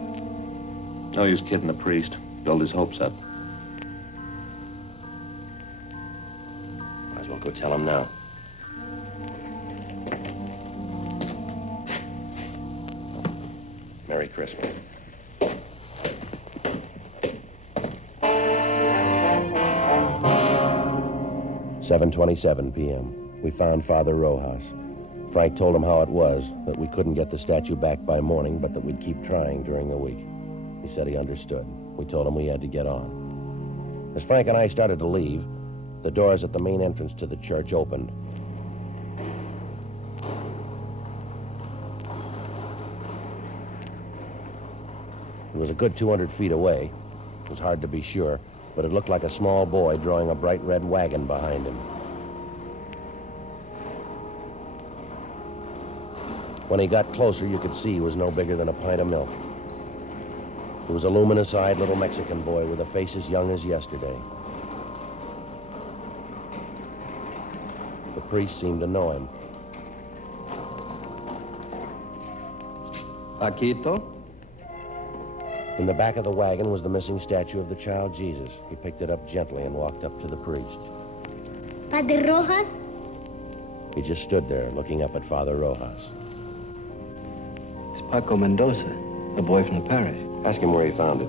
No use kidding the priest. Build his hopes up. Might as well go tell him now. Merry Christmas. "7:27 p.m. We found Father Rojas. Frank told him how it was, that we couldn't get the statue back by morning, but that we'd keep trying during the week. He said he understood. We told him we had to get on. As Frank and I started to leave, the doors at the main entrance to the church opened. It was a good 200 feet away. It was hard to be sure, but it looked like a small boy drawing a bright red wagon behind him. When he got closer, you could see he was no bigger than a pint of milk. He was a luminous-eyed little Mexican boy with a face as young as yesterday. The priest seemed to know him. Paquito? In the back of the wagon was the missing statue of the child Jesus. He picked it up gently and walked up to the priest. Padre Rojas? He just stood there, looking up at Father Rojas. It's Paco Mendoza, a boy from the parish. Ask him where he found it.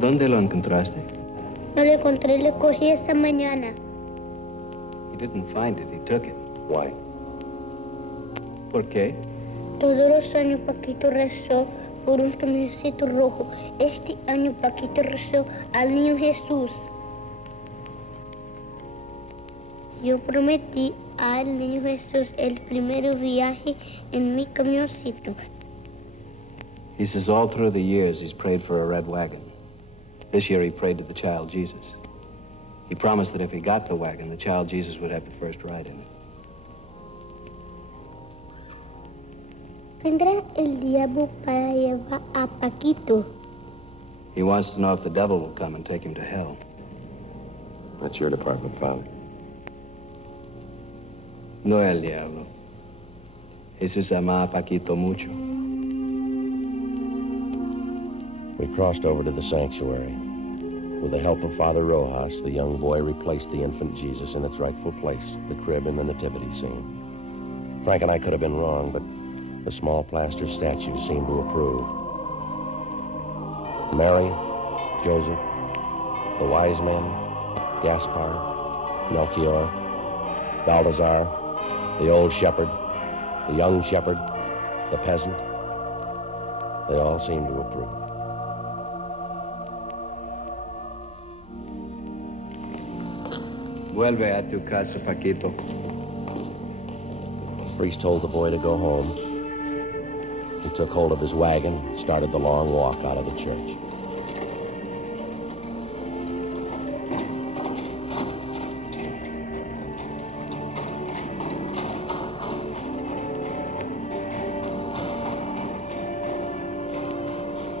¿Dónde lo encontraste? No lo encontré, le cogí esta mañana. He didn't find it, he took it. Why? ¿Por qué? Todos los años Paquito rezó por un camioncito rojo. Este año Paquito rezó al niño Jesús. Yo prometí al niño Jesús el primer viaje en mi camioncito. He says all through the years he's prayed for a red wagon. This year he prayed to the child Jesus. He promised that if he got the wagon, the child Jesus would have the first ride in it. ¿Tendrá el diablo para llevar a Paquito? He wants to know if the devil will come and take him to hell. That's your department, Father. No el diablo. Jesús ama a Paquito mucho. We crossed over to the sanctuary. With the help of Father Rojas, the young boy replaced the infant Jesus in its rightful place, the crib in the nativity scene. Frank and I could have been wrong, but the small plaster statue seemed to approve. Mary, Joseph, the wise men, Gaspar, Melchior, Balthazar, the old shepherd, the young shepherd, the peasant, they all seemed to approve. Vuelve a tu casa, Paquito. The priest told the boy to go home. He took hold of his wagon and started the long walk out of the church.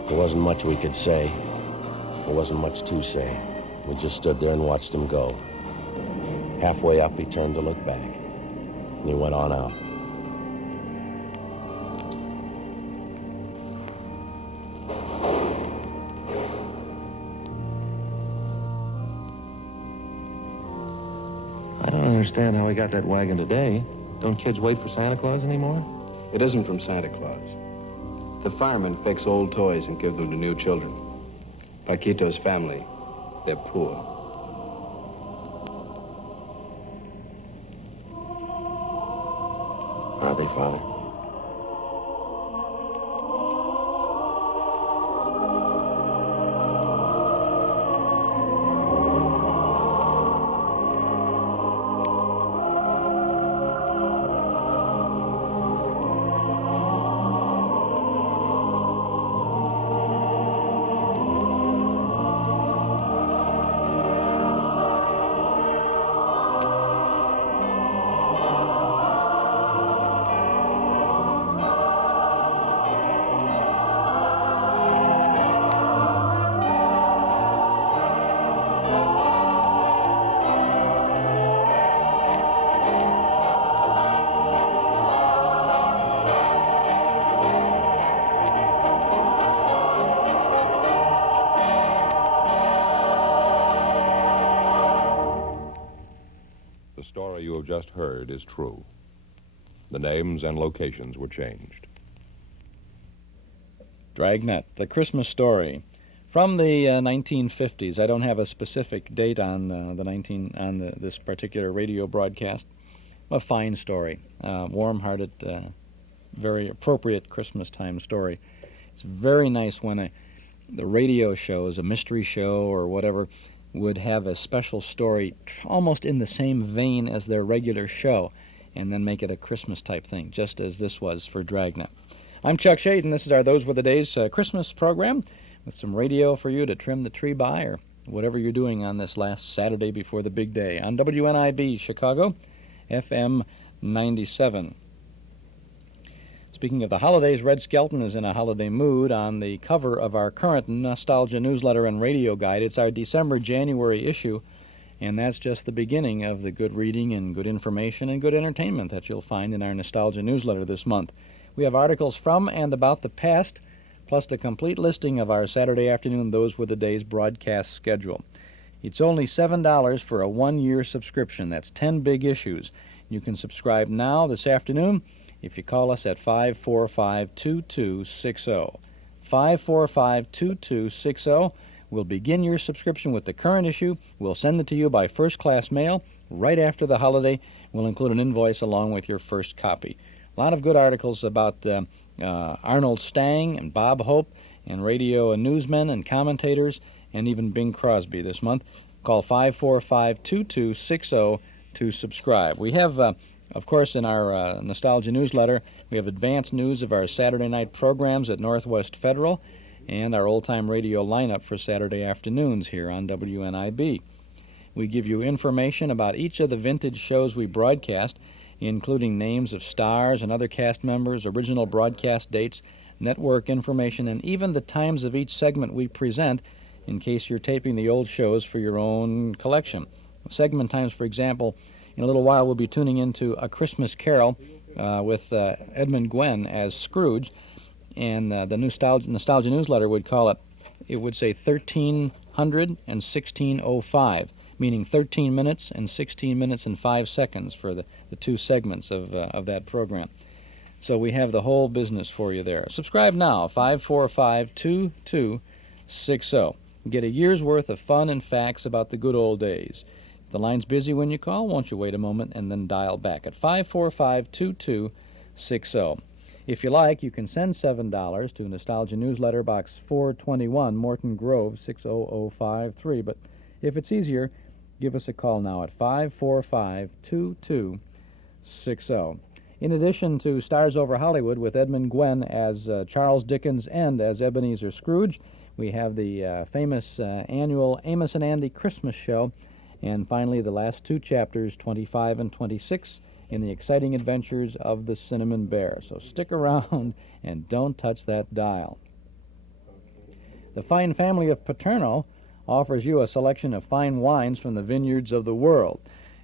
There wasn't much we could say. There wasn't much to say. We just stood there and watched him go. Halfway up, he turned to look back, and he went on out. I don't understand how we got that wagon today. Don't kids wait for Santa Claus anymore? It isn't from Santa Claus. The firemen fix old toys and give them to new children. Paquito's family, they're poor. Are they, Father? The story you have just heard is true. The names and locations were changed. Dragnet, The Christmas Story, from the 1950s. I don't have a specific date on this particular radio broadcast. A fine story, warm-hearted, very appropriate Christmas time story. It's very nice when the radio shows, a mystery show or whatever, would have a special story almost in the same vein as their regular show, and then make it a Christmas-type thing, just as this was for Dragnet. I'm Chuck Shade, and this is our Those Were the Days Christmas program, with some radio for you to trim the tree by, or whatever you're doing on this last Saturday before the big day, on WNIB Chicago, FM 97. Speaking of the holidays, Red Skelton is in a holiday mood. On the cover of our current Nostalgia newsletter and radio guide, it's our December-January issue, and that's just the beginning of the good reading and good information and good entertainment that you'll find in our Nostalgia newsletter this month. We have articles from and about the past, plus the complete listing of our Saturday afternoon Those Were the Days broadcast schedule. It's only $7 for a one-year subscription. That's 10 big issues. You can subscribe now, this afternoon, if you call us at 545-2260. 545-2260. We'll begin your subscription with the current issue. We'll send it to you by first-class mail right after the holiday. We'll include an invoice along with your first copy. A lot of good articles about Arnold Stang and Bob Hope and radio newsmen and commentators and even Bing Crosby this month. Call 545-2260 to subscribe. We have, of course, in our Nostalgia newsletter, we have advanced news of our Saturday night programs at Northwest Federal and our old-time radio lineup for Saturday afternoons here on WNIB. We give you information about each of the vintage shows we broadcast, including names of stars and other cast members, original broadcast dates, network information, and even the times of each segment we present in case you're taping the old shows for your own collection. Segment times, for example, in a little while we'll be tuning into A Christmas Carol with Edmund Gwenn as Scrooge, and the Nostalgia newsletter would call it, it would say 1300 and 1605, meaning 13 minutes and 16 minutes and 5 seconds for the two segments of that program. So we have the whole business for you there. Subscribe now, 545-2260. Get a year's worth of fun and facts about the good old days. If the line's busy when you call, won't you wait a moment and then dial back at 545-2260. If you like, you can send $7 to Nostalgia Newsletter, Box 421, Morton Grove, 60053. But if it's easier, give us a call now at 545-2260. In addition to Stars Over Hollywood with Edmund Gwenn as Charles Dickens and as Ebeneezer Scrooge, we have the famous annual Amos and Andy Christmas show, and finally the last two chapters, 25 and 26, in the exciting adventures of the Cinnamon Bear. So stick around and don't touch that dial. The fine family of Paterno offers you a selection of fine wines from the vineyards of the world.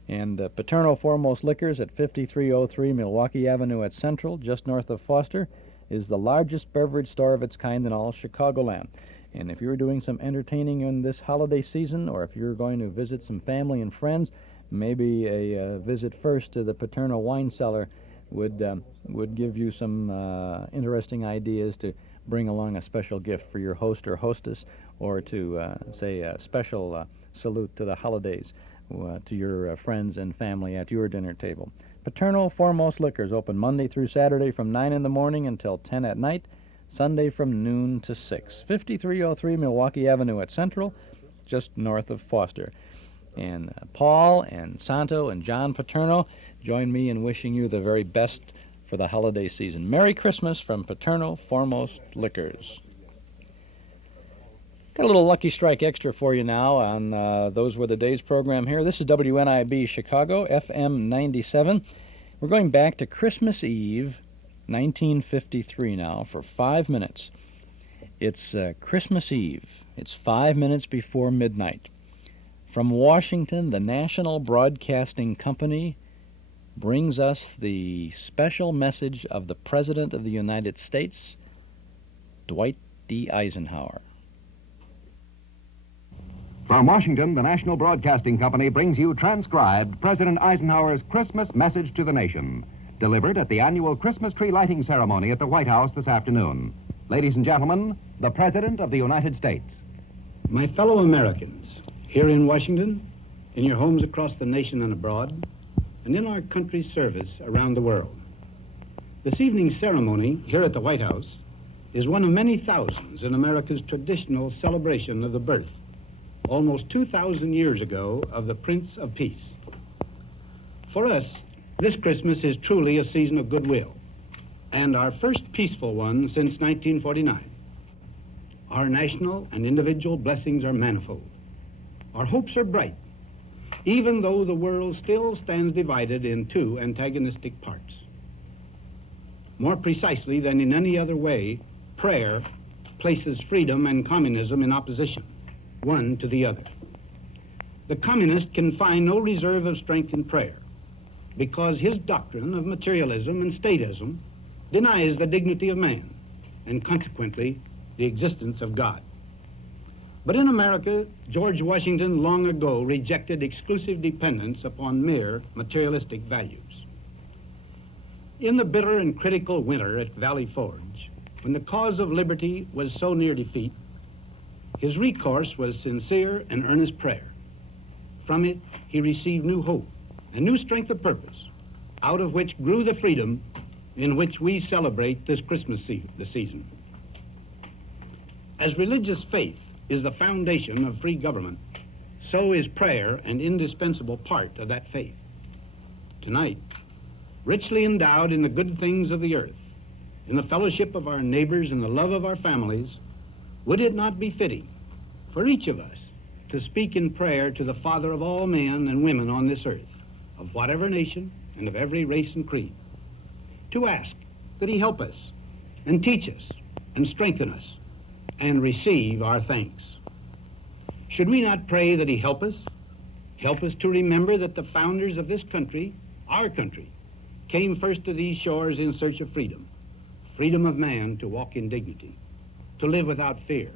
And Paterno Foremost Liquors at 5303 Milwaukee Avenue at Central, just north of Foster, is the largest beverage store of its kind in all Chicagoland. And if you're doing some entertaining in this holiday season, or if you're going to visit some family and friends, maybe a visit first to the Paterno wine cellar would give you some interesting ideas to bring along a special gift for your host or hostess, or to say a special salute to the holidays to your friends and family at your dinner table. Paterno Foremost Liquors open Monday through Saturday from 9 in the morning until 10 at night, Sunday from noon to 6. 5303 Milwaukee Avenue at Central, just north of Foster. And Paul and Santo and John Paterno join me in wishing you the very best for the holiday season. Merry Christmas from Paterno Foremost Liquors. Got a little Lucky Strike extra for you now on Those Were the Days program here. This is WNIB Chicago, FM 97. We're going back to Christmas Eve, 1953 now, for 5 minutes. It's Christmas Eve. It's 5 minutes before midnight. From Washington, the National Broadcasting Company brings us the special message of the President of the United States, Dwight D. Eisenhower. From Washington, the National Broadcasting Company brings you transcribed President Eisenhower's Christmas message to the nation, delivered at the annual Christmas tree lighting ceremony at the White House this afternoon. Ladies and gentlemen, the President of the United States. My fellow Americans, here in Washington, in your homes across the nation and abroad, and in our country's service around the world. This evening's ceremony here at the White House is one of many thousands in America's traditional celebration of the birth, almost 2,000 years ago, of the Prince of Peace. For us, this Christmas is truly a season of goodwill, and our first peaceful one since 1949. Our national and individual blessings are manifold. Our hopes are bright, even though the world still stands divided in two antagonistic parts. More precisely than in any other way, prayer places freedom and communism in opposition, one to the other. The communist can find no reserve of strength in prayer, because his doctrine of materialism and statism denies the dignity of man, and consequently, the existence of God. But in America, George Washington long ago rejected exclusive dependence upon mere materialistic values. In the bitter and critical winter at Valley Forge, when the cause of liberty was so near defeat, his recourse was sincere and earnest prayer. From it, he received new hope and new strength of purpose, out of which grew the freedom in which we celebrate this Christmas season. As religious faith is the foundation of free government, so is prayer an indispensable part of that faith. Tonight, richly endowed in the good things of the earth, in the fellowship of our neighbors and the love of our families, would it not be fitting for each of us to speak in prayer to the Father of all men and women on this earth, of whatever nation and of every race and creed, to ask that he help us and teach us and strengthen us and receive our thanks? Should we not pray that he help us to remember that the founders of this country, our country, came first to these shores in search of freedom, freedom of man to walk in dignity, to live without fear,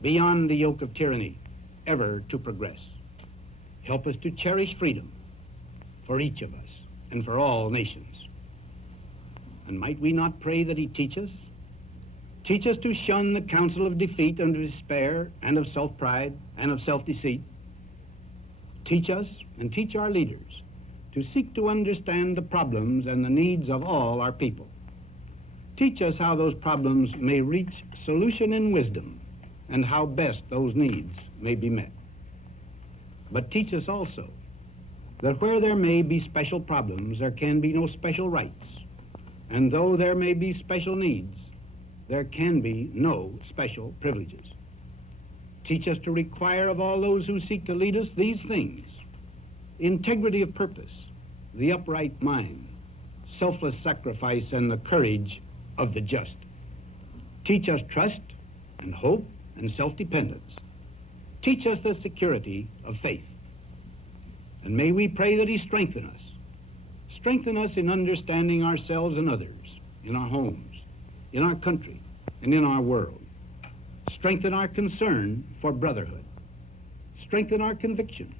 beyond the yoke of tyranny, ever to progress. Help us to cherish freedom for each of us and for all nations. And might we not pray that he teach us? Teach us to shun the counsel of defeat and despair and of self-pride and of self-deceit. Teach us and teach our leaders to seek to understand the problems and the needs of all our people. Teach us how those problems may reach solution in wisdom and how best those needs may be met. But teach us also that where there may be special problems, there can be no special rights. And though there may be special needs, there can be no special privileges. Teach us to require of all those who seek to lead us these things: integrity of purpose, the upright mind, selfless sacrifice, and the courage of the just. Teach us trust and hope and self-dependence. Teach us the security of faith. And may we pray that he strengthen us. Strengthen us in understanding ourselves and others, in our homes, in our country, and in our world. Strengthen our concern for brotherhood. Strengthen our conviction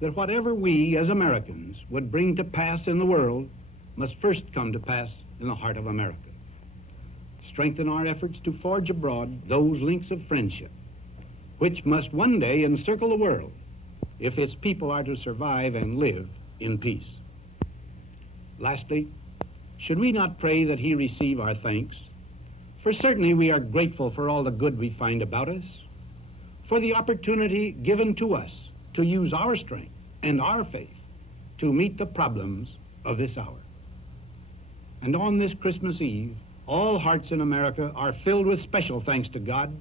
that whatever we as Americans would bring to pass in the world must first come to pass in the heart of America. Strengthen our efforts to forge abroad those links of friendship which must one day encircle the world if its people are to survive and live in peace. Lastly, should we not pray that he receive our thanks? For certainly we are grateful for all the good we find about us, for the opportunity given to us to use our strength and our faith to meet the problems of this hour. And on this Christmas Eve, all hearts in America are filled with special thanks to God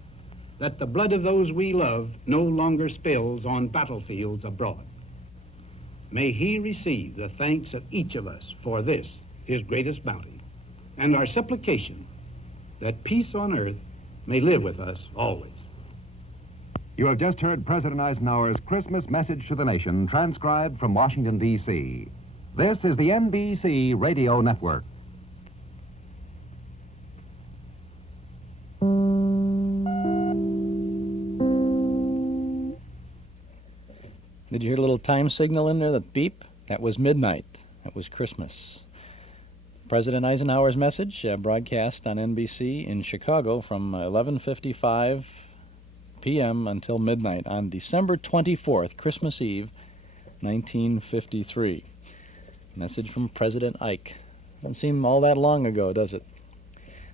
that the blood of those we love no longer spills on battlefields abroad. May he receive the thanks of each of us for this, his greatest bounty, and our supplication that peace on earth may live with us always. You have just heard President Eisenhower's Christmas message to the nation, transcribed from Washington, D.C. This is the NBC Radio Network. Did you hear a little time signal in there, that beep? That was midnight. That was Christmas. President Eisenhower's message, broadcast on NBC in Chicago from 11:55 p.m. until midnight on December 24th, Christmas Eve, 1953. Message from President Ike. Doesn't seem all that long ago, does it?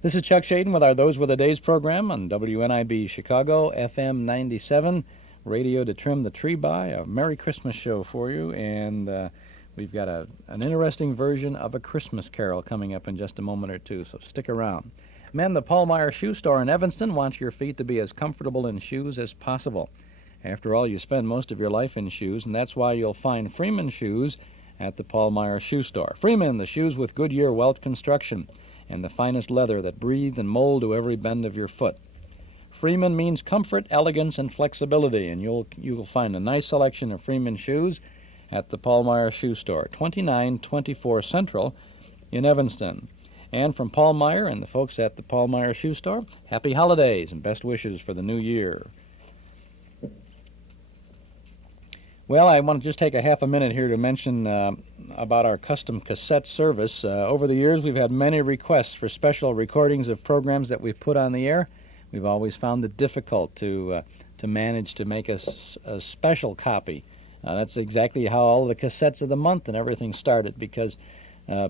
This is Chuck Shaden with our Those Were the Days program on WNIB Chicago, FM 97. Radio to trim the tree by, a Merry Christmas show for you, and we've got an interesting version of A Christmas Carol coming up in just a moment or two, so stick around. Men, the Paul Meyer Shoe Store in Evanston wants your feet to be as comfortable in shoes as possible. After all, you spend most of your life in shoes, and that's why you'll find Freeman shoes at the Paul Meyer Shoe Store. Freeman, the shoes with Goodyear welt construction and the finest leather that breathe and mold to every bend of your foot. Freeman means comfort, elegance, and flexibility, and you'll find a nice selection of Freeman shoes at the Paul Meyer Shoe Store, 2924 Central in Evanston. And from Paul Meyer and the folks at the Paul Meyer Shoe Store, happy holidays and best wishes for the new year. Well, I want to just take a half a minute here to mention about our custom cassette service. Over the years, we've had many requests for special recordings of programs that we've put on the air. We've always found it difficult to manage to make a special copy. That's exactly how all the cassettes of the month and everything started, because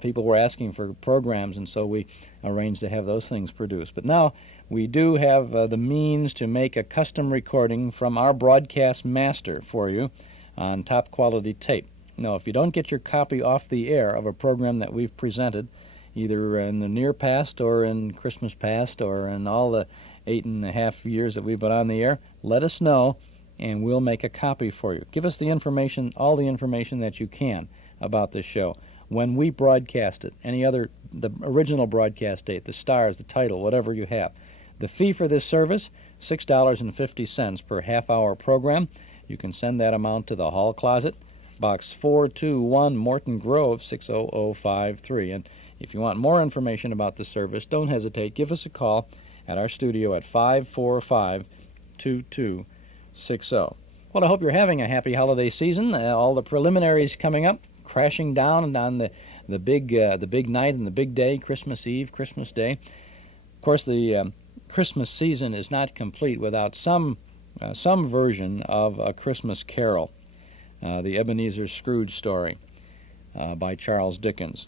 People were asking for programs, and so we arranged to have those things produced. But now we do have the means to make a custom recording from our broadcast master for you on top quality tape. Now, if you don't get your copy off the air of a program that we've presented, either in the near past or in Christmas past or in all the 8.5 years that we've been on the air, let us know, and we'll make a copy for you. Give us the information, all the information that you can about this show. When we broadcast it, the original broadcast date, the stars, the title, whatever you have. The fee for this service, $6.50 per half-hour program. You can send that amount to the Hall Closet, Box 421, Morton Grove, 60053. And if you want more information about the service, don't hesitate. Give us a call at our studio at 545-2260. Well, I hope you're having a happy holiday season. All the preliminaries coming up, crashing down on the big night and the big day, Christmas Eve, Christmas Day. Of course, the Christmas season is not complete without some version of A Christmas Carol, the Ebeneezer Scrooge story by Charles Dickens.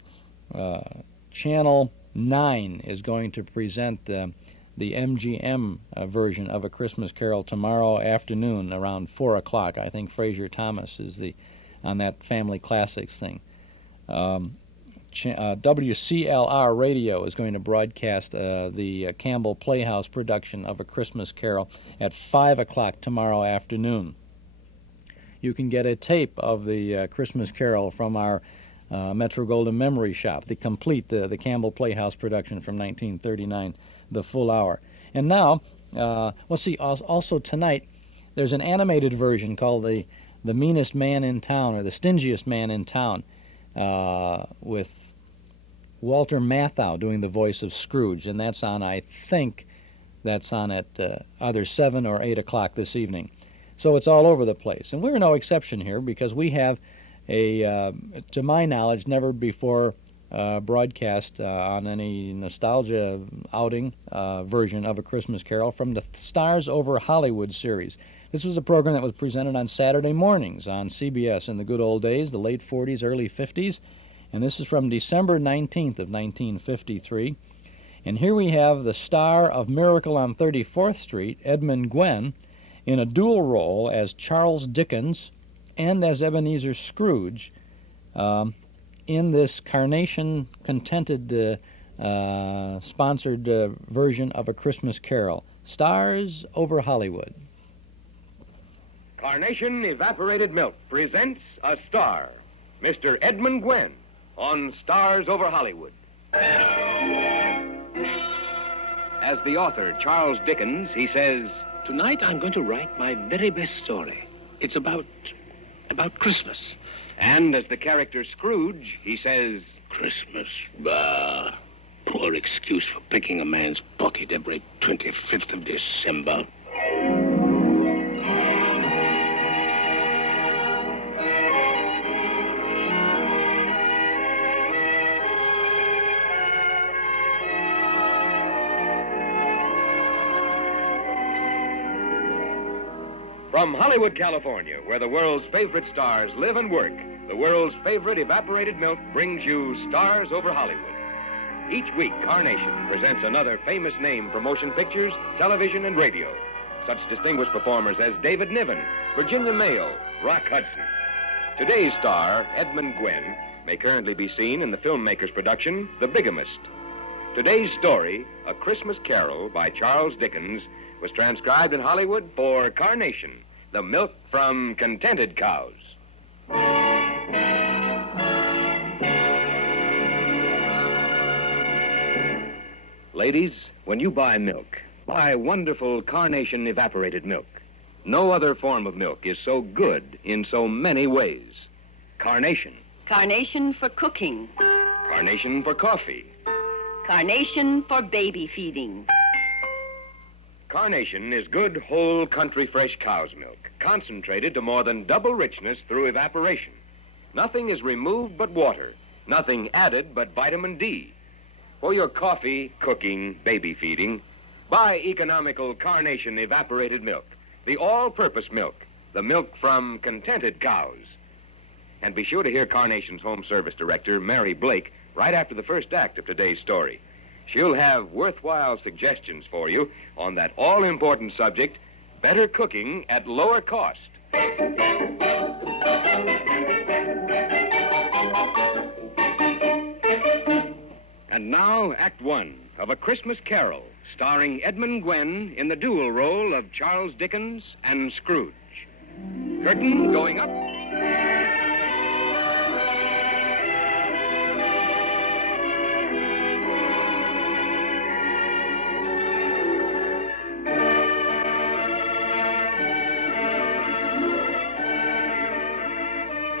Channel 9 is going to present the MGM version of A Christmas Carol tomorrow afternoon around 4 o'clock. I think Fraser Thomas is on that Family Classics thing. WCLR Radio is going to broadcast the Campbell Playhouse production of A Christmas Carol at 5 o'clock tomorrow afternoon. You can get a tape of the Christmas Carol from our Metro-Goldwyn Memory Shop, the complete, the Campbell Playhouse production from 1939, the full hour. And now, let's see, also tonight, there's an animated version called The Meanest Man in Town, or The Stingiest Man in Town, with Walter Matthau doing the voice of Scrooge, and that's on, I think, that's on at either 7 or 8 o'clock this evening. So it's all over the place. And we're no exception here, because we have a, to my knowledge, never before broadcast on any nostalgia outing version of A Christmas Carol from the Stars Over Hollywood series. This was a program that was presented on Saturday mornings on CBS in the good old days, the late 40s, early 50s. And this is from December 19th of 1953. And here we have the star of Miracle on 34th Street, Edmund Gwenn, in a dual role as Charles Dickens and as Ebeneezer Scrooge in this Carnation Contented sponsored version of A Christmas Carol. Stars Over Hollywood. Carnation Evaporated Milk presents a star, Mr. Edmund Gwenn, on Stars Over Hollywood. As the author, Charles Dickens, he says, "Tonight I'm going to write my very best story. It's about Christmas." And as the character Scrooge, he says, "Christmas, bah. Poor excuse for picking a man's pocket every 25th of December." From Hollywood, California, where the world's favorite stars live and work, the world's favorite evaporated milk brings you Stars Over Hollywood. Each week, Carnation presents another famous name for motion pictures, television, and radio. Such distinguished performers as David Niven, Virginia Mayo, Rock Hudson. Today's star, Edmund Gwenn, may currently be seen in the filmmaker's production, The Bigamist. Today's story, A Christmas Carol by Charles Dickens, was transcribed in Hollywood for Carnation, the milk from contented cows. Ladies, when you buy milk, buy wonderful Carnation evaporated milk. No other form of milk is so good in so many ways. Carnation. Carnation for cooking. Carnation for coffee. Carnation for baby feeding. Carnation is good, whole, country fresh cow's milk, concentrated to more than double richness through evaporation. Nothing is removed but water, nothing added but vitamin D. For your coffee, cooking, baby feeding, buy economical Carnation evaporated milk, the all-purpose milk, the milk from contented cows. And be sure to hear Carnation's Home Service Director, Mary Blake, right after the first act of today's story. She'll have worthwhile suggestions for you on that all-important subject, better cooking at lower cost. And now, Act One of A Christmas Carol, starring Edmund and Gwenn in the dual role of Charles Dickens and Scrooge. Curtain going up.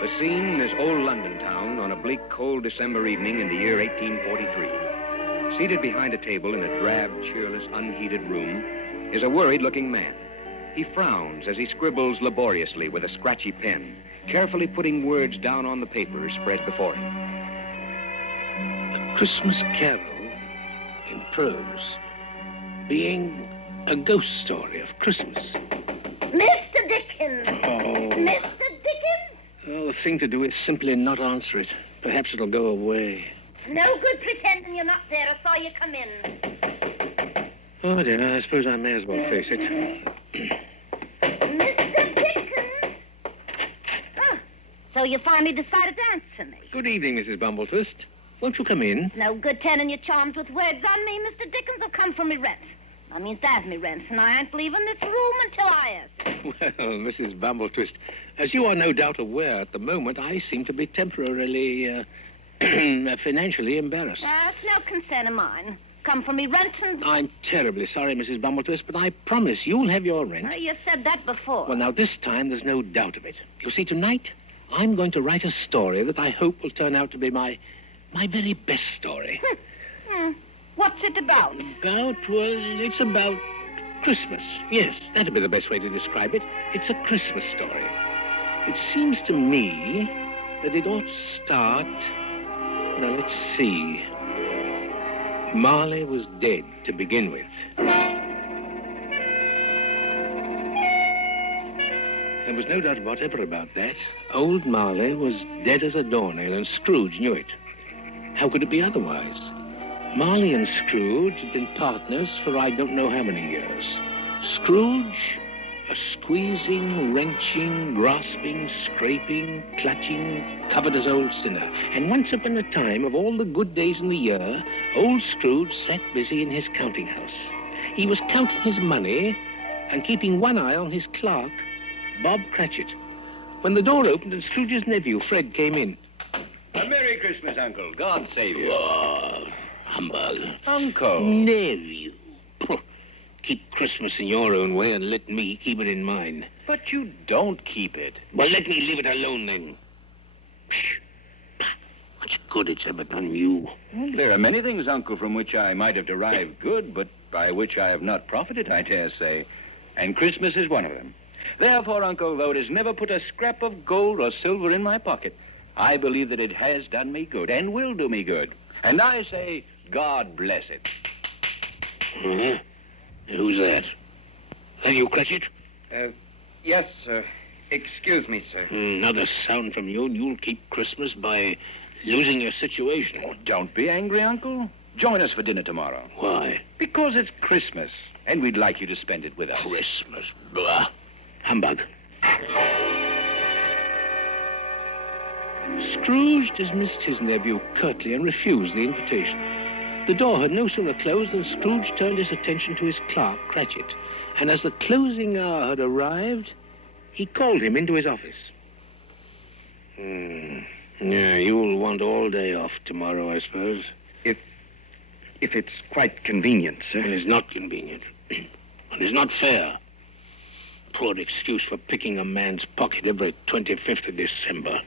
The scene is old London town on a bleak, cold December evening in the year 1843. Seated behind a table in a drab, cheerless, unheated room is a worried-looking man. He frowns as he scribbles laboriously with a scratchy pen, carefully putting words down on the paper spread before him. A Christmas Carol in prose, being a ghost story of Christmas. Mr. Dickens! Oh. Mr. Dickens! Well, the thing to do is simply not answer it. Perhaps it'll go away. No good pretending you're not there. I saw you come in. Oh, dear, I suppose I may as well face it. Mr. Dickens! Oh, so you finally decided to answer me. Good evening, Mrs. Bumbletwist. Won't you come in? No good turning your charms with words on me, Mr. Dickens. I've come for me rent. I mean, that's me rent, and I ain't leaving this room until I ask. Well, Mrs. Bumbletwist, as you are no doubt aware, at the moment I seem to be temporarily, financially embarrassed. That's no concern of mine. Come for me rent and... I'm terribly sorry, Mrs. Bumbletwist, but I promise you'll have your rent. You said that before. Well, now, this time there's no doubt of it. You see, tonight, I'm going to write a story that I hope will turn out to be my very best story. What's it about? Well, it's about Christmas. Yes, that'd be the best way to describe it. It's a Christmas story. It seems to me that it ought to start... Now, let's see. Marley was dead to begin with. There was no doubt whatever about that. Old Marley was dead as a doornail, and Scrooge knew it. How could it be otherwise? Marley and Scrooge had been partners for I don't know how many years. Scrooge, a squeezing, wrenching, grasping, scraping, clutching, covetous old sinner. And once upon a time, of all the good days in the year, old Scrooge sat busy in his counting house. He was counting his money and keeping one eye on his clerk, Bob Cratchit, when the door opened and Scrooge's nephew, Fred, came in. A Merry Christmas, Uncle. God save you. Oh, humbug. Uncle. Nephew. Keep Christmas in your own way and let me keep it in mine. But you don't keep it. Well, let me leave it alone, then. Psh. Much good it's ever done you. Well, there are many things, Uncle, from which I might have derived good, but by which I have not profited, I dare say. And Christmas is one of them. Therefore, Uncle, though it has never put a scrap of gold or silver in my pocket, I believe that it has done me good and will do me good. And I say, God bless it. Huh? Who's that? Are you Cratchit? Yes, sir. Excuse me, sir. Another sound from you, and you'll keep Christmas by losing your situation. Oh, don't be angry, Uncle. Join us for dinner tomorrow. Why? Because it's Christmas, and we'd like you to spend it with us. Christmas, blah. Humbug. Scrooge dismissed his nephew curtly and refused the invitation. The door had no sooner closed than Scrooge turned his attention to his clerk, Cratchit, and as the closing hour had arrived, he called him into his office. Yeah, you'll want all day off tomorrow, I suppose. If it's quite convenient, sir. It is not convenient. And it's not fair. Poor excuse for picking a man's pocket every 25th of December.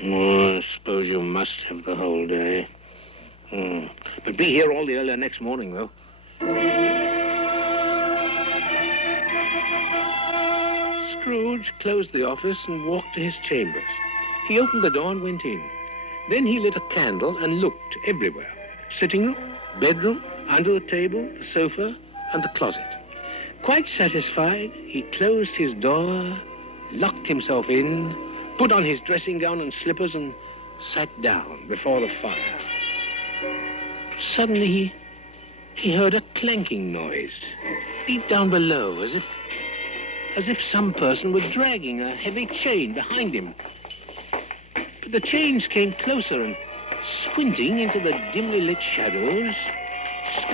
I suppose you must have the whole day. But be here all the earlier next morning, though. Scrooge closed the office and walked to his chambers. He opened the door and went in. Then he lit a candle and looked everywhere. Sitting room, bedroom, under the table, the sofa, and the closet. Quite satisfied, he closed his door locked himself in, put on his dressing gown and slippers, and sat down before the fire. Suddenly, he heard a clanking noise deep down below, as if some person were dragging a heavy chain behind him. But the chains came closer, and squinting into the dimly lit shadows,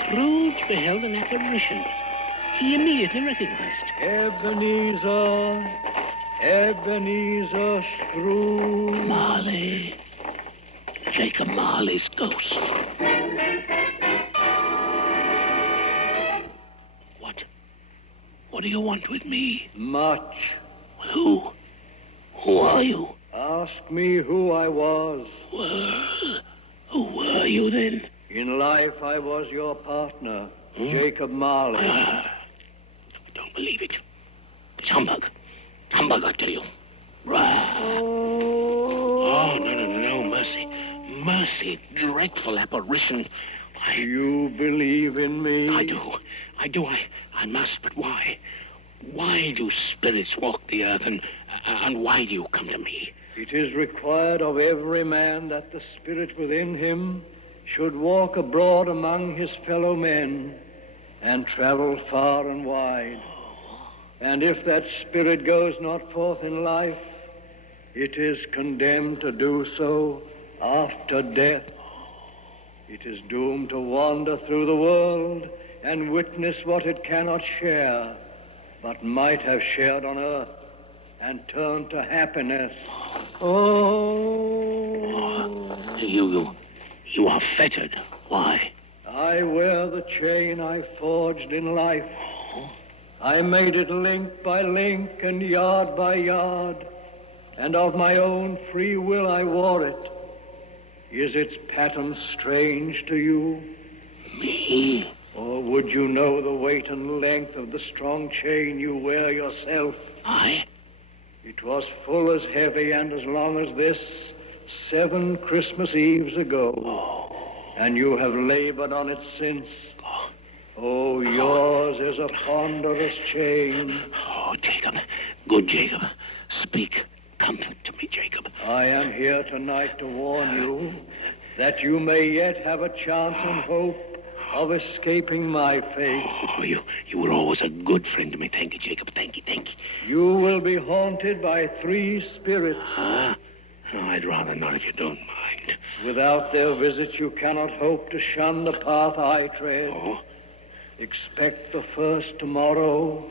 Scrooge beheld an apparition he immediately recognized. Ebeneezer, Ebeneezer Scrooge. Marley. Jacob Marley's ghost. What do you want with me? Much. Who? Who are you? Ask me who I was. Well, who were you then? In life, I was your partner, Jacob Marley. I don't believe it. It's humbug. Humbug, I tell you. Right. Oh, no, mercy. Mercy, dreadful apparition. You believe in me? I do. I must, but why? Why do spirits walk the earth, and why do you come to me? It is required of every man that the spirit within him should walk abroad among his fellow men and travel far and wide. And if that spirit goes not forth in life, it is condemned to do so after death. It is doomed to wander through the world and witness what it cannot share, but might have shared on earth and turned to happiness. Oh. You are fettered. Why? I wear the chain I forged in life. I made it link by link and yard by yard, and of my own free will I wore it. Is its pattern strange to you? Me? Or would you know the weight and length of the strong chain you wear yourself? I? It was full as heavy and as long as this 7 Christmas Eves ago. And you have labored on it since. Oh, yours is a ponderous chain. Oh, Jacob. Good Jacob. Speak. Comfort to me, Jacob. I am here tonight to warn you that you may yet have a chance and hope of escaping my fate. Oh, you were always a good friend to me. Thank you, Jacob. Thank you. You will be haunted by 3 spirits. Huh? No, I'd rather not if you don't mind. Without their visits, you cannot hope to shun the path I tread. Oh? Expect the first tomorrow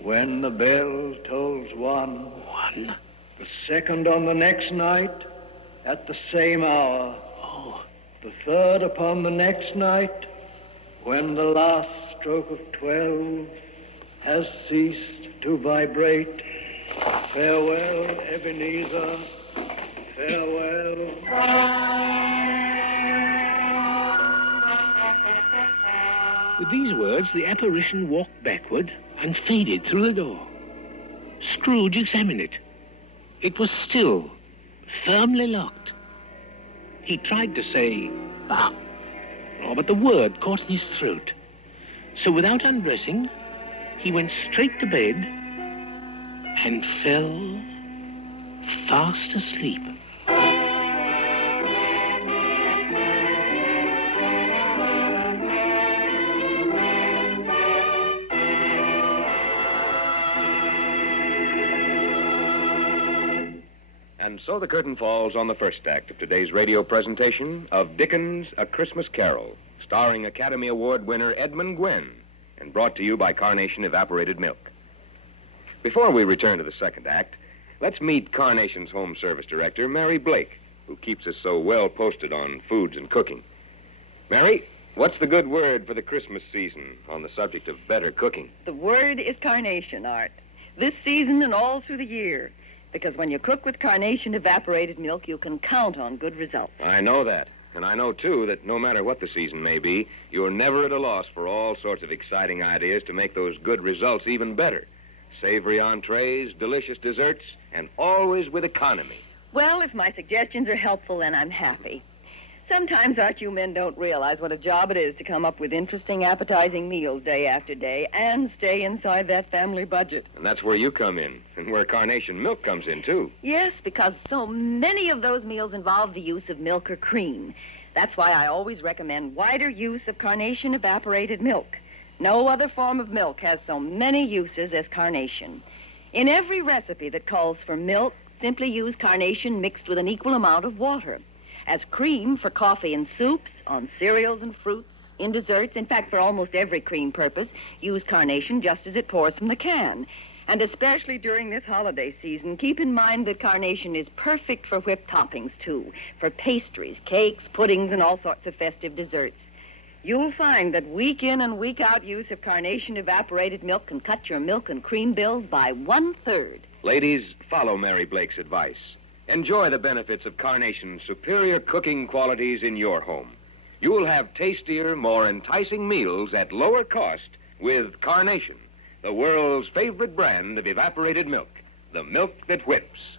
when the bell tolls 1. 1? The second on the next night at the same hour. Oh. The third upon the next night when the last stroke of 12 has ceased to vibrate. Farewell, Ebeneezer. Farewell. With these words, the apparition walked backward and faded through the door. Scrooge examined it. It was still firmly locked. He tried to say, "Ah," but the word caught in his throat. So without undressing, he went straight to bed and fell fast asleep. And so the curtain falls on the first act of today's radio presentation of Dickens' A Christmas Carol, starring Academy Award winner Edmund Gwenn, and brought to you by Carnation Evaporated Milk. Before we return to the second act, let's meet Carnation's Home Service Director, Mary Blake, who keeps us so well posted on foods and cooking. Mary, what's the good word for the Christmas season on the subject of better cooking? The word is carnation, Art. This season and all through the year. Because when you cook with Carnation evaporated milk, you can count on good results. I know that. And I know, too, that no matter what the season may be, you're never at a loss for all sorts of exciting ideas to make those good results even better. Savory entrees, delicious desserts, and always with economy. Well, if my suggestions are helpful, then I'm happy. Sometimes, Art, you men don't realize what a job it is to come up with interesting, appetizing meals day after day and stay inside that family budget. And that's where you come in, and where Carnation milk comes in, too. Yes, because so many of those meals involve the use of milk or cream. That's why I always recommend wider use of Carnation evaporated milk. No other form of milk has so many uses as Carnation. In every recipe that calls for milk, simply use Carnation mixed with an equal amount of water. As cream for coffee and soups, on cereals and fruits, in desserts, in fact, for almost every cream purpose, use Carnation just as it pours from the can. And especially during this holiday season, keep in mind that Carnation is perfect for whipped toppings, too, for pastries, cakes, puddings, and all sorts of festive desserts. You'll find that week in and week out use of Carnation evaporated milk can cut your milk and cream bills by 1/3. Ladies, follow Mary Blake's advice. Enjoy the benefits of Carnation's superior cooking qualities in your home. You'll have tastier, more enticing meals at lower cost with Carnation, the world's favorite brand of evaporated milk, the milk that whips.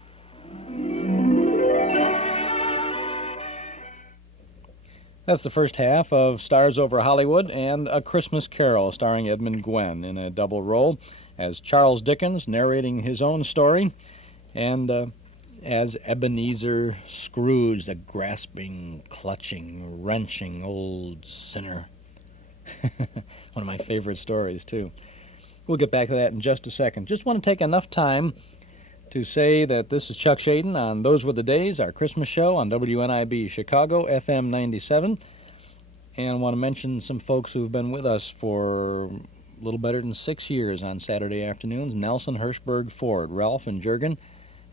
That's the first half of Stars Over Hollywood and A Christmas Carol, starring Edmund Gwenn in a double role as Charles Dickens, narrating his own story, and as Ebeneezer Scrooge, the grasping, clutching, wrenching old sinner. One of my favorite stories, too. We'll get back to that in just a second. Just want to take enough time to say that this is Chuck Shaden on Those Were the Days, our Christmas show on WNIB Chicago, FM 97. And want to mention some folks who've been with us for a little better than 6 years on Saturday afternoons. Nelson Hirschberg Ford, Ralph and Jurgen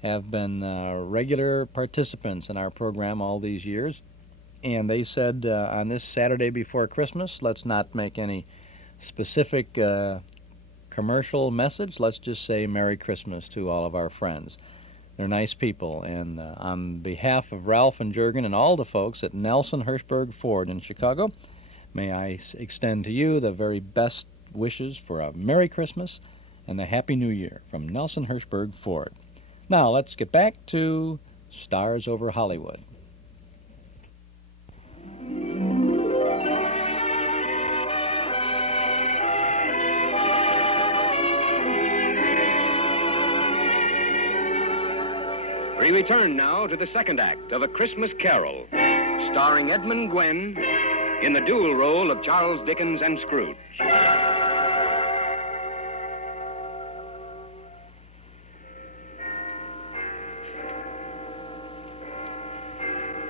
have been regular participants in our program all these years. And they said on this Saturday before Christmas, let's not make any specific commercial message. Let's just say Merry Christmas to all of our friends. They're nice people. And on behalf of Ralph and Jurgen and all the folks at Nelson Hirschberg Ford in Chicago, may I extend to you the very best wishes for a Merry Christmas and a Happy New Year from Nelson Hirschberg Ford. Now, let's get back to Stars Over Hollywood. We return now to the second act of A Christmas Carol, starring Edmund Gwenn in the dual role of Charles Dickens and Scrooge.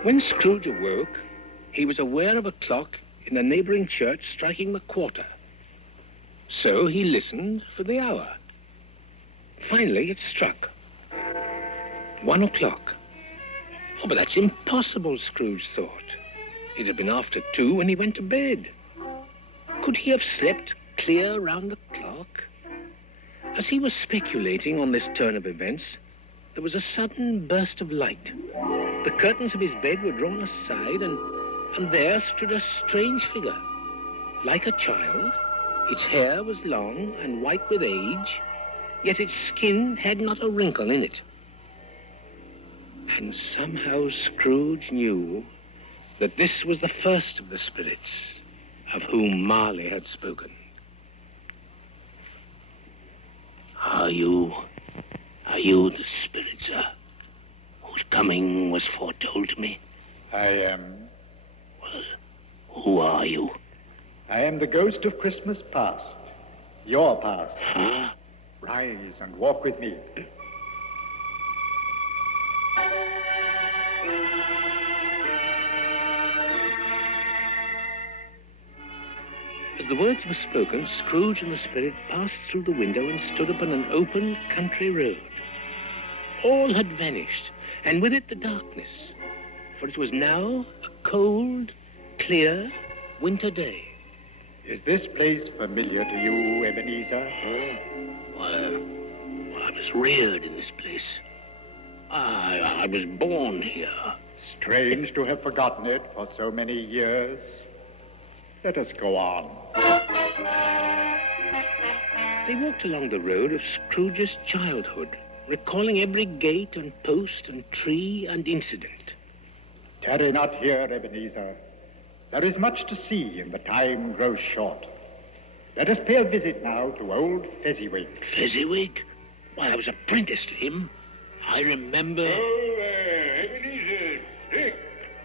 When Scrooge awoke, he was aware of a clock in a neighboring church striking the quarter. So he listened for the hour. Finally, it struck. 1 o'clock. Oh, but that's impossible, Scrooge thought. It had been after 2 when he went to bed. Could he have slept clear round the clock? As he was speculating on this turn of events, there was a sudden burst of light. The curtains of his bed were drawn aside, and there stood a strange figure. Like a child, its hair was long and white with age, yet its skin had not a wrinkle in it. And somehow Scrooge knew that this was the first of the spirits of whom Marley had spoken. Are you the spirit, sir, whose coming was foretold to me? I am. Well, who are you? I am the ghost of Christmas past. Your past. Huh? Rise and walk with me. As the words were spoken, Scrooge and the spirit passed through the window and stood upon an open country road. All had vanished, and with it the darkness, for it was now a cold, clear winter day. Is this place familiar to you, Ebeneezer? Well, I was reared in this place. I was born here. Strange to have forgotten it for so many years. Let us go on. They walked along the road of Scrooge's childhood, recalling every gate and post and tree and incident. Tarry not here, Ebeneezer. There is much to see, and the time grows short. Let us pay a visit now to old Fezziwig. Fezziwig? Why, I was apprenticed to him. I remember... Oh, there, Ebeneezer, Dick.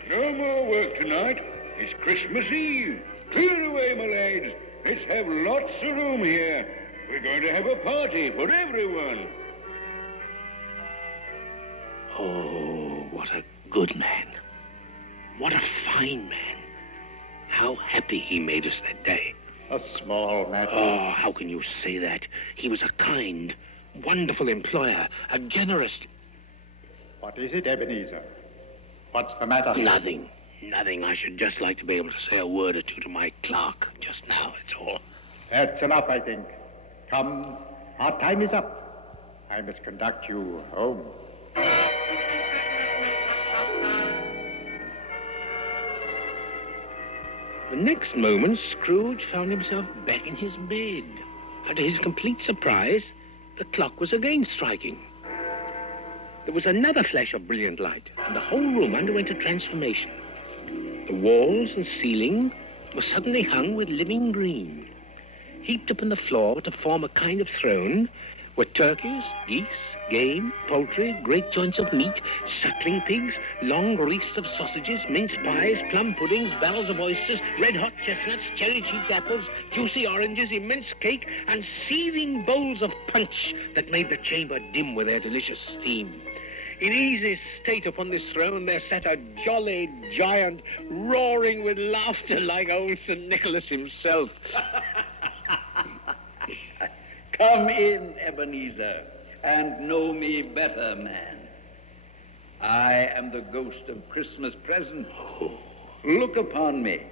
No more work tonight. It's Christmas Eve. Clear away, my lads. Let's have lots of room here. We're going to have a party for everyone. Oh, what a good man. What a fine man. How happy he made us that day. A small matter. Oh, how can you say that? He was a kind, wonderful employer, a generous... What is it, Ebeneezer? What's the matter? Nothing. Nothing. I should just like to be able to say a word or two to my clerk just now, that's all. That's enough, I think. Come, our time is up. I must conduct you home. The next moment, Scrooge found himself back in his bed. And to his complete surprise, the clock was again striking. There was another flash of brilliant light, and the whole room underwent a transformation. The walls and ceiling were suddenly hung with living green. Heaped up on the floor to form a kind of throne were turkeys, geese, game, poultry, great joints of meat, suckling pigs, long wreaths of sausages, mince pies, plum puddings, barrels of oysters, red-hot chestnuts, cherry-cheeked apples, juicy oranges, immense cake, and seething bowls of punch that made the chamber dim with their delicious steam. In easy state upon this throne there sat a jolly giant, roaring with laughter like old St. Nicholas himself. Come in, Ebeneezer, and know me better, man. I am the ghost of Christmas present. Look upon me.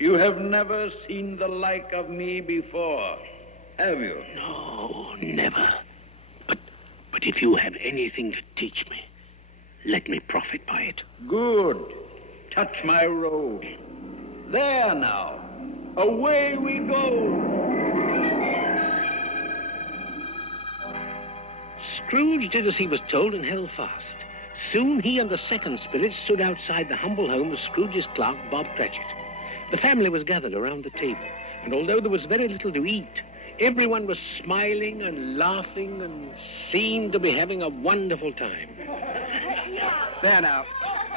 You have never seen the like of me before, have you? No, never. But if you have anything to teach me, let me profit by it. Good. Touch my robe. There now. Away we go. Scrooge did as he was told and held fast. Soon he and the second spirit stood outside the humble home of Scrooge's clerk, Bob Cratchit. The family was gathered around the table, and although there was very little to eat, everyone was smiling and laughing and seemed to be having a wonderful time. There now.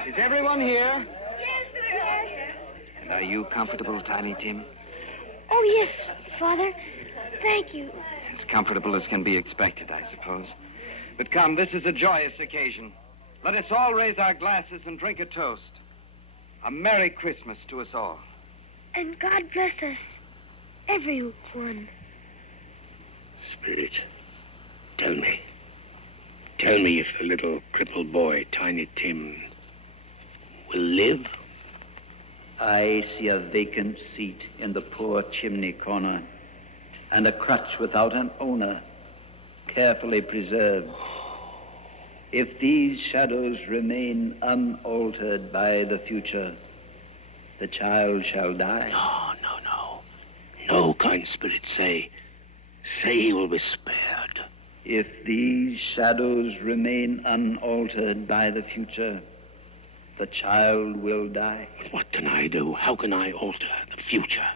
Is everyone here? And are you comfortable, Tiny Tim? Oh, yes, Father. Thank you. As comfortable as can be expected, I suppose. But come, this is a joyous occasion. Let us all raise our glasses and drink a toast. A Merry Christmas to us all. And God bless us, everyone. Spirit, tell me. Tell me if the little crippled boy, Tiny Tim, will live? I see a vacant seat in the poor chimney corner, and a crutch without an owner, carefully preserved. If these shadows remain unaltered by the future, the child shall die. No. No, kind spirit, say he will be spared. If these shadows remain unaltered by the future, the child will die. What can I do? How can I alter the future?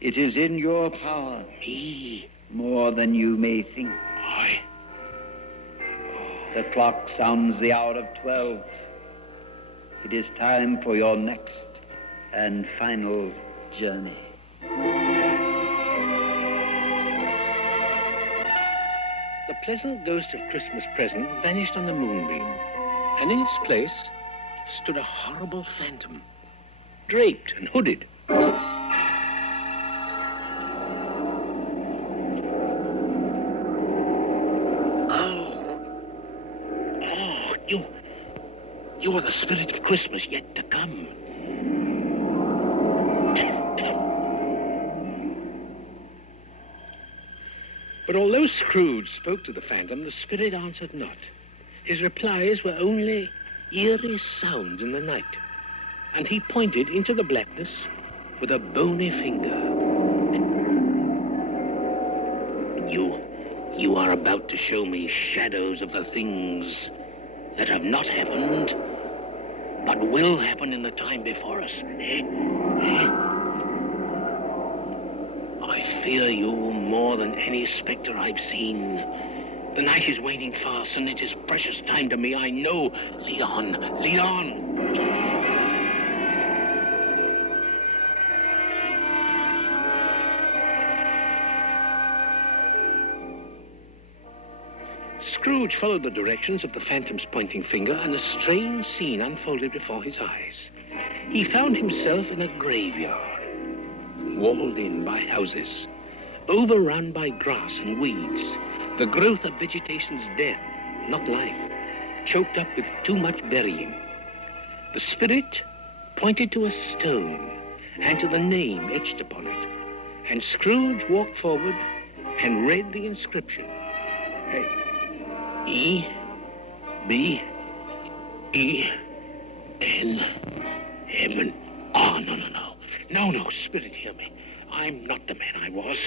It is in your power. Me? More than you may think. I? The clock sounds the hour of 12. It is time for your next and final journey. The pleasant ghost of Christmas present vanished on the moonbeam, and in its place stood a horrible phantom, draped and hooded. You are the spirit of Christmas yet to come. But although Scrooge spoke to the phantom, the spirit answered not. His replies were only eerie sounds in the night, and he pointed into the blackness with a bony finger. You are about to show me shadows of the things that have not happened. but will happen in the time before us. I fear you more than any specter I've seen. The night is waning fast, and it is precious time to me, I know. Lead on, lead on. Scrooge followed the directions of the phantom's pointing finger, and a strange scene unfolded before his eyes. He found himself in a graveyard, walled in by houses, overrun by grass and weeds, the growth of vegetation's death, not life, choked up with too much burying. The spirit pointed to a stone and to the name etched upon it, and Scrooge walked forward and read the inscription. E-B-E-N. Heaven. Oh, no. No, Spirit, hear me. I'm not the man I was.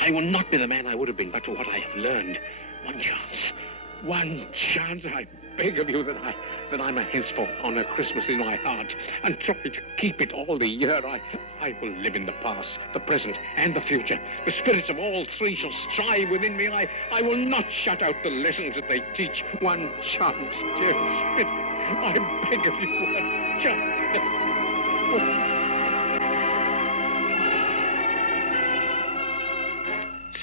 I will not be the man I would have been, but for what I have learned. One chance, I beg of you that I may henceforth honor Christmas in my heart and try to keep it all the year. I will live in the past, the present, and the future. The spirits of all three shall strive within me. I will not shut out the lessons that they teach. One chance, dear Spirit. I beg of you, one chance.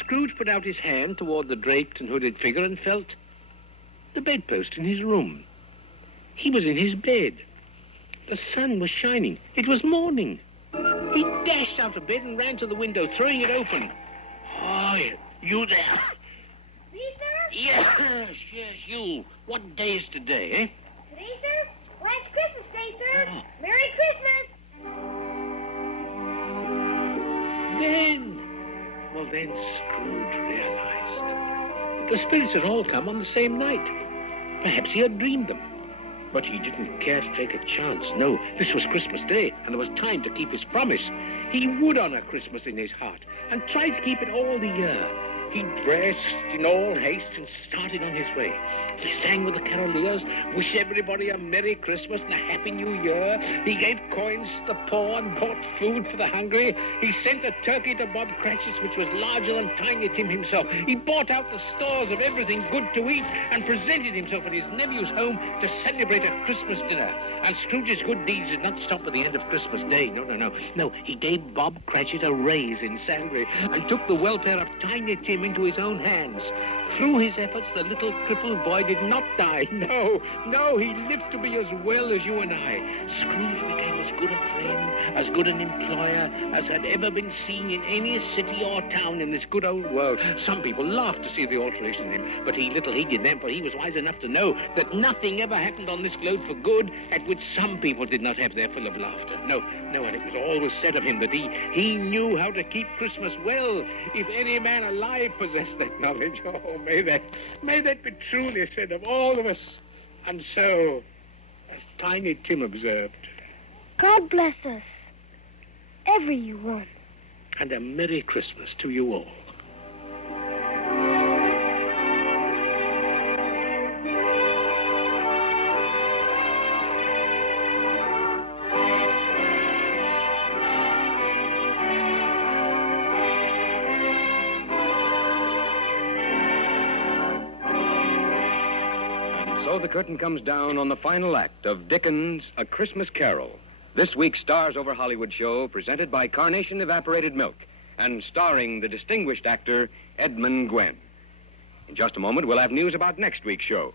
Scrooge put out his hand toward the draped and hooded figure and felt the bedpost in his room. He was in his bed. The sun was shining. It was morning. He dashed out of bed and ran to the window, throwing it open. Oh, you there? Me, sir? Yes, you. What day is today, eh? Today, sir? Why, it's Christmas Day, sir. Oh. Merry Christmas! Then Scrooge realized the spirits had all come on the same night. Perhaps he had dreamed them. But he didn't care to take a chance. No, this was Christmas Day, and there was time to keep his promise. He would honor Christmas in his heart and try to keep it all the year. He dressed in all haste and started on his way. He sang with the caroliers, wished everybody a Merry Christmas and a Happy New Year. He gave coins to the poor and bought food for the hungry. He sent a turkey to Bob Cratchit's, which was larger than Tiny Tim himself. He bought out the stores of everything good to eat and presented himself at his nephew's home to celebrate a Christmas dinner. And Scrooge's good deeds did not stop at the end of Christmas Day. No, he gave Bob Cratchit a raise in salary and took the welfare of Tiny Tim into his own hands. Through his efforts, the little crippled boy did not die. No, he lived to be as well as you and I. Scrooge became as good a friend, as good an employer, as had ever been seen in any city or town in this good old world. Some people laughed to see the alteration in him, but little he did them, for he was wise enough to know that nothing ever happened on this globe for good at which some people did not have their fill of laughter. No, and it was always said of him that he knew how to keep Christmas well, if any man alive possessed that knowledge. Oh, may that be true, they said, of all of us. And so, as Tiny Tim observed, God bless us, everyone. And a Merry Christmas to you all. So the curtain comes down on the final act of Dickens' A Christmas Carol. This week's Stars Over Hollywood show presented by Carnation Evaporated Milk and starring the distinguished actor Edmund Gwenn. In just a moment, we'll have news about next week's show.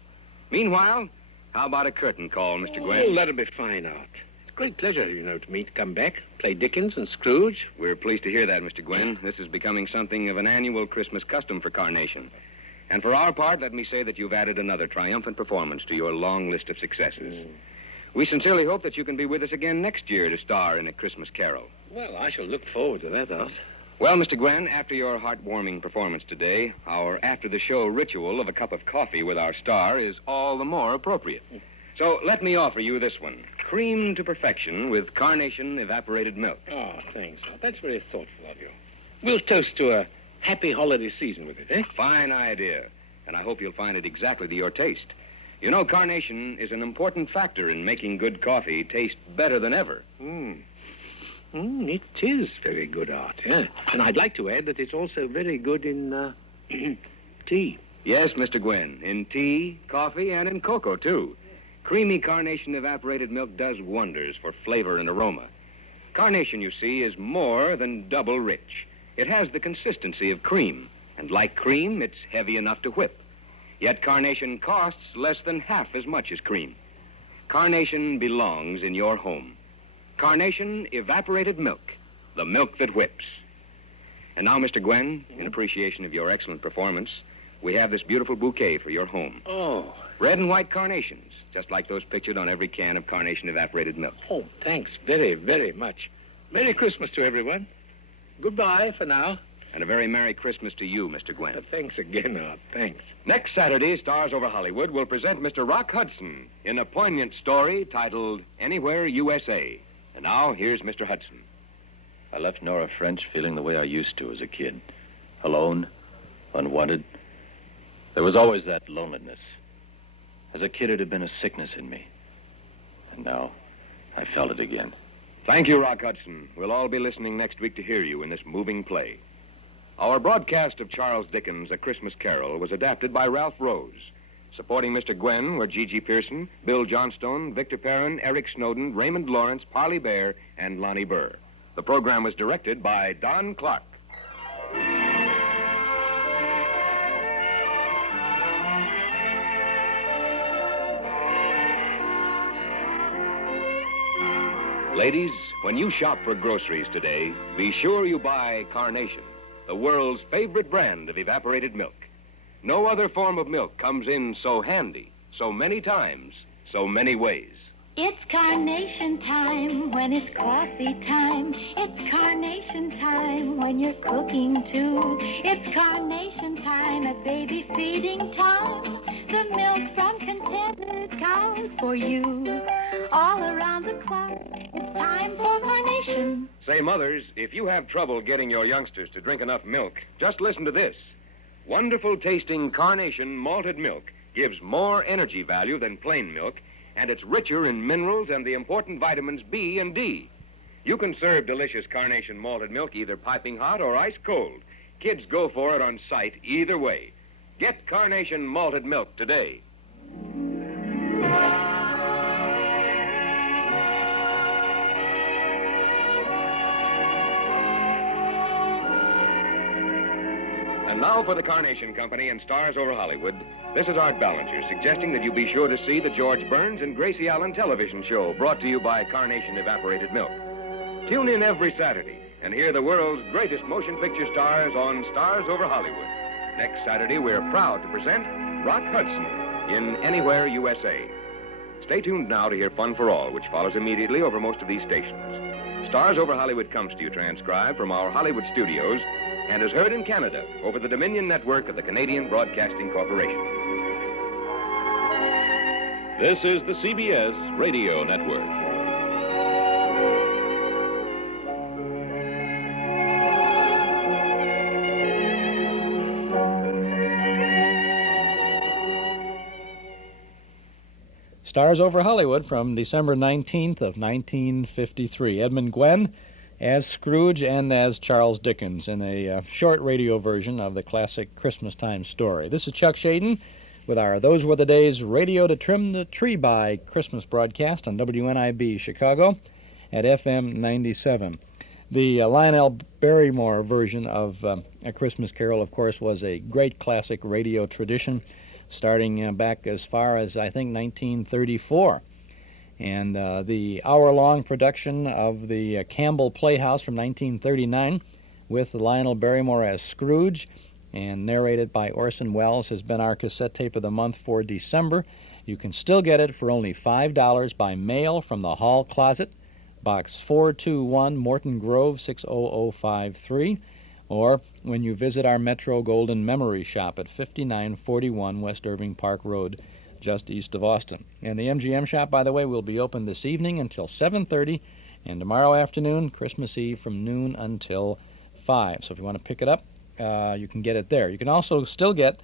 Meanwhile, how about a curtain call, Mr. Gwenn? Oh, that'll be fine, Art. It's a great pleasure, to me to come back, play Dickens and Scrooge. We're pleased to hear that, Mr. Gwenn. This is becoming something of an annual Christmas custom for Carnation. And for our part, let me say that you've added another triumphant performance to your long list of successes. We sincerely hope that you can be with us again next year to star in A Christmas Carol. Well, I shall look forward to that, Art. Well, Mr. Gwenn, after your heartwarming performance today, our after-the-show ritual of a cup of coffee with our star is all the more appropriate. So let me offer you this one. Cream to perfection with Carnation Evaporated Milk. Oh, thanks, Art. That's very thoughtful of you. We'll toast to a happy holiday season with it, eh? Fine idea. And I hope you'll find it exactly to your taste. You know, carnation is an important factor in making good coffee taste better than ever. It is very good art, yeah. And I'd like to add that it's also very good in tea. Yes, Mr. Gwenn, in tea, coffee, and in cocoa, too. Creamy carnation evaporated milk does wonders for flavor and aroma. Carnation, you see, is more than double rich. It has the consistency of cream, and like cream, it's heavy enough to whip. Yet carnation costs less than half as much as cream. Carnation belongs in your home. Carnation evaporated milk, the milk that whips. And now, Mr. Gwenn, in appreciation of your excellent performance, we have this beautiful bouquet for your home. Oh. Red and white carnations, just like those pictured on every can of carnation evaporated milk. Oh, thanks very, very much. Merry Christmas to everyone. Goodbye for now. And a very Merry Christmas to you, Mr. Gwenn. Thanks again, Art. Thanks. Next Saturday, Stars Over Hollywood will present Mr. Rock Hudson in a poignant story titled Anywhere, USA. And now, here's Mr. Hudson. I left Nora French feeling the way I used to as a kid. Alone, unwanted. There was always that loneliness. As a kid, it had been a sickness in me. And now, I felt it again. Thank you, Rock Hudson. We'll all be listening next week to hear you in this moving play. Our broadcast of Charles Dickens' A Christmas Carol was adapted by Ralph Rose. Supporting Mr. Gwenn were Gigi Pearson, Bill Johnstone, Victor Perrin, Eric Snowden, Raymond Lawrence, Parley Bear, and Lonnie Burr. The program was directed by Don Clark. Ladies, when you shop for groceries today, be sure you buy Carnation, the world's favorite brand of evaporated milk. No other form of milk comes in so handy, so many times, so many ways. It's carnation time when it's coffee time. It's carnation time when you're cooking too. It's carnation time at baby feeding time. The milk from contented cows for you. All around the clock, it's time for carnation. Say, mothers, if you have trouble getting your youngsters to drink enough milk, just listen to this. Wonderful tasting Carnation malted milk gives more energy value than plain milk, and it's richer in minerals and the important vitamins B and D. You can serve delicious Carnation malted milk either piping hot or ice cold. Kids go for it on sight either way. Get Carnation malted milk today. And now for the Carnation Company and Stars Over Hollywood, this is Art Ballinger suggesting that you be sure to see the George Burns and Gracie Allen television show brought to you by Carnation Evaporated Milk. Tune in every Saturday and hear the world's greatest motion picture stars on Stars Over Hollywood. Next Saturday, we're proud to present Rock Hudson in Anywhere, USA. Stay tuned now to hear Fun for All, which follows immediately over most of these stations. Stars Over Hollywood comes to you transcribed from our Hollywood studios and is heard in Canada over the Dominion Network of the Canadian Broadcasting Corporation. This is the CBS Radio Network. Stars Over Hollywood from December 19th of 1953. Edmund Gwenn as Scrooge and as Charles Dickens in a short radio version of the classic Christmas time story. This is Chuck Shaden with our Those Were the Days Radio to Trim the Tree By Christmas broadcast on WNIB Chicago at FM 97. The Lionel Barrymore version of A Christmas Carol, of course, was a great classic radio tradition starting back as far as, I think, 1934. And the hour-long production of the Campbell Playhouse from 1939 with Lionel Barrymore as Scrooge and narrated by Orson Welles has been our cassette tape of the month for December. You can still get it for only $5 by mail from the Hall Closet, Box 421, Morton Grove, 60053, or when you visit our Metro Golden Memory Shop at 5941 West Irving Park Road, just east of Austin. And the MGM shop, by the way, will be open this evening until 7:30, and tomorrow afternoon, Christmas Eve, from noon until 5. So if you want to pick it up, you can get it there. You can also still get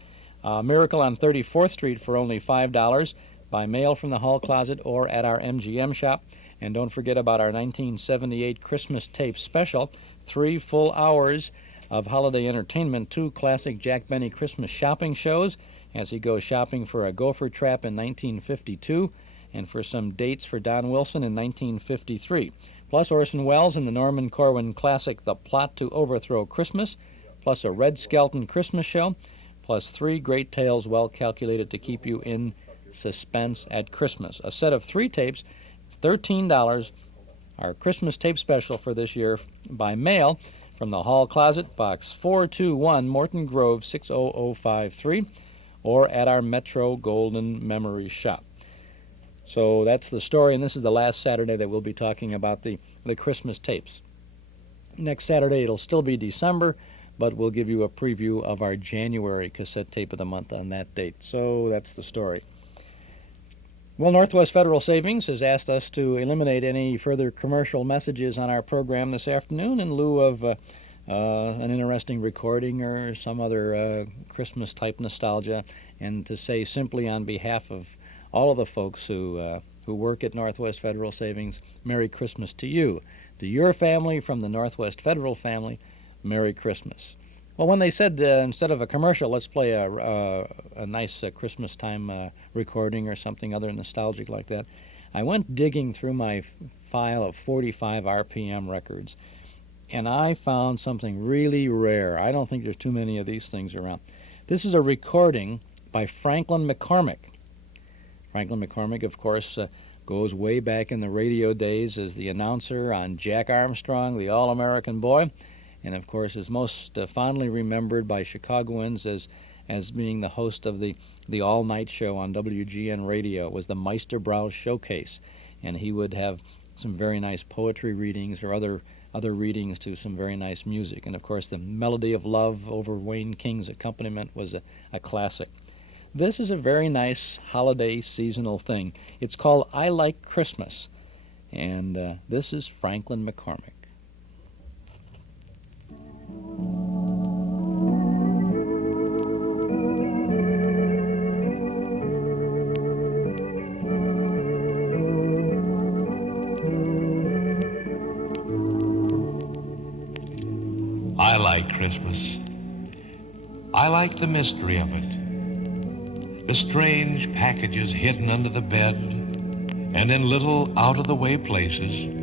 Miracle on 34th Street for only $5, by mail from the hall closet or at our MGM shop. And don't forget about our 1978 Christmas tape special, 3 full hours of holiday entertainment, 2 classic Jack Benny Christmas shopping shows as he goes shopping for a gopher trap in 1952 and for some dates for Don Wilson in 1953. Plus Orson Welles in the Norman Corwin classic The Plot to Overthrow Christmas, plus a Red Skelton Christmas show, plus 3 great tales well calculated to keep you in suspense at Christmas. A set of 3 tapes, $13, our Christmas tape special for this year, by mail from the hall closet, Box 421, Morton Grove 60053, or at our Metro Golden Memory Shop. So that's the story, and this is the last Saturday that we'll be talking about the Christmas tapes. Next Saturday it'll still be December, but we'll give you a preview of our January cassette tape of the month on that date. So that's the story. Well, Northwest Federal Savings has asked us to eliminate any further commercial messages on our program this afternoon in lieu of an interesting recording or some other Christmas-type nostalgia, and to say simply on behalf of all of the folks who work at Northwest Federal Savings, Merry Christmas to you. To your family from the Northwest Federal family, Merry Christmas. Well, when they said instead of a commercial, let's play a nice Christmas time recording or something other nostalgic like that, I went digging through my file of 45 RPM records, and I found something really rare. I don't think there's too many of these things around. This is a recording by Franklin McCormick. Franklin McCormick, of course, goes way back in the radio days as the announcer on Jack Armstrong, the All-American Boy, and of course is most fondly remembered by Chicagoans as being the host of the all-night show on WGN radio. It was the Meisterbrow Showcase, and he would have some very nice poetry readings or other readings to some very nice music. And of course the Melody of Love over Wayne King's accompaniment was a classic. This is a very nice holiday seasonal thing. It's called I Like Christmas, and this is Franklin McCormick. I like Christmas. I like the mystery of it. The strange packages hidden under the bed and in little out-of-the-way places.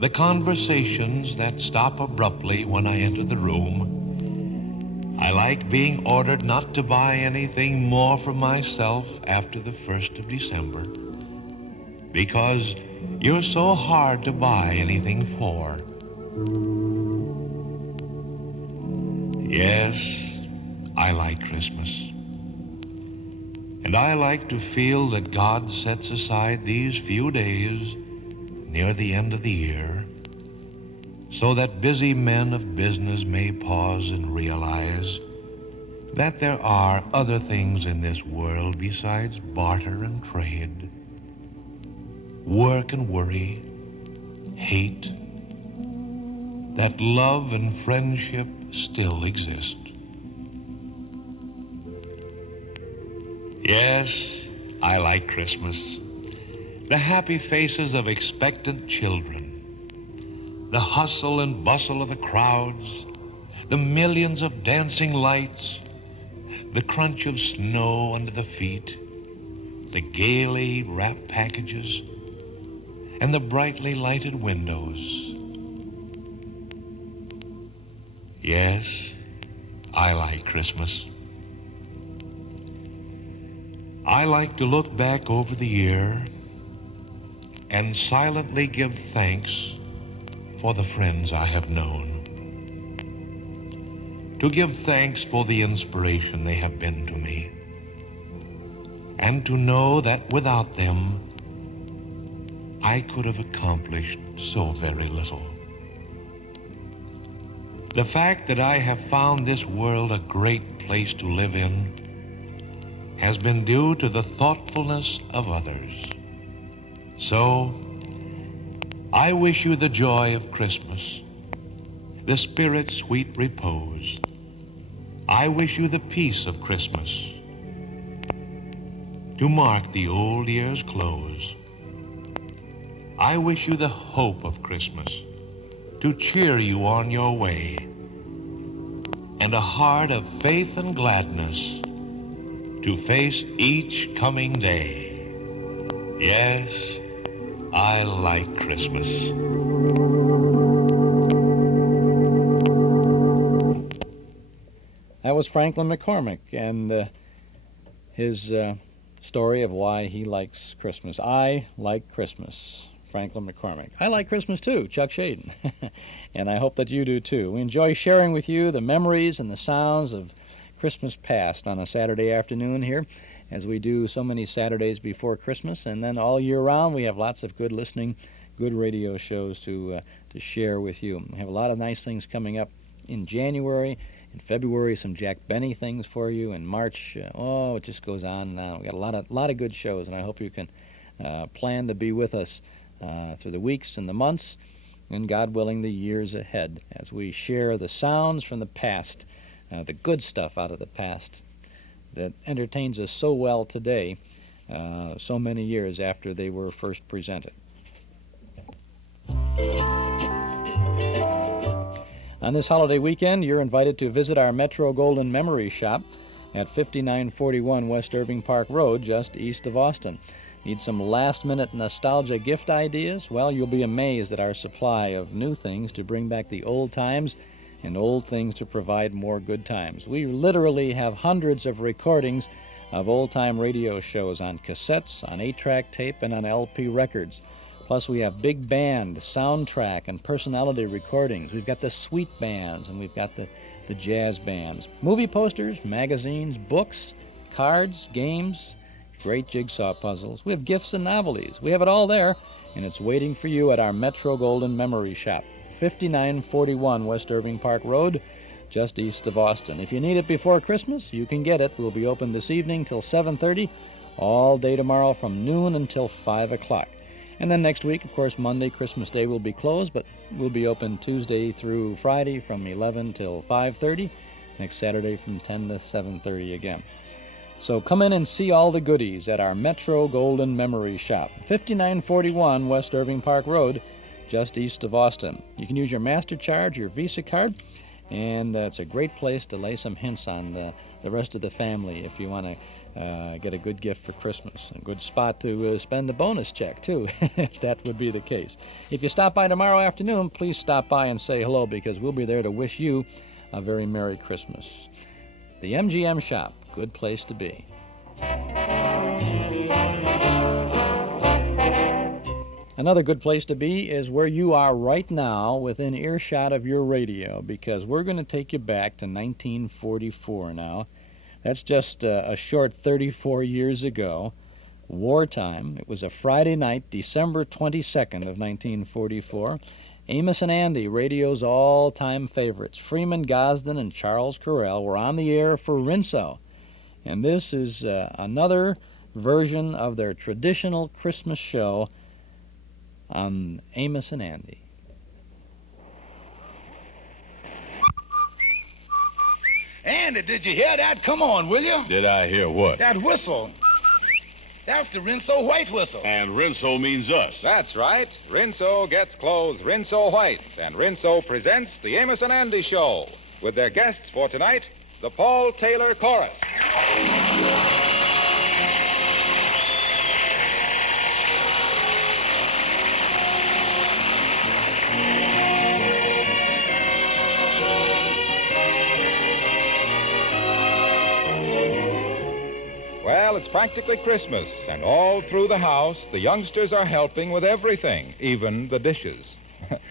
The conversations that stop abruptly when I enter the room. I like being ordered not to buy anything more for myself after the 1st of December, because you're so hard to buy anything for. Yes, I like Christmas. And I like to feel that God sets aside these few days near the end of the year so that busy men of business may pause and realize that there are other things in this world besides barter and trade, work and worry, hate, that love and friendship still exist. Yes, I like Christmas. The happy faces of expectant children, the hustle and bustle of the crowds, the millions of dancing lights, the crunch of snow under the feet, the gaily wrapped packages, and the brightly lighted windows. Yes, I like Christmas. I like to look back over the year and silently give thanks for the friends I have known. To give thanks for the inspiration they have been to me. And to know that without them, I could have accomplished so very little. The fact that I have found this world a great place to live in has been due to the thoughtfulness of others. So, I wish you the joy of Christmas, the Spirit's sweet repose. I wish you the peace of Christmas to mark the old year's close. I wish you the hope of Christmas to cheer you on your way, and a heart of faith and gladness to face each coming day. Yes, I like Christmas. That was Franklin McCormick and his story of why he likes Christmas. I like Christmas. Franklin McCormick. I like Christmas too, Chuck Shaden. And I hope that you do too. We enjoy sharing with you the memories and the sounds of Christmas past on a Saturday afternoon here, as we do so many Saturdays before Christmas. And then all year round we have lots of good listening, good radio shows to share with you. We have a lot of nice things coming up in January. In February, some Jack Benny things for you. In March, it just goes on and on. We got a lot of good shows, and I hope you can plan to be with us through the weeks and the months, and God willing, the years ahead, as we share the sounds from the past, the good stuff out of the past that entertains us so well today, so many years after they were first presented. On this holiday weekend, you're invited to visit our Metro Golden Memory Shop at 5941 West Irving Park Road, just east of Austin. Need some last-minute nostalgia gift ideas? Well, you'll be amazed at our supply of new things to bring back the old times and old things to provide more good times. We literally have hundreds of recordings of old-time radio shows on cassettes, on 8-track tape, and on LP records. Plus, we have big band, soundtrack, and personality recordings. We've got the sweet bands, and we've got the jazz bands. Movie posters, magazines, books, cards, games, great jigsaw puzzles. We have gifts and novelties. We have it all there, and it's waiting for you at our Metro Golden Memory Shop, 5941 West Irving Park Road, just east of Austin. If you need it before Christmas, you can get it. We'll be open this evening till 7:30, all day tomorrow from noon until 5 o'clock. And then next week, of course, Monday, Christmas Day, will be closed, but we'll be open Tuesday through Friday from 11 till 5:30, next Saturday from 10 to 7:30 again. So come in and see all the goodies at our Metro Golden Memory Shop, 5941 West Irving Park Road, just east of Austin. You can use your MasterCard, your Visa card, and it's a great place to lay some hints on the rest of the family if you want to get a good gift for Christmas. A good spot to spend a bonus check, too, if that would be the case. If you stop by tomorrow afternoon, please stop by and say hello, because we'll be there to wish you a very Merry Christmas. The MGM Shop, good place to be. Another good place to be is where you are right now, within earshot of your radio, because we're going to take you back to 1944 now. That's just a short 34 years ago, wartime. It was a Friday night, December 22nd of 1944. Amos and Andy, radio's all-time favorites, Freeman Gosden and Charles Correll, were on the air for Rinso. And this is another version of their traditional Christmas show on Amos and Andy. Andy, did you hear that? Come on, will you? Did I hear what? That whistle. That's the Rinso White whistle. And Rinso means us. That's right. Rinso gets clothes Rinso White, and Rinso presents the Amos and Andy Show with their guests for tonight, the Paul Taylor Chorus. Well, it's practically Christmas, and all through the house, the youngsters are helping with everything, even the dishes.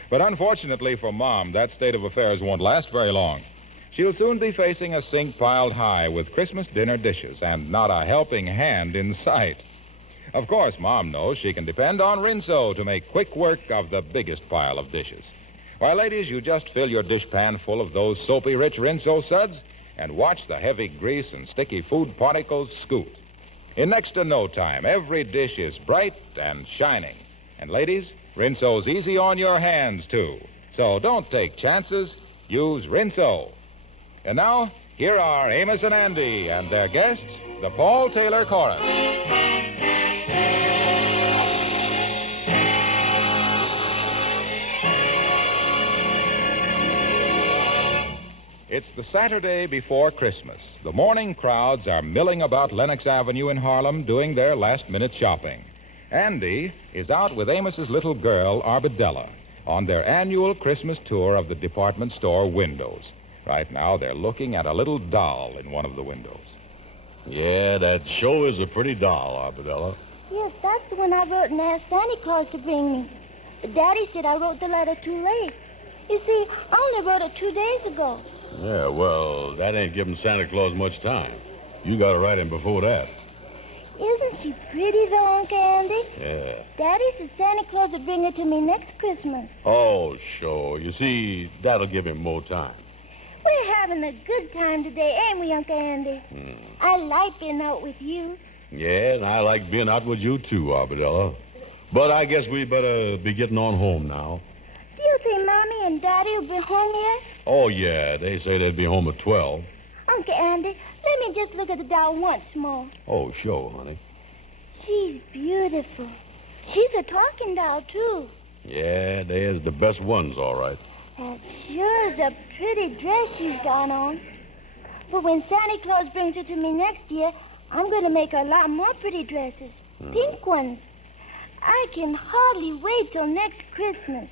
But unfortunately for Mom, that state of affairs won't last very long. She'll soon be facing a sink piled high with Christmas dinner dishes and not a helping hand in sight. Of course, Mom knows she can depend on Rinso to make quick work of the biggest pile of dishes. Why, ladies, you just fill your dishpan full of those soapy-rich Rinso suds and watch the heavy grease and sticky food particles scoot. In next to no time, every dish is bright and shining. And ladies, Rinso's easy on your hands, too. So don't take chances. Use Rinso. And now, here are Amos and Andy and their guests, the Paul Taylor Chorus. It's the Saturday before Christmas. The morning crowds are milling about Lenox Avenue in Harlem doing their last-minute shopping. Andy is out with Amos's little girl, Arbadella, on their annual Christmas tour of the department store windows. Right now, they're looking at a little doll in one of the windows. Yeah, that sure is a pretty doll, Arbadella. Yes, that's the one I wrote and asked Santa Claus to bring me. But Daddy said I wrote the letter too late. You see, I only wrote it 2 days ago. Yeah, well, that ain't giving Santa Claus much time. You got to write him before that. Isn't she pretty, though, Uncle Andy? Yeah. Daddy said Santa Claus would bring her to me next Christmas. Oh, sure. You see, that'll give him more time. We're having a good time today, ain't we, Uncle Andy? I like being out with you. Yeah, and I like being out with you, too, Arbadella. But I guess we better be getting on home now. Do you think Mommy and Daddy will be home yet? Oh, yeah, they say they'd be home at 12. Uncle Andy, let me just look at the doll once more. Oh, sure, honey. She's beautiful. She's a talking doll, too. Yeah, they's the best ones, all right. That sure is a pretty dress she's got on. But when Santa Claus brings her to me next year, I'm going to make her a lot more pretty dresses. Pink ones. I can hardly wait till next Christmas.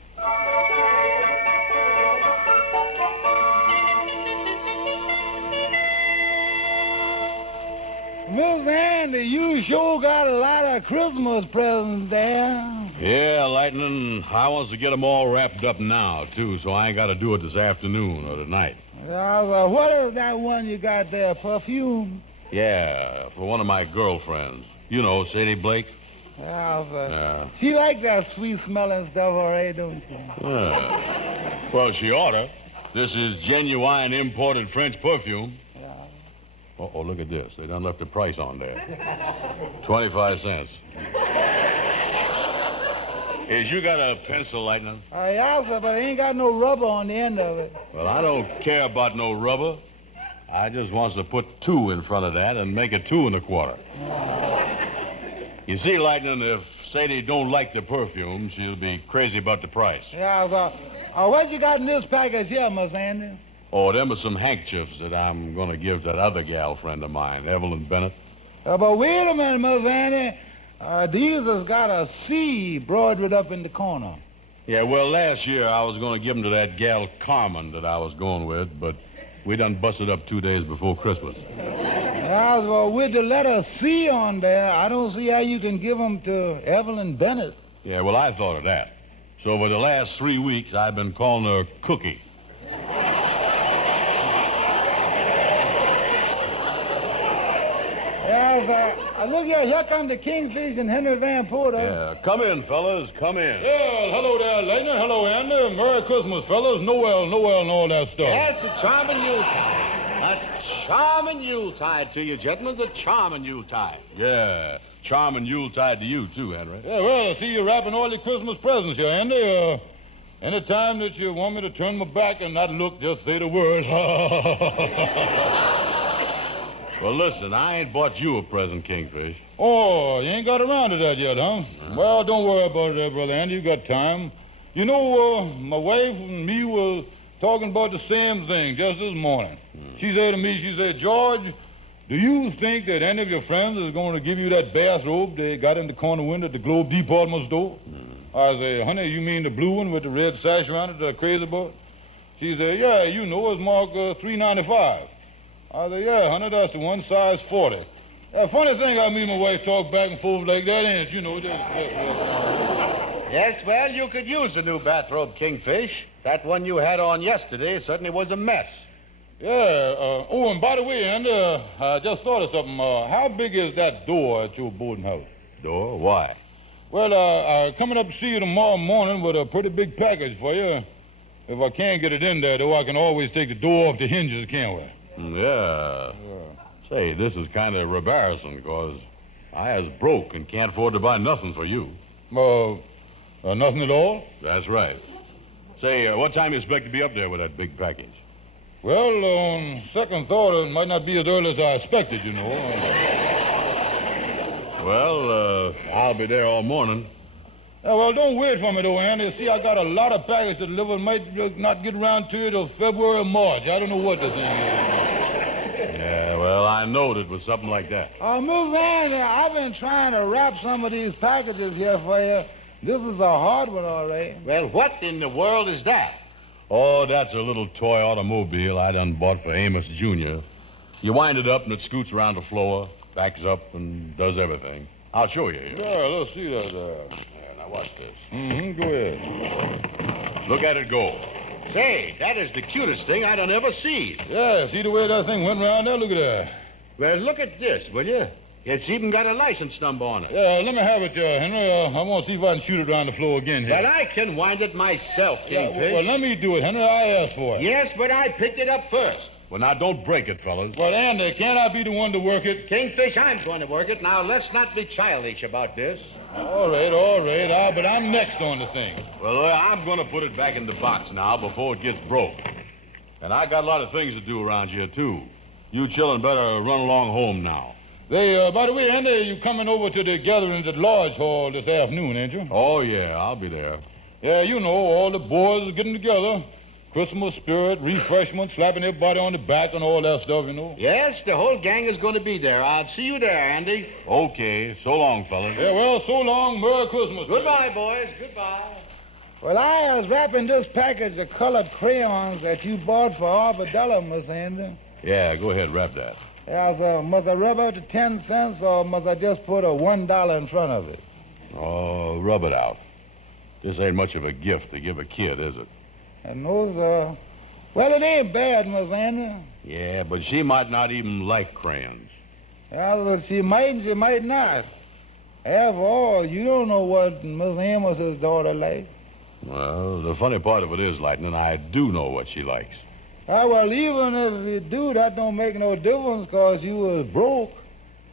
Miss Andy, you sure got a lot of Christmas presents there. Yeah, Lightning, I wants to get them all wrapped up now, too, so I ain't got to do it this afternoon or tonight. What is that one you got there, perfume? Yeah, for one of my girlfriends. You know, Sadie Blake. Yeah. She like that sweet-smelling stuff already, don't she? Yeah. Well, she oughta. This is genuine imported French perfume. Yeah. Oh, look at this. They done left the price on there. 25 cents. Hey, you got a pencil, Lightning? Yeah, sir, but I ain't got no rubber on the end of it. Well, I don't care about no rubber. I just wants to put 2 in front of that and make it 2 1/4. You see, Lightning, if Sadie don't like the perfume, she'll be crazy about the price. Yeah, sir. What you got in this package here, Miss Andy? Oh, them are some handkerchiefs that I'm going to give that other gal friend of mine, Evelyn Bennett. But wait a minute, Miss Andy. These has got a C broidered up in the corner. Yeah, well, last year I was going to give them to that gal Carmen that I was going with, but we done busted up 2 days before Christmas. Yeah, well, with the letter C on there, I don't see how you can give them to Evelyn Bennett. Yeah, well, I thought of that. So for the last 3 weeks, I've been calling her Cookie. Look here come the Kingfish and Henry Van Porter. Yeah, come in, fellas, come in. Yeah, hello there, Lightning. Hello, Andy. Merry Christmas, fellas. Noel, and all that stuff. Yes, a charming Yuletide. A charming Yuletide to you, gentlemen. A charming Yuletide. Yeah, charming Yuletide to you, too, Henry. Yeah, well, I see you wrapping all your Christmas presents here, Andy. Any time that you want me to turn my back and not look, just say the word. Well, listen, I ain't bought you a present, Kingfish. Oh, you ain't got around to that yet, huh? Well, don't worry about it, Brother Andy. You got time. You know, my wife and me were talking about the same thing just this morning. She said to me, she said, George, do you think that any of your friends is going to give you that bathrobe they got in the corner window at the Globe Department store? I said, honey, you mean the blue one with the red sash around it that I'm crazy about? She said, yeah, you know, it's marked $3.95. I said, yeah, honey, that's the one, size 40. Funny thing, I mean, my wife talk back and forth like that, ain't it? You know, Yes, well, you could use the new bathrobe, Kingfish. That one you had on yesterday certainly was a mess. Yeah, oh, and by the way, Andy, I just thought of something. How big is that door at your boarding house? Door? Why? Well, I'm coming up to see you tomorrow morning with a pretty big package for you. If I can't get it in there, though, I can always take the door off the hinges, can't we? Yeah. Say, this is kind of embarrassing, because I is broke and can't afford to buy nothing for you. Nothing at all? That's right. Say, what time you expect to be up there with that big package? Well, on second thought, it might not be as early as I expected, you know. Well, I'll be there all morning. Well, don't wait for me, though, Andy. See, I got a lot of packages to deliver. Might not get around to it till February or March. I don't know what the thing is. Yeah, well, I knowed it was something like that. Miss Andy, I've been trying to wrap some of these packages here for you. This is a hard one, all right. Well, what in the world is that? Oh, that's a little toy automobile I done bought for Amos Jr. You wind it up and it scoots around the floor, backs up, and does everything. I'll show you here. Yeah, let's see that there. Yeah, now watch this. Mm-hmm, go ahead. Look at it go. Say, that is the cutest thing I done ever seen. Yeah, see the way that thing went around there? Look at that. Well, look at this, will you? It's even got a license number on it. Yeah, let me have it, Henry. I want to see if I can shoot it around the floor again here. Well, I can wind it myself, Kingfish. Well, let me do it, Henry. I asked for it. Yes, but I picked it up first. Well, now, don't break it, fellas. Well, Andy, can't I be the one to work it? Kingfish, I'm going to work it. Now, let's not be childish about this. All right. But I'm next on the thing. Well, I'm going to put it back in the box now before it gets broke. And I got a lot of things to do around here, too. You children better run along home now. By the way, Andy, you coming over to the gatherings at Lodge Hall this afternoon, ain't you? Oh, yeah, I'll be there. Yeah, you know, all the boys are getting together. Christmas spirit, refreshment, slapping everybody on the back and all that stuff, you know. Yes, the whole gang is going to be there. I'll see you there, Andy. Okay, so long, fellas. Yeah, well, so long. Merry Christmas. Goodbye, boys. Goodbye. Well, I was wrapping this package of colored crayons that you bought for $1, Miss Andy. Yeah, go ahead, wrap that. Must I rub it to 10 cents, or must I just put a $1 in front of it? Oh, rub it out. This ain't much of a gift to give a kid, is it? And those, well, it ain't bad, Miss Andy. Yeah, but she might not even like crayons. Well, she might and she might not. After all, you don't know what Miss Amos's daughter likes. Well, the funny part of it is, Lightning, I do know what she likes. Well, even if you do, that don't make no difference, because you was broke.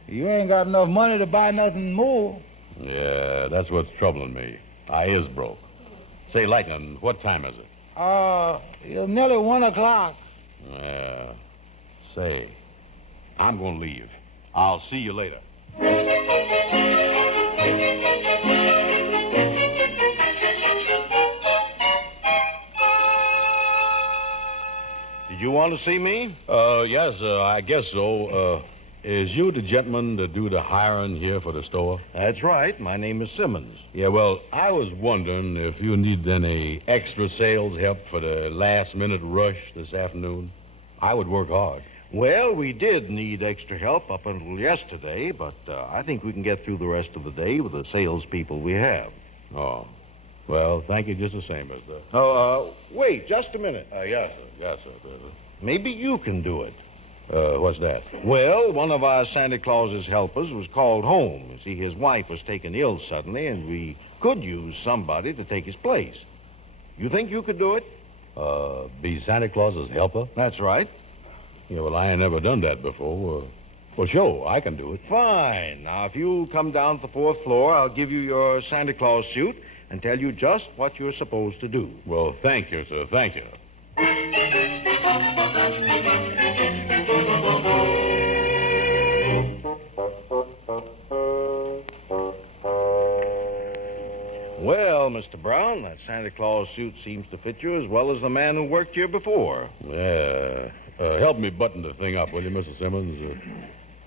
You ain't got enough money to buy nothing more. Yeah, that's what's troubling me. I is broke. Say, Lightning, what time is it? It's nearly 1 o'clock. Yeah. Say, I'm going to leave. I'll see you later. Did you want to see me? Yes, I guess so. Is you the gentleman to do the hiring here for the store? That's right. My name is Simmons. Yeah, well, I was wondering if you need any extra sales help for the last-minute rush this afternoon. I would work hard. Well, we did need extra help up until yesterday, but I think we can get through the rest of the day with the salespeople we have. Oh. Well, thank you just the same, mister. Wait, just a minute. Yes, sir. Yes, sir. Maybe you can do it. What's that? Well, one of our Santa Claus's helpers was called home. You see, his wife was taken ill suddenly, and we could use somebody to take his place. You think you could do it? Be Santa Claus's helper? That's right. Yeah, well, I ain't never done that before. Well, sure, I can do it. Fine. Now, if you come down to the 4th floor, I'll give you your Santa Claus suit and tell you just what you're supposed to do. Well, thank you, sir. Thank you. Well, Mr. Brown, that Santa Claus suit seems to fit you as well as the man who worked here before. Yeah. Help me button the thing up, will you, Mr. Simmons?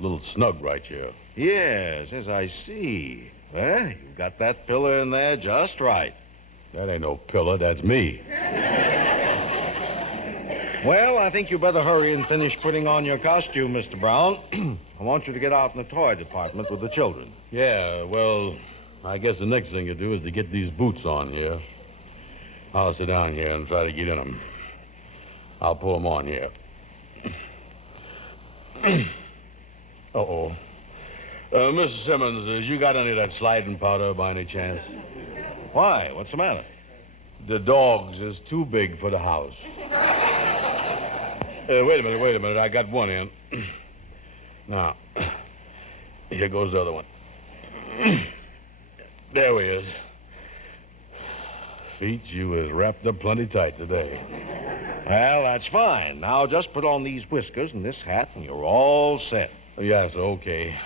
A little snug right here. Yes, I see. Well, you've got that pillar in there just right. That ain't no pillar, that's me. Well, I think you better hurry and finish putting on your costume, Mr. Brown. I want you to get out in the toy department with the children. Yeah, well, I guess the next thing to do is to get these boots on here. I'll sit down here and try to get in them. I'll pull them on here. Uh-oh. Mr. Simmons, you got any of that sliding powder by any chance? Why? What's the matter? The dogs is too big for the house. Wait a minute. I got one in. Now, here goes the other one. There he is. Pete, you is wrapped up plenty tight today. Well, that's fine. Now just put on these whiskers and this hat, and you're all set. Yes, okay.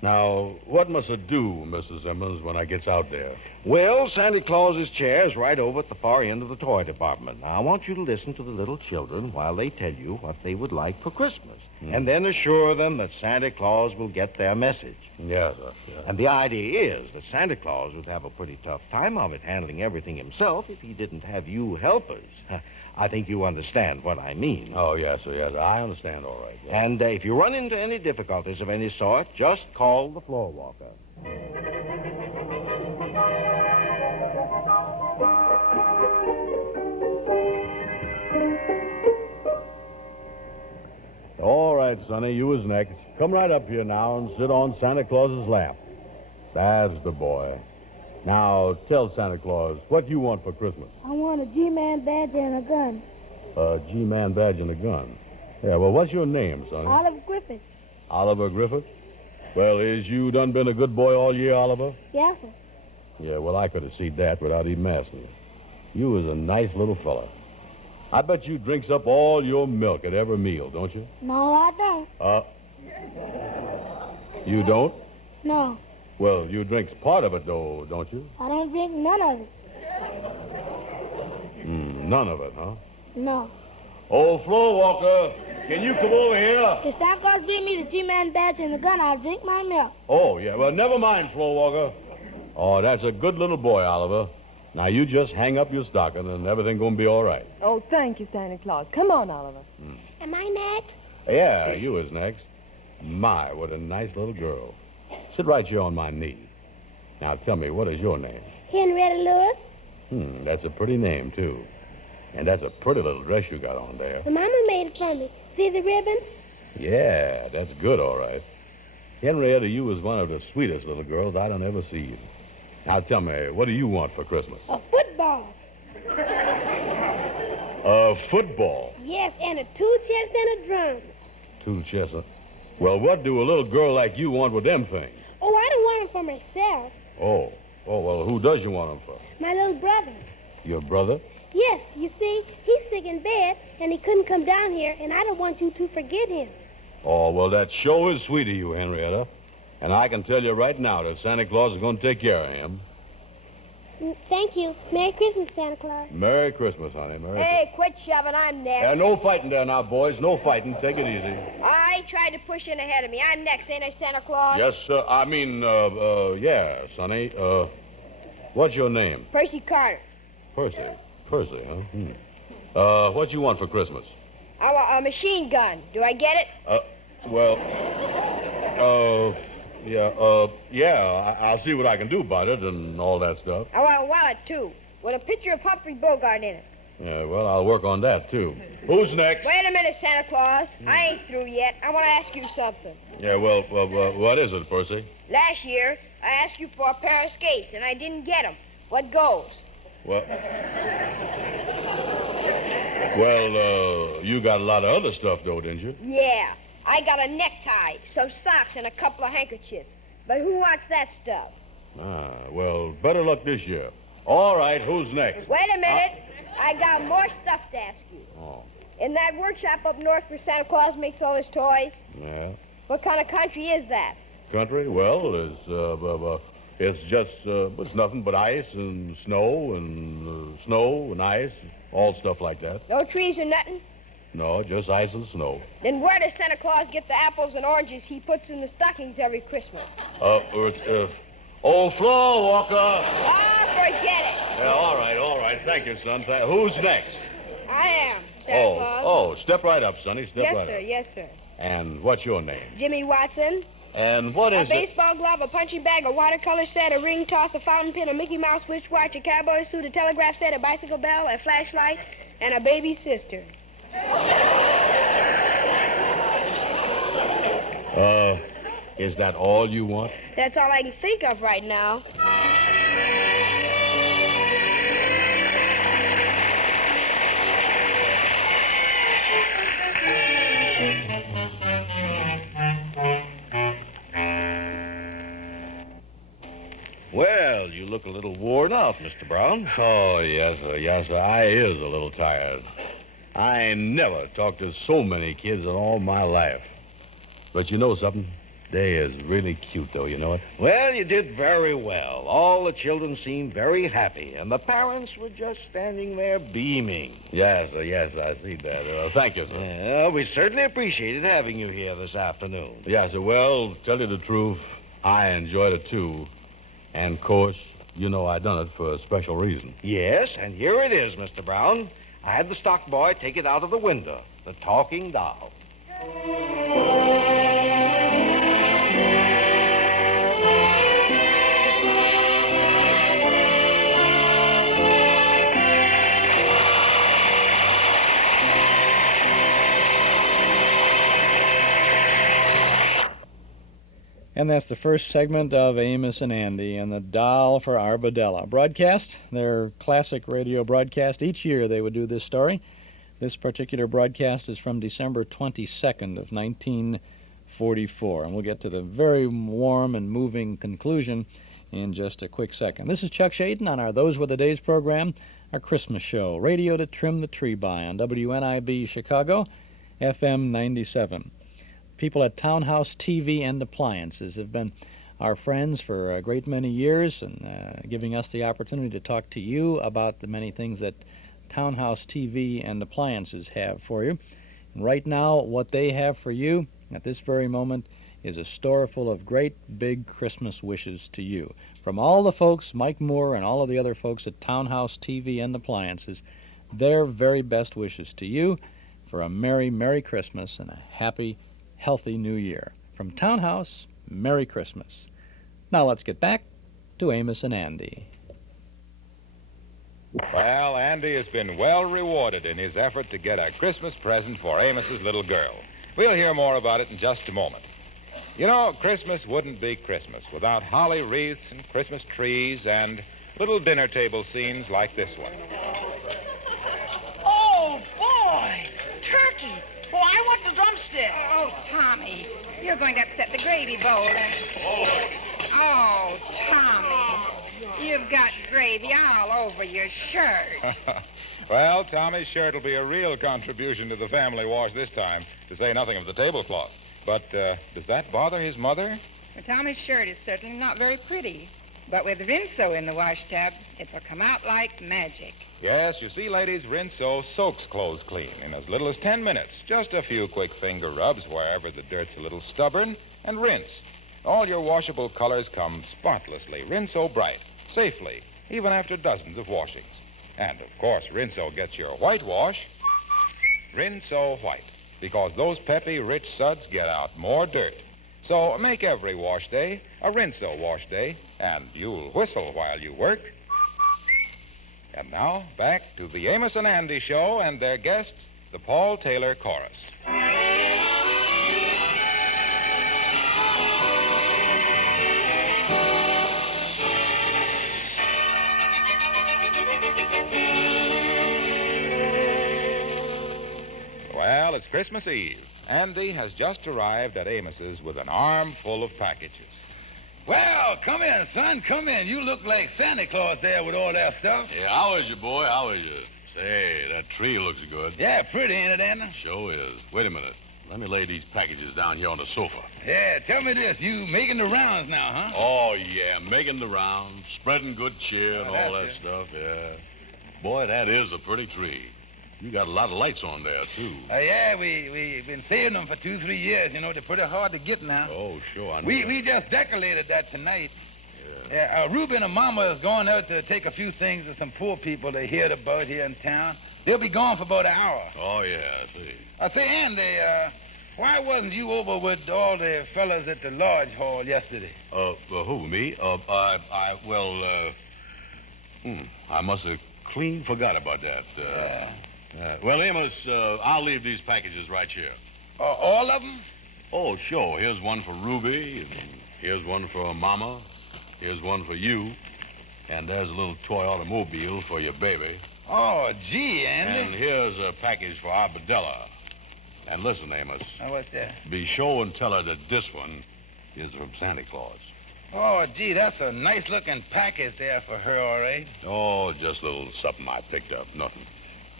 Now, what must I do, Mrs. Emmons, when I gets out there? Well, Santa Claus's chair is right over at the far end of the toy department. Now, I want you to listen to the little children while they tell you what they would like for Christmas. And then assure them that Santa Claus will get their message. Yes, sir. Yes. And the idea is that Santa Claus would have a pretty tough time of it handling everything himself if he didn't have you helpers. I think you understand what I mean. Oh, yes, sir, yes. I understand all right. Yes. And if you run into any difficulties of any sort, just call the floor walker. All right, Sonny, you is next. Come right up here now and sit on Santa Claus's lap. That's the boy. Now, tell Santa Claus, what you want for Christmas? I want a G-Man badge and a gun. A G-Man badge and a gun. Yeah, well, what's your name, Sonny? Oliver Griffith. Oliver Griffith? Well, is you done been a good boy all year, Oliver? Yes, sir. Yeah, well, I could have seen that without even asking you. You was a nice little fella. I bet you drinks up all your milk at every meal, don't you? No, I don't. You don't? No, Well, you drinks part of it, though, don't you? I don't drink none of it. None of it, huh? No. Old floor walker, can you come over here? If Santa Claus give me the G-Man badge and the gun, I'll drink my milk. Oh, yeah, well, never mind, floor walker. Oh, that's a good little boy, Oliver. Now, you just hang up your stocking and everything gonna be all right. Oh, thank you, Santa Claus. Come on, Oliver. Am I next? Yeah, you is next. My, what a nice little girl. Sit right here on my knee. Now, tell me, what is your name? Henrietta Lewis. That's a pretty name, too. And that's a pretty little dress you got on there. The mama made it for me. See the ribbon? Yeah, that's good, all right. Henrietta, you was one of the sweetest little girls I done ever see you. Now, tell me, what do you want for Christmas? A football. A football. Yes, and a tool chest and a drum. Two chestnut. Well, what do a little girl like you want with them things? Oh, I don't want them for myself. Oh, well, who does you want them for? My little brother. Your brother? Yes, you see, he's sick in bed, and he couldn't come down here, and I don't want you to forget him. Oh, well, that sure is sweet of you, Henrietta. And I can tell you right now that Santa Claus is going to take care of him. Thank you. Merry Christmas, Santa Claus. Merry Christmas, honey. Merry Hey, quit shoving. I'm next. Christmas. No fighting there now, boys. No fighting. Take it easy. I tried to push in ahead of me. I'm next, ain't I, Santa Claus? Yes, sir. I mean, yeah, Sonny. What's your name? Percy Carter. Percy, huh? What you want for Christmas? I want a machine gun. Do I get it? Yeah, I'll see what I can do about it and all that stuff. I want a wallet, too, with a picture of Humphrey Bogart in it. Yeah, well, I'll work on that, too. Who's next? Wait a minute, Santa Claus. I ain't through yet. I want to ask you something. Yeah, well, what is it, Percy? Last year, I asked you for a pair of skates, and I didn't get them. What goes? Well, you got a lot of other stuff, though, didn't you? Yeah. I got a necktie, some socks, and a couple of handkerchiefs. But who wants that stuff? Well, better luck this year. All right, who's next? Wait a minute. I got more stuff to ask you. Oh. In that workshop up north where Santa Claus makes all his toys, Yeah. what kind of country is that? Country? Well, it's just, it's nothing but ice and snow and ice, all stuff like that. No trees or nothing? No, just ice and snow. Then where does Santa Claus get the apples and oranges he puts in the stockings every Christmas? Old floor walker. Ah, forget it. Yeah, all right. Thank you, son. Who's next? I am, Santa Claus. Oh, step right up, Sonny. Step Yes, right sir, up. yes, sir. And what's your name? Jimmy Watson. And what is A baseball glove, a punching bag, a watercolor set, a ring toss, a fountain pen, a Mickey Mouse wristwatch, a cowboy suit, a telegraph set, a bicycle bell, a flashlight, and a baby sister. Is that all you want? That's all I can think of right now. Well, you look a little worn out, Mr. Brown. Oh, yes, sir. Yes, sir. I is a little tired. I ain't never talked to so many kids in all my life. But you know something? They is really cute, though, you know it? Well, you did very well. All the children seemed very happy, and the parents were just standing there beaming. Yes, sir. Yes, I see that. Thank you, sir. Yeah, we certainly appreciated having you here this afternoon. Yes, sir. Well, tell you the truth, I enjoyed it, too. And, of course, you know I done it for a special reason. Yes, and here it is, Mr. Brown. I had the stock boy take it out of the window. The talking doll. And that's the first segment of Amos and Andy and the Doll for Arbadella broadcast. Their classic radio broadcast. Each year they would do this story. This particular broadcast is from December 22nd of 1944. And we'll get to the very warm and moving conclusion in just a quick second. This is Chuck Shaden on our Those Were the Days program, our Christmas show. Radio to trim the tree by on WNIB Chicago, FM 97. People at Townhouse TV and Appliances have been our friends for a great many years and giving us the opportunity to talk to you about the many things that Townhouse TV and Appliances have for you. And right now, what they have for you at this very moment is a store full of great big Christmas wishes to you. From all the folks, Mike Moore and all of the other folks at Townhouse TV and Appliances, their very best wishes to you for a Merry, Merry Christmas and a happy, healthy New Year. From Townhouse, Merry Christmas. Now let's get back to Amos and Andy. Well, Andy has been well rewarded in his effort to get a Christmas present for Amos's little girl. We'll hear more about it in just a moment. You know, Christmas wouldn't be Christmas without holly wreaths and Christmas trees and little dinner table scenes like this one. Oh, boy! Turkey! Oh, I want the drumstick. Oh, Tommy, you're going to upset the gravy bowl. Oh, Tommy, you've got gravy all over your shirt. Well, Tommy's shirt will be a real contribution to the family wash this time, to say nothing of the tablecloth. But does that bother his mother? Well, Tommy's shirt is certainly not very pretty. But with Rinso in the wash tub, it will come out like magic. Yes, you see, ladies, Rinso soaks clothes clean in as little as 10 minutes. Just a few quick finger rubs wherever the dirt's a little stubborn, and rinse. All your washable colors come spotlessly, Rinso bright, safely, even after dozens of washings. And, of course, Rinso gets your whitewash Rinso white, because those peppy, rich suds get out more dirt. So make every wash day a Rinso wash day, and you'll whistle while you work. And now, back to the Amos and Andy Show and their guests, the Paul Taylor Chorus. Well, it's Christmas Eve. Andy has just arrived at Amos's with an arm full of packages. Well, come in, son. Come in. You look like Santa Claus there with all that stuff. Yeah, how is you, boy? How is you? Say, that tree looks good. Yeah, pretty, ain't it, Andy? Sure is. Wait a minute. Let me lay these packages down here on the sofa. Yeah, tell me this. You making the rounds now, huh? Oh, yeah, making the rounds, spreading good cheer and all that stuff, yeah. Boy, that is a pretty tree. You got a lot of lights on there, too. Yeah, we've been saving them for 2-3 years. You know, they're pretty hard to get now. Oh, sure, I know. We just decorated that tonight. Yeah, Ruben and Mama is going out to take a few things to some poor people they heard about here in town. They'll be gone for about an hour. Oh, yeah, I see. I say, Andy, why wasn't you over with all the fellas at the lodge hall yesterday? Who, me? I must have clean forgot about that. Well, Amos, I'll leave these packages right here. All of them? Oh, sure. Here's one for Ruby, and here's one for Mama, here's one for you, and there's a little toy automobile for your baby. Oh, gee, Andy. And here's a package for Arbadella. And listen, Amos. What's that? Be sure and tell her that this one is from Santa Claus. Oh, gee, that's a nice-looking package there for her, all right. Oh, just a little something I picked up. Nothing.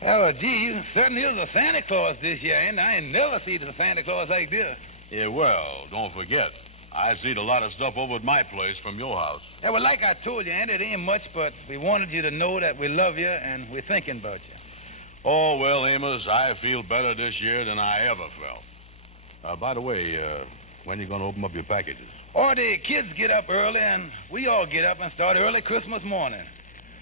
Oh, gee, you certainly is a Santa Claus this year, and I ain't never seen a Santa Claus like this. Yeah, well, don't forget. I seen a lot of stuff over at my place from your house. Yeah, well, like I told you, Andy, it ain't much, but we wanted you to know that we love you and we're thinking about you. Oh, well, Amos, I feel better this year than I ever felt. By the way, when are you going to open up your packages? Oh, the kids get up early, and we all get up and start early Christmas morning.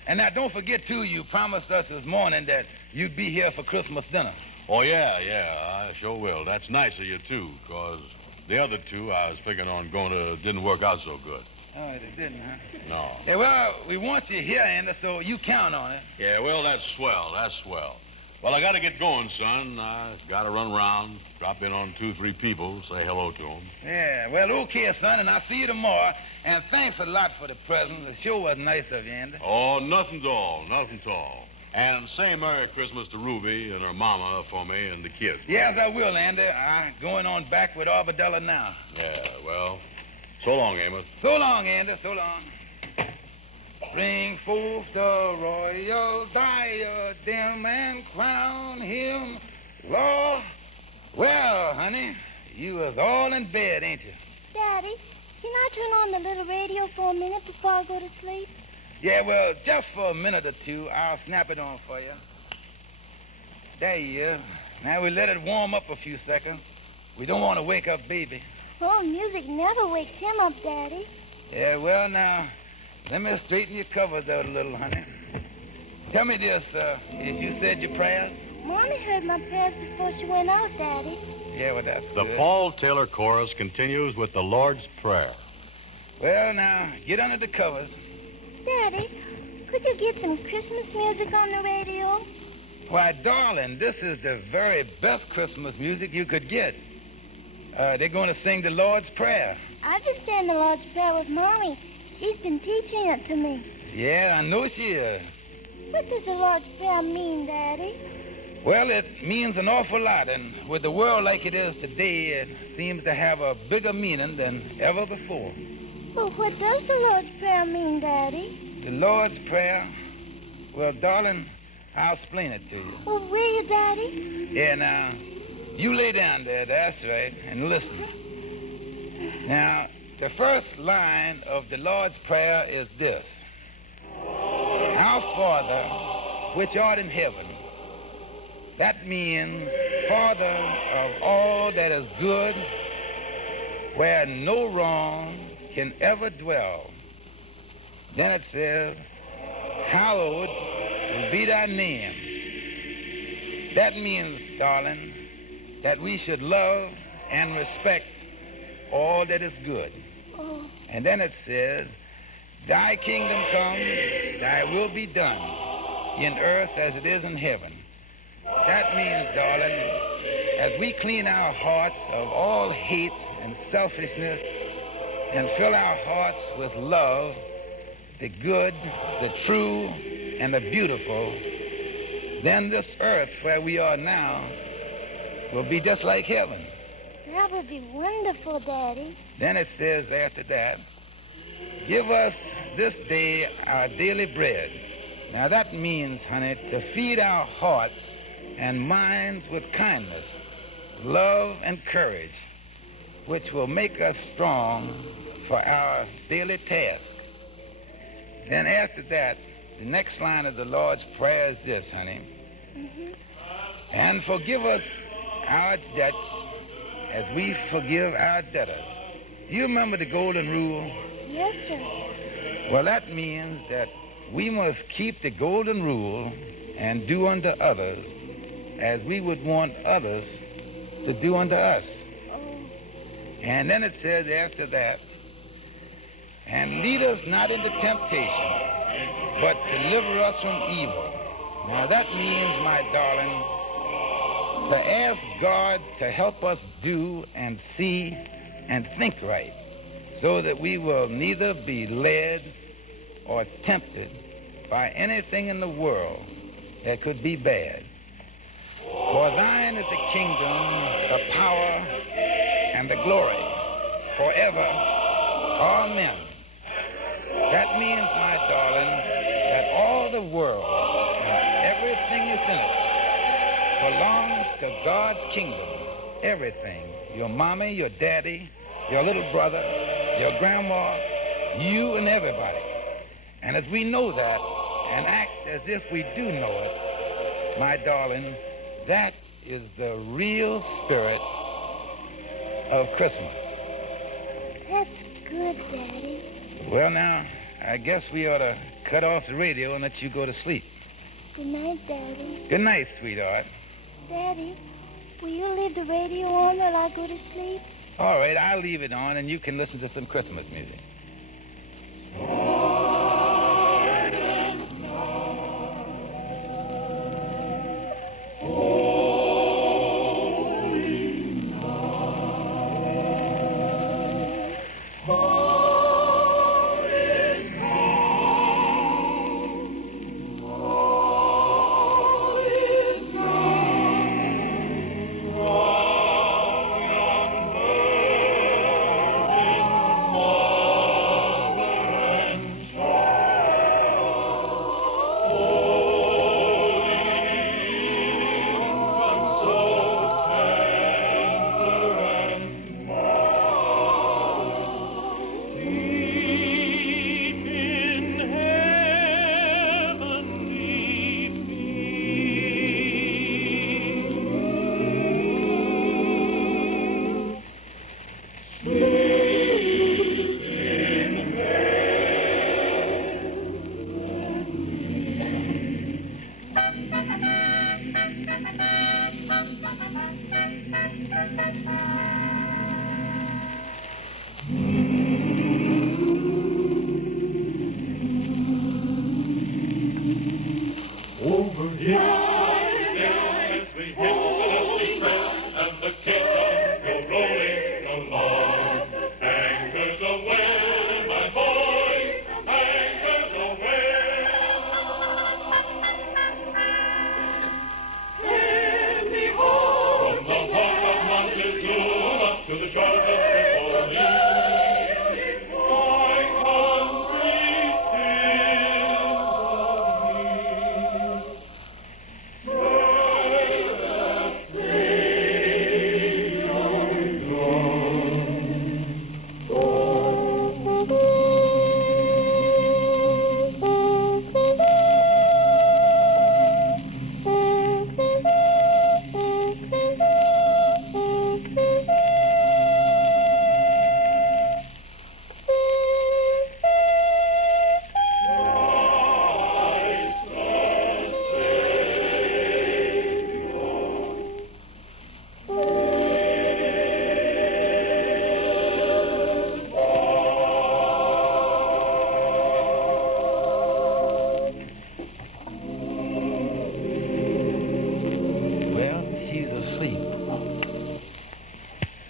And now, don't forget, too, you promised us this morning that you'd be here for Christmas dinner. Oh, yeah, I sure will. That's nice of you, too, because the other two I was figuring on going to didn't work out so good. Oh, it didn't, huh? No. Yeah, well, we want you here, Andy, so you count on it. Yeah, well, that's swell. Well, I got to get going, son. I got to run around, drop in on 2, 3 people, say hello to them. Yeah, well, okay, son, and I'll see you tomorrow. And thanks a lot for the presents. It sure was nice of you, Andy. Oh, nothing at all. And say Merry Christmas to Ruby and her mama for me and the kids. Yes, I will, Andy. I'm going on back with Arbadella now. Yeah, well, so long, Amos. So long, Andy, so long. Bring forth the royal diadem and crown him Lord. Well, honey, you was all in bed, ain't you? Daddy, can I turn on the little radio for a minute before I go to sleep? Yeah, well, just for a minute or two, I'll snap it on for you. There you are. Now we let it warm up a few seconds. We don't want to wake up baby. Oh, music never wakes him up, Daddy. Yeah, well, now, let me straighten your covers out a little, honey. Tell me this, as you said your prayers? Mommy heard my prayers before she went out, Daddy. Yeah, well, that's The good. Paul Taylor Chorus continues with the Lord's Prayer. Well, now, get under the covers. Daddy, could you get some Christmas music on the radio? Why, darling, this is the very best Christmas music you could get. They're going to sing the Lord's Prayer. I've been saying the Lord's Prayer with Mommy. She's been teaching it to me. Yeah, I know she is. What does the Lord's Prayer mean, Daddy? Well, it means an awful lot, and with the world like it is today, it seems to have a bigger meaning than ever before. Well, what does the Lord's Prayer mean, Daddy? The Lord's Prayer? Well, darling, I'll explain it to you. Well, will you, Daddy? Yeah, now, you lay down there, that's right, and listen. Now, the first line of the Lord's Prayer is this. Our Father, which art in heaven. That means Father of all that is good, where no wrong can ever dwell. Then it says, hallowed will be thy name. That means, darling, that we should love and respect all that is good. Oh. And then it says, thy kingdom come, thy will be done, in earth as it is in heaven. That means, darling, as we clean our hearts of all hate and selfishness and fill our hearts with love, the good, the true, and the beautiful, then this earth where we are now will be just like heaven. That would be wonderful, Daddy. Then it says after that, give us this day our daily bread. Now that means, honey, to feed our hearts and minds with kindness, love, and courage, which will make us strong for our daily task. Then after that, the next line of the Lord's Prayer is this, honey. Mm-hmm. And forgive us our debts as we forgive our debtors. You remember the golden rule? Yes, sir. Well, that means that we must keep the golden rule and do unto others as we would want others to do unto us. Oh. And then it says after that, and lead us not into temptation, but deliver us from evil. Now that means, my darling, to ask God to help us do and see and think right, so that we will neither be led or tempted by anything in the world that could be bad. For thine is the kingdom, the power, and the glory forever. Amen. That means, my darling, that all the world and everything is in it belongs to God's kingdom. Everything. Your mommy, your daddy, your little brother, your grandma, you and everybody. And as we know that and act as if we do know it, my darling, that is the real spirit of Christmas. That's good, Daddy. Well, now, I guess we ought to cut off the radio and let you go to sleep. Good night, Daddy. Good night, sweetheart. Daddy, will you leave the radio on while I go to sleep? All right, I'll leave it on, and you can listen to some Christmas music.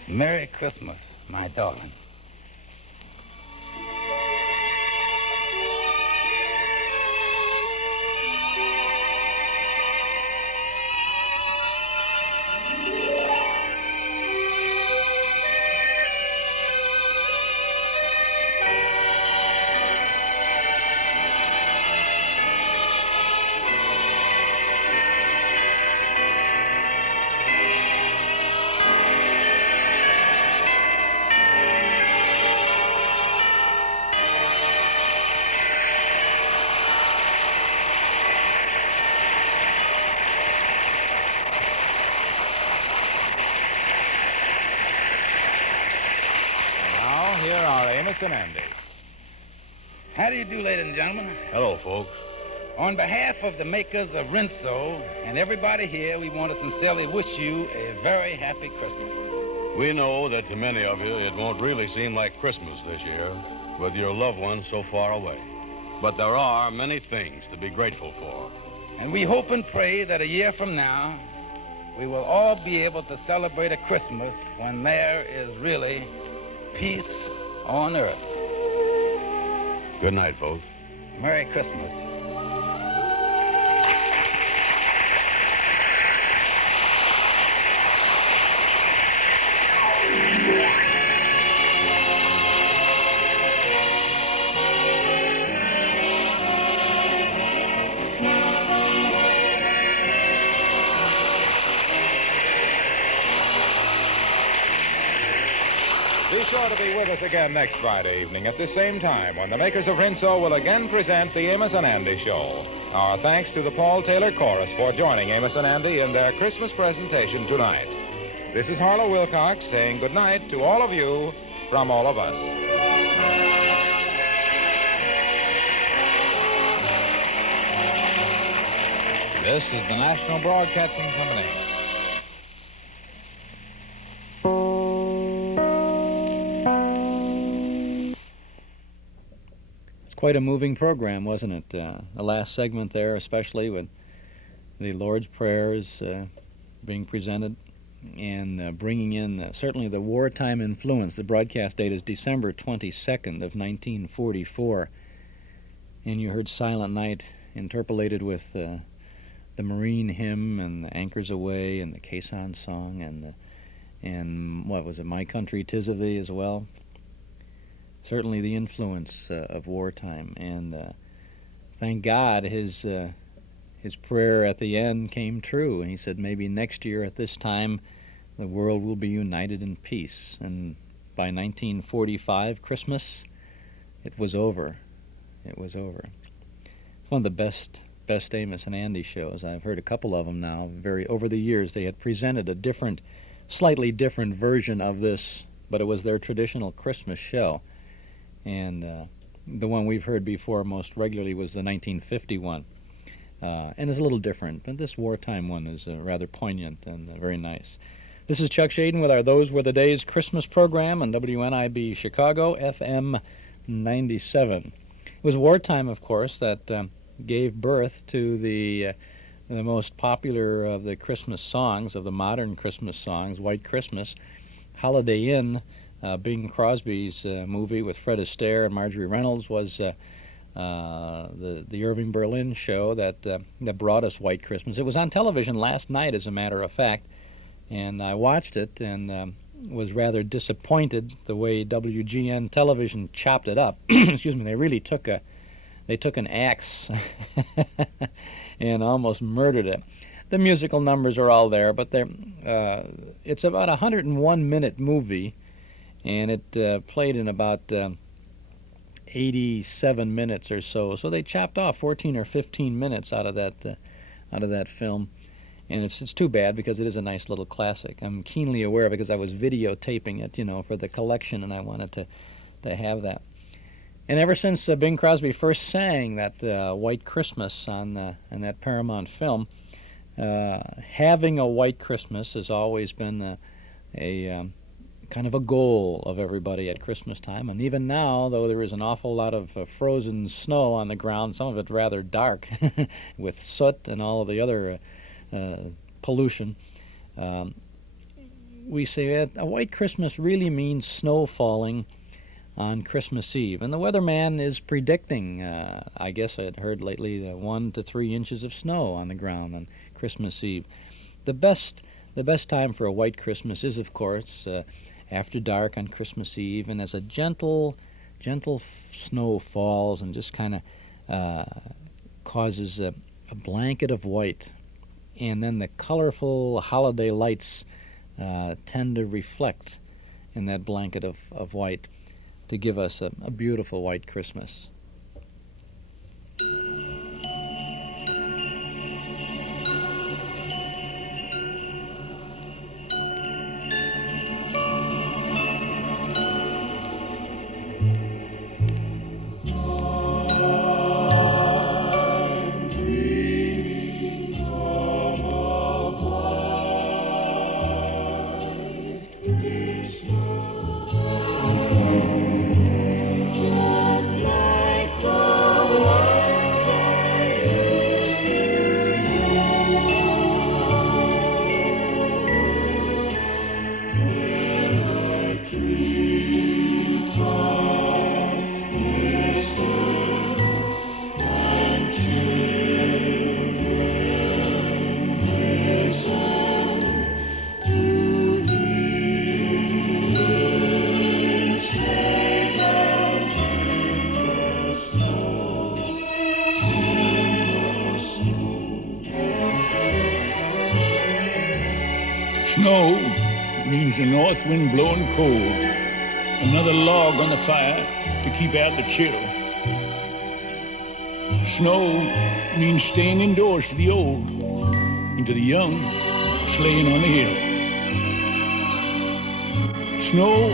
Merry Christmas, my darling. And Andy. How do you do, ladies and gentlemen? Hello, folks. On behalf of the makers of Rinso and everybody here, we want to sincerely wish you a very happy Christmas. We know that to many of you, it won't really seem like Christmas this year with your loved ones so far away. But there are many things to be grateful for. And we hope and pray that a year from now, we will all be able to celebrate a Christmas when there is really peace on earth. Good night, folks. Merry Christmas. sure to be with us again next Friday evening at the same time when the makers of Rinso will again present the Amos and Andy Show. Our thanks to the Paul Taylor Chorus for joining Amos and Andy in their Christmas presentation tonight. This is Harlow Wilcox saying good night to all of you from all of us. This is the National Broadcasting Company. Quite a moving program, wasn't it? The last segment there, especially with the Lord's prayers being presented and bringing in certainly the wartime influence. The broadcast date is December 22nd of 1944. And you heard Silent Night interpolated with the Marine hymn and the Anchors Aweigh and the Caisson song and what was it, My Country 'Tis of Thee as well. Certainly the influence of wartime, and thank God his prayer at the end came true. And he said maybe next year at this time the world will be united in peace. And by 1945, Christmas, it was over. It was over. It's one of the best Amos and Andy shows. I've heard a couple of them now. Over the years, they had presented a slightly different version of this, but it was their traditional Christmas show. And the one we've heard before most regularly was the 1951. And it's a little different, but this wartime one is rather poignant and very nice. This is Chuck Shaden with our Those Were the Days Christmas program on WNIB Chicago, FM 97. It was wartime, of course, that gave birth to the most popular of the Christmas songs, of the modern Christmas songs, White Christmas, Holiday Inn. Bing Crosby's movie with Fred Astaire and Marjorie Reynolds was the Irving Berlin show that brought us White Christmas. It was on television last night, as a matter of fact, and I watched it and was rather disappointed the way WGN television chopped it up. Excuse me, they really took an axe and almost murdered it. The musical numbers are all there, but it's about a 101-minute movie. And it played in about 87 minutes or so. So they chopped off 14 or 15 minutes out of that film, and it's too bad because it is a nice little classic. I'm keenly aware of it because I was videotaping it, for the collection, and I wanted to have that. And ever since Bing Crosby first sang that White Christmas on that Paramount film, having a White Christmas has always been a kind of a goal of everybody at Christmas time. And even now, though there is an awful lot of frozen snow on the ground, some of it rather dark with soot and all of the other pollution, we say a White Christmas really means snow falling on Christmas Eve. And the weatherman is predicting, I guess I had heard lately, 1 to 3 inches of snow on the ground on Christmas Eve. The best time for a White Christmas is, of course, after dark on Christmas Eve, and as a gentle snow falls and just kind of causes a blanket of white, and then the colorful holiday lights tend to reflect in that blanket of white to give us a beautiful White Christmas. Snow means the north wind blowing cold. Another log on the fire to keep out the chill. Snow means staying indoors to the old, and to the young, sleighing on the hill. Snow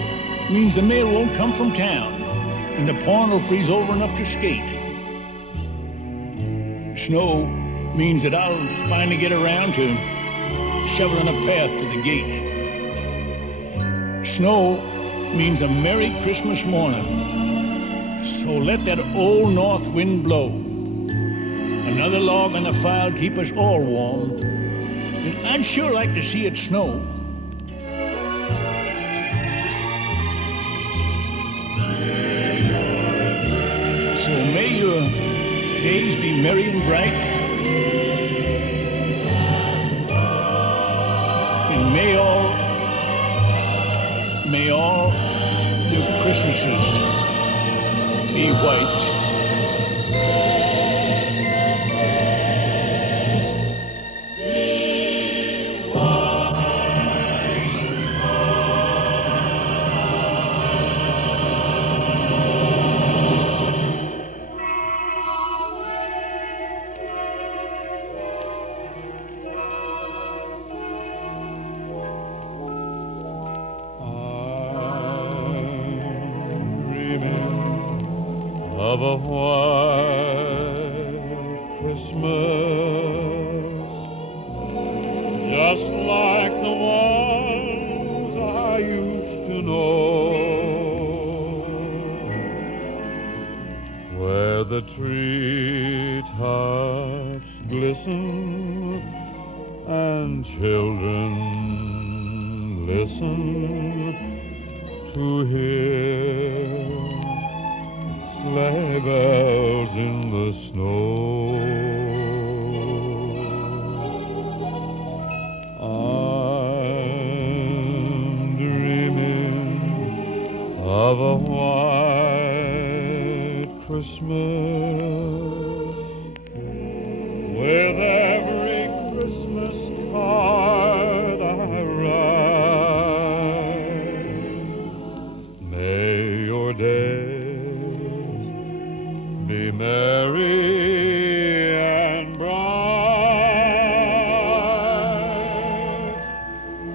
means the mail won't come from town, and the pond will freeze over enough to skate. Snow means that I'll finally get around to shoveling a path to the gate. Snow means a Merry Christmas morning. So let that old north wind blow. Another log on the fire will keep us all warm. And I'd sure like to see it snow. So may your days be merry and bright. And may all your Christmases be white. Of a white Christmas, just like the ones I used to know, where the treetops glisten and children listen to hear sleigh bells in the snow. I'm dreaming of a white Christmas, with every Christmas card I write. May your day be merry and bright,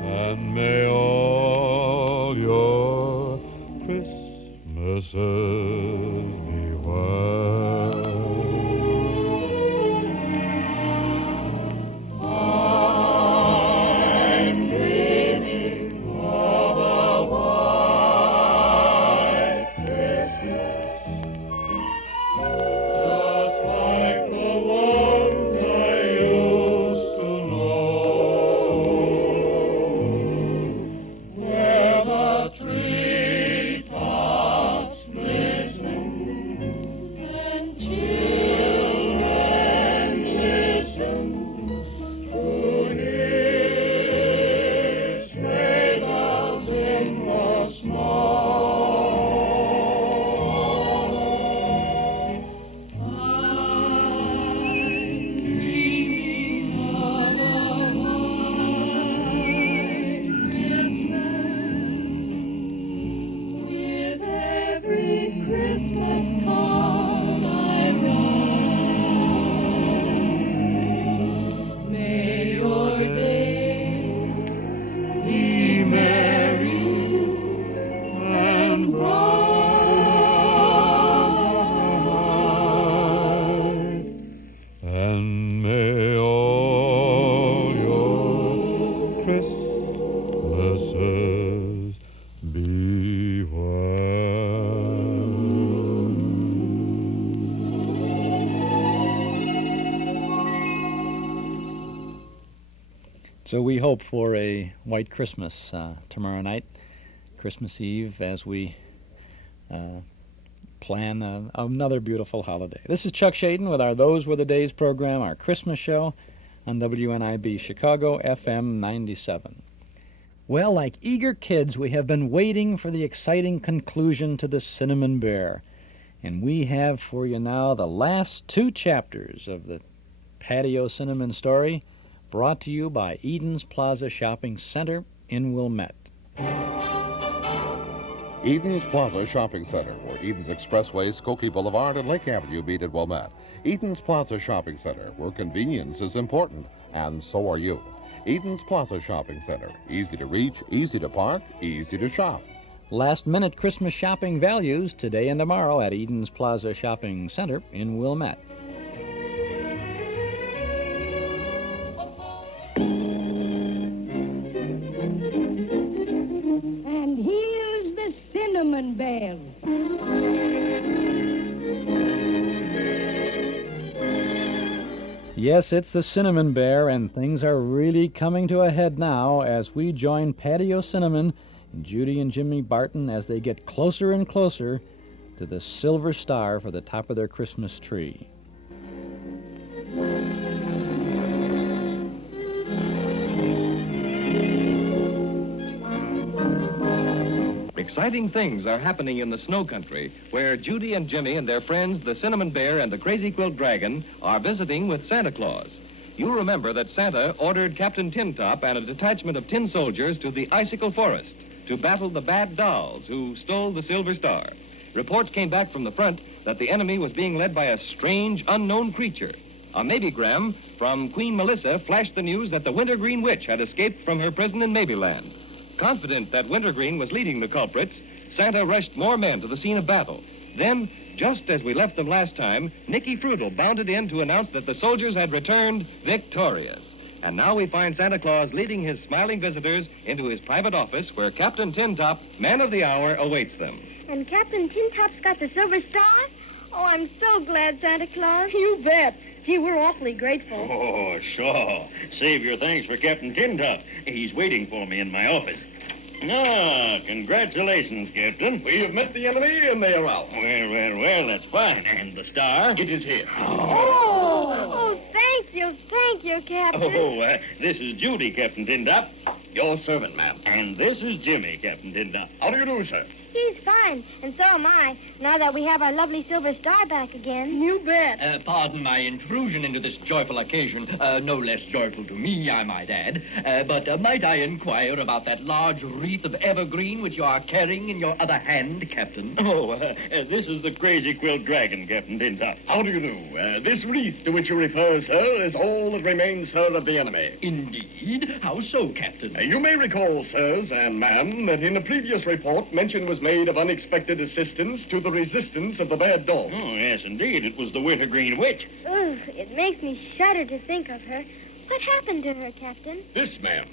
and may all your Christmases be white. I'm dreaming of a white Christmas, just like the ones I used to know, where the treetops glisten and children listen to hear sleigh bells in the snow. With every Christmas card I write, may your days be merry and bright, and may all your Christmases be So we hope for a white Christmas tomorrow night, Christmas Eve, as we plan another beautiful holiday. This is Chuck Shaden with our Those Were the Days program, our Christmas show on WNIB Chicago FM 97. Well, like eager kids, we have been waiting for the exciting conclusion to the Cinnamon Bear. And we have for you now the last two chapters of the Paddy O'Cinnamon story, brought to you by Eden's Plaza Shopping Center in Wilmette. Eden's Plaza Shopping Center, where Eden's Expressway, Skokie Boulevard, and Lake Avenue meet at Wilmette. Eden's Plaza Shopping Center, where convenience is important, and so are you. Eden's Plaza Shopping Center. Easy to reach, easy to park, easy to shop. Last-minute Christmas shopping values today and tomorrow at Eden's Plaza Shopping Center in Wilmette. And here's the cinnamon bell. Yes, it's the Cinnamon Bear, and things are really coming to a head now as we join Paddy O'Cinnamon, Judy and Jimmy Barton as they get closer and closer to the silver star for the top of their Christmas tree. Exciting things are happening in the snow country, where Judy and Jimmy and their friends, the Cinnamon Bear and the Crazy Quilt Dragon, are visiting with Santa Claus. You remember that Santa ordered Captain Tin Top and a detachment of tin soldiers to the Icicle Forest to battle the bad dolls who stole the Silver Star. Reports came back from the front that the enemy was being led by a strange, unknown creature. A Maybegram from Queen Melissa flashed the news that the Wintergreen Witch had escaped from her prison in Maybeland. Confident that Wintergreen was leading the culprits, Santa rushed more men to the scene of battle. Then, just as we left them last time, Nicky Frutal bounded in to announce that the soldiers had returned victorious. And now we find Santa Claus leading his smiling visitors into his private office where Captain Tin Top, man of the hour, awaits them. And Captain Tin Top's got the Silver Star? Oh, I'm so glad, Santa Claus. You bet. Gee, we're awfully grateful. Oh, sure. Save your thanks for Captain Tin Top. He's waiting for me in my office. Ah, congratulations, Captain. We have met the enemy, and they are out. Well, that's fine. And the star? It is here. Oh, thank you, Captain. Oh, this is Judy, Captain Tin Top. Your servant, ma'am. And this is Jimmy, Captain Tin Top. How do you do, sir? He's fine, and so am I, now that we have our lovely Silver Star back again. You bet. Pardon my intrusion into this joyful occasion. No less joyful to me, I might add. But might I inquire about that large wreath of evergreen which you are carrying in your other hand, Captain? Oh, this is the Crazy Quilt Dragon, Captain Tin Top. How do you do? This wreath to which you refer, sir, is all that remains, sir, of the enemy. Indeed? How so, Captain? You may recall, sirs and ma'am, that in a previous report mention was made of unexpected assistance to the resistance of the bad dog. Oh, yes, indeed. It was the Wintergreen Witch. Ugh, it makes me shudder to think of her. What happened to her, Captain? This, ma'am.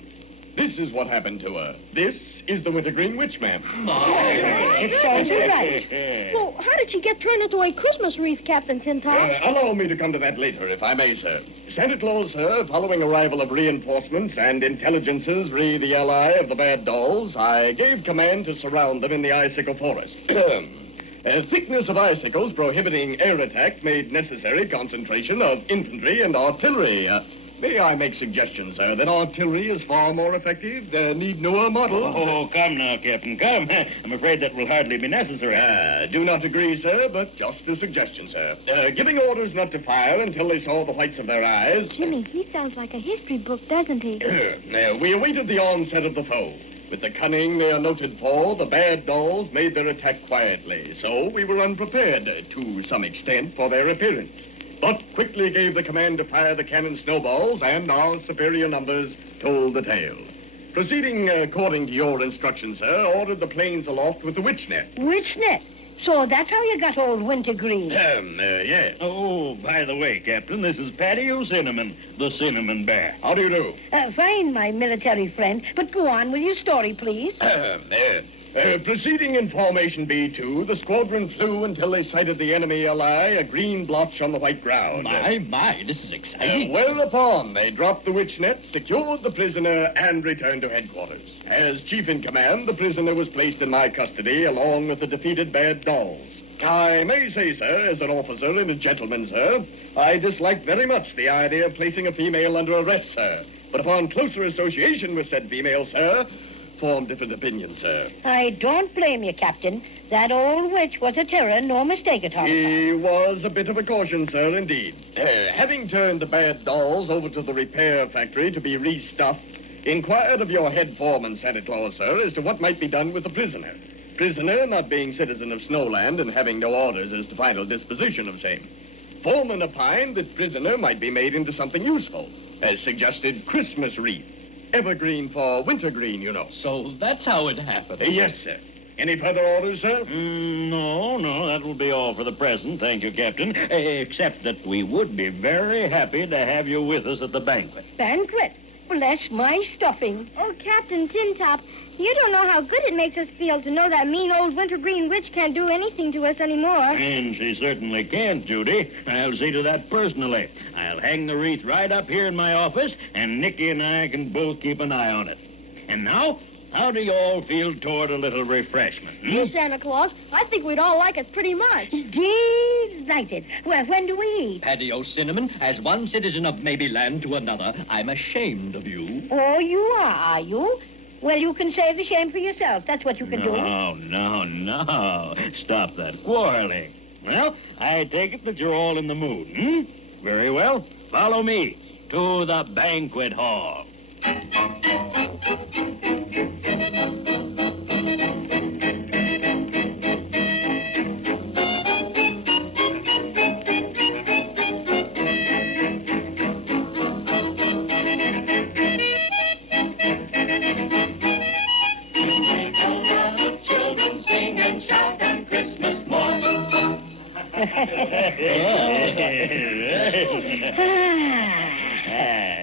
This is what happened to her. This is the Wintergreen Witch, ma'am. It sounds right. Well, how did she get turned into a Christmas wreath, Captain Tin Top? Allow me to come to that later, if I may, sir. Santa Claus, sir, following arrival of reinforcements and intelligences re the ally of the bad dolls, I gave command to surround them in the Icicle Forest. Thickness of icicles prohibiting air attack made necessary concentration of infantry and artillery. May I make suggestions, sir, that artillery is far more effective? Need newer models? Oh, come now, Captain, come. I'm afraid that will hardly be necessary. Do not agree, sir, but just a suggestion, sir. Giving orders not to fire until they saw the whites of their eyes. Jimmy, he sounds like a history book, doesn't he? We awaited the onset of the foe. With the cunning they are noted for, the bad dolls made their attack quietly, so we were unprepared, to some extent, for their appearance. But quickly gave the command to fire the cannon snowballs, and our superior numbers told the tale. Proceeding according to your instructions, sir, ordered the planes aloft with the witch net. Witch net? So that's how you got old Wintergreen? Yes. Oh, by the way, Captain, this is Paddy O'Cinnamon, the Cinnamon Bear. How do you do? Fine, my military friend. But go on with your story, please. Proceeding in formation B2, the squadron flew until they sighted the enemy ally, a green blotch on the white ground. My, this is exciting. Whereupon they dropped the witch net, secured the prisoner, and returned to headquarters. As chief in command, the prisoner was placed in my custody, along with the defeated bad dolls. I may say, sir, as an officer and a gentleman, sir, I disliked very much the idea of placing a female under arrest, sir. But upon closer association with said female, sir, formed different opinions, sir. I don't blame you, Captain. That old witch was a terror, no mistake at all. He was a bit of a caution, sir, indeed. Having turned the bad dolls over to the repair factory to be restuffed, inquired of your head foreman, Santa Claus, sir, as to what might be done with the prisoner. prisoner, not being citizen of Snowland and having no orders as to final disposition of same. Foreman opined that prisoner might be made into something useful, as suggested Christmas wreath. Evergreen for wintergreen, you know. So that's how it happened. Yes, sir. Any further orders, sir? No, that will be all for the present, thank you, Captain. Except that we would be very happy to have you with us at the banquet. Banquet? Bless my stuffing. Oh, Captain Tintop, you don't know how good it makes us feel to know that mean old wintergreen witch can't do anything to us anymore. And she certainly can't, Judy. I'll see to that personally. I'll hang the wreath right up here in my office, and Nicky and I can both keep an eye on it. And now, how do you all feel toward a little refreshment? Yes, Santa Claus, I think we'd all like it pretty much. Delighted. Well, when do we eat? Paddy O'Cinnamon, as one citizen of Maybeland to another, I'm ashamed of you. Oh, you are you? Well, you can save the shame for yourself. That's what you can do. No. Stop that quarreling. Well, I take it that you're all in the mood, Very well. Follow me to the banquet hall.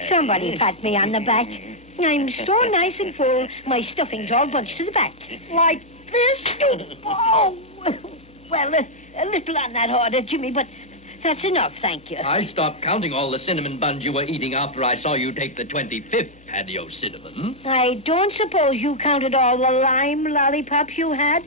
Somebody pat me on the back. I'm so nice and full, my stuffing's all bunched to the back. Like this? Oh, well, a little on that order, Jimmy, but that's enough, thank you. I stopped counting all the cinnamon buns you were eating after I saw you take the 25th, Paddy O'Cinnamon. I don't suppose you counted all the lime lollipops you had?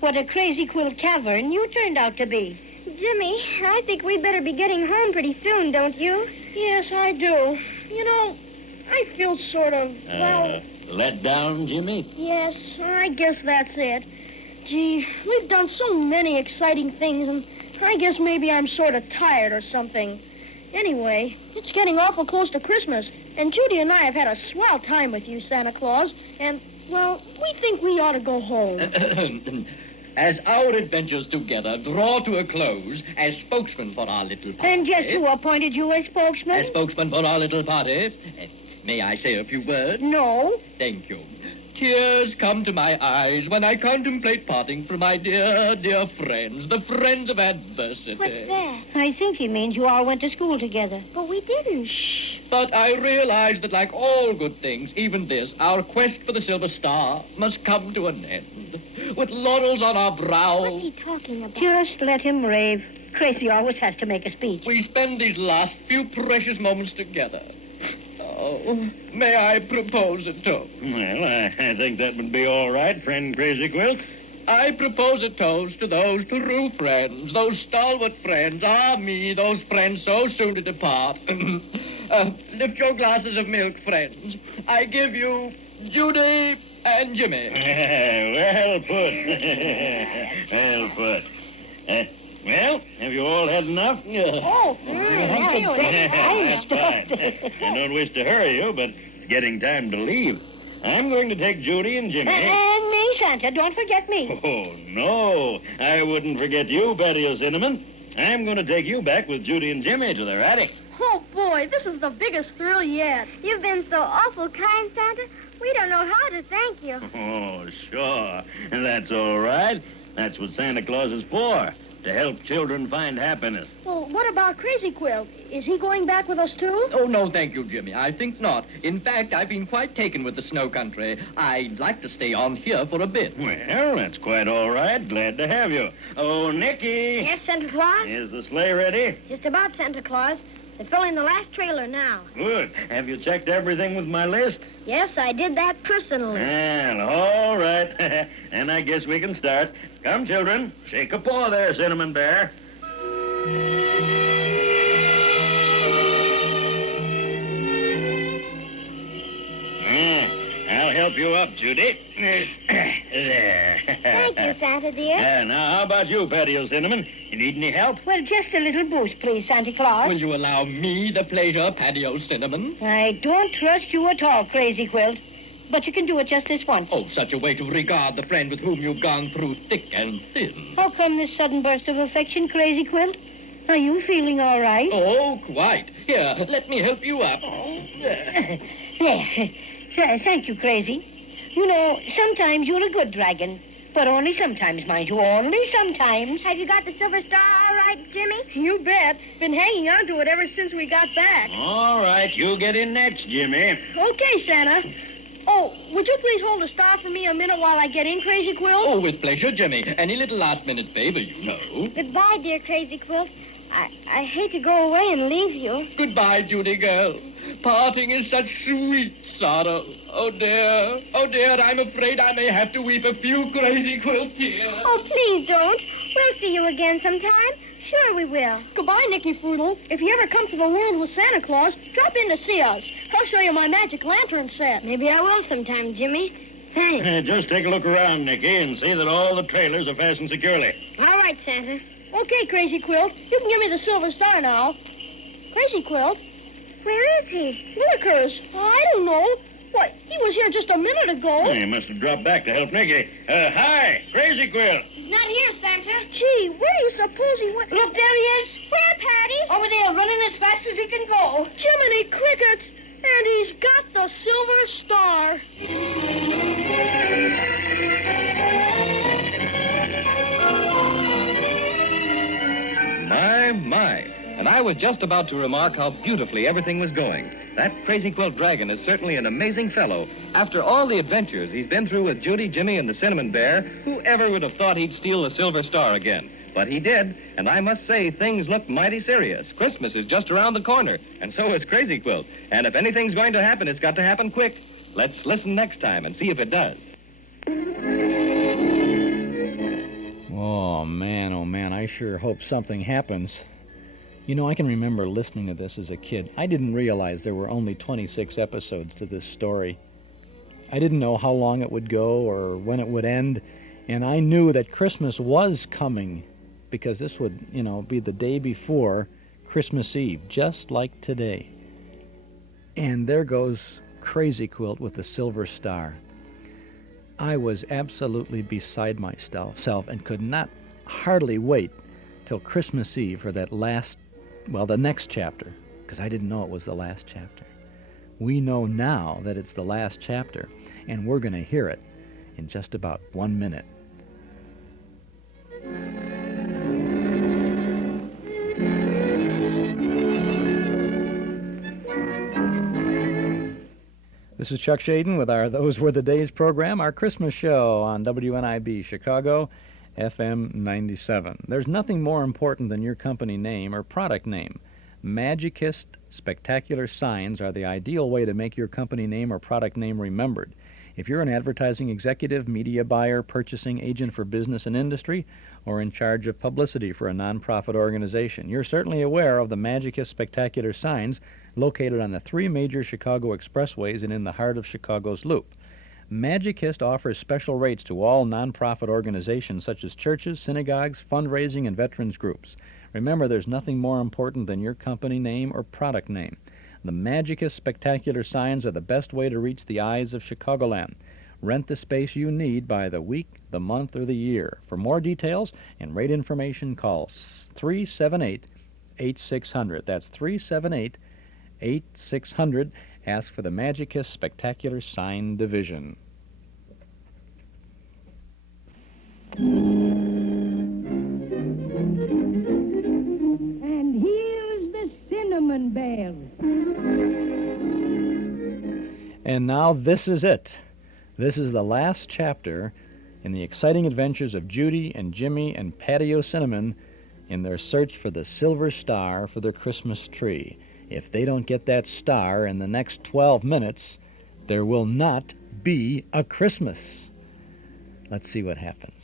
What a crazy quilt cavern you turned out to be. Jimmy, I think we better be getting home pretty soon, don't you? Yes, I do. You know, I feel sort of, Let down, Jimmy? Yes, I guess that's it. Gee, we've done so many exciting things, and I guess maybe I'm sort of tired or something. Anyway, it's getting awful close to Christmas, and Judy and I have had a swell time with you, Santa Claus, and, well, we think we ought to go home. As our adventures together draw to a close, as spokesman for our little party... And just who appointed you as spokesman? As spokesman for our little party, may I say a few words? No. Thank you. Tears come to my eyes when I contemplate parting from my dear, dear friends, the friends of adversity. What's that? I think he means you all went to school together. But we didn't. Shh. But I realize that like all good things, even this, our quest for the silver star must come to an end. With laurels on our brows. What's he talking about? Just let him rave. Crazy always has to make a speech. We spend these last few precious moments together. Oh, may I propose a toast? Well, I think that would be all right, friend Crazy Quilt. I propose a toast to those true friends, those stalwart friends, me, those friends so soon to depart. Lift your glasses of milk, friends. I give you Judy and Jimmy. Well put. Well put. Well, have you all had enough? Oh, That's fine. I don't wish to hurry you, but it's getting time to leave. I'm going to take Judy and Jimmy. And me, Santa. Don't forget me. Oh, no. I wouldn't forget you, Paddy O'Cinnamon. I'm going to take you back with Judy and Jimmy to their attic. Oh, boy, this is the biggest thrill yet. You've been so awful kind, Santa. We don't know how to thank you. Oh, sure. That's all right. That's what Santa Claus is for, to help children find happiness. Well, what about Crazy Quilt? Is he going back with us, too? Oh, no, thank you, Jimmy. I think not. In fact, I've been quite taken with the snow country. I'd like to stay on here for a bit. Well, that's quite all right. Glad to have you. Oh, Nicky. Yes, Santa Claus? Is the sleigh ready? Just about, Santa Claus. They're filling the last trailer now. Good. Have you checked everything with my list? Yes, I did that personally. Well, all right. And I guess we can start. Come, children. Shake a paw there, Cinnamon Bear. I'll help you up, Judy. There. Thank you, Santa dear. Now, how about you, Paddy O'Cinnamon? You need any help? Well, just a little boost, please, Santa Claus. Will you allow me the pleasure, Paddy O'Cinnamon? I don't trust you at all, Crazy Quilt. but you can do it just this once. Oh, such a way to regard the friend with whom you've gone through thick and thin. How come this sudden burst of affection, Crazy Quilt? Are you feeling all right? Oh, quite. Here, let me help you up. Thank you, Crazy. You know, sometimes you're a good dragon. But only sometimes, mind you, only sometimes. Have you got the silver star all right, Jimmy? You bet. Been hanging on to it ever since we got back. All right, you get in next, Jimmy. Okay, Santa. Oh, would you please hold the star for me a minute while I get in, Crazy Quilt? Oh, with pleasure, Jimmy. Any little last-minute favor, you know. Goodbye, dear Crazy Quilt. I hate to go away and leave you. Goodbye, Judy girl. Parting is such sweet sorrow. Oh, dear, I'm afraid I may have to weep a few Crazy Quilt tears. Oh, please don't. We'll see you again sometime. Sure we will. Goodbye, Nicky Froodle. If you ever come to the world with Santa Claus, drop in to see us. I'll show you my magic lantern set. Maybe I will sometime, Jimmy. Thanks. Just take a look around, Nicky, and see that all the trailers are fastened securely. All right, Santa. Okay, Crazy Quilt. You can give me the silver star now. Crazy Quilt? Where is he? Willikers. I don't know. What? He was here just a minute ago. He must have dropped back to help Nicky. Hi, Crazy Quilt. He's not here, Santa. Gee, where do you suppose he went? Look, there he is. Where, Paddy? Over there, running as fast as he can go. Jiminy Crickets! And he's got the silver star. My. And I was just about to remark how beautifully everything was going. That Crazy Quilt Dragon is certainly an amazing fellow. After all the adventures he's been through with Judy, Jimmy, and the Cinnamon Bear, who ever would have thought he'd steal the silver star again? But he did, and I must say things look mighty serious. Christmas is just around the corner, and so is Crazy Quilt. And if anything's going to happen, it's got to happen quick. Let's listen next time and see if it does. Oh, man, I sure hope something happens. You know, I can remember listening to this as a kid. I didn't realize there were only 26 episodes to this story. I didn't know how long it would go or when it would end, and I knew that Christmas was coming because this would, be the day before Christmas Eve, just like today. And there goes Crazy Quilt with the silver star. I was absolutely beside myself and could not hardly wait till Christmas Eve for that the next chapter, because I didn't know it was the last chapter. We know now that it's the last chapter, and we're going to hear it in just about 1 minute. This is Chuck Shaden with our Those Were the Days program, our Christmas show on WNIB Chicago, FM 97. There's nothing more important than your company name or product name. Magicist spectacular signs are the ideal way to make your company name or product name remembered. If you're an advertising executive, media buyer, purchasing agent for business and industry, or in charge of publicity for a nonprofit organization, you're certainly aware of the Magicist spectacular signs located on the 3 major Chicago expressways and in the heart of Chicago's Loop. Magicist offers special rates to all nonprofit organizations such as churches, synagogues, fundraising, and veterans groups. Remember, there's nothing more important than your company name or product name. The Magicist spectacular signs are the best way to reach the eyes of Chicagoland. Rent the space you need by the week, the month, or the year. For more details and rate information, call 378-8600. That's 378-8600. Ask for the Magicist Spectacular Sign Division. And here's the Cinnamon Bear. And now this is it. This is the last chapter in the exciting adventures of Judy and Jimmy and Paddy O'Cinnamon in their search for the silver star for their Christmas tree. If they don't get that star in the next 12 minutes, there will not be a Christmas. Let's see what happens.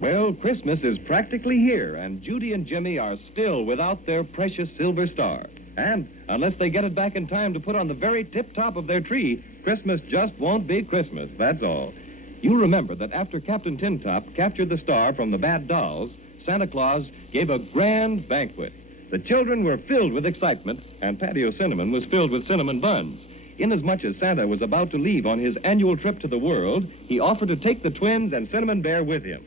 Well, Christmas is practically here, and Judy and Jimmy are still without their precious silver star. And unless they get it back in time to put on the very tip-top of their tree, Christmas just won't be Christmas, that's all. You remember that after Captain Tintop captured the star from the bad dolls, Santa Claus gave a grand banquet. The children were filled with excitement, and Paddy O'Cinnamon was filled with cinnamon buns. Inasmuch as Santa was about to leave on his annual trip to the world, he offered to take the twins and Cinnamon Bear with him.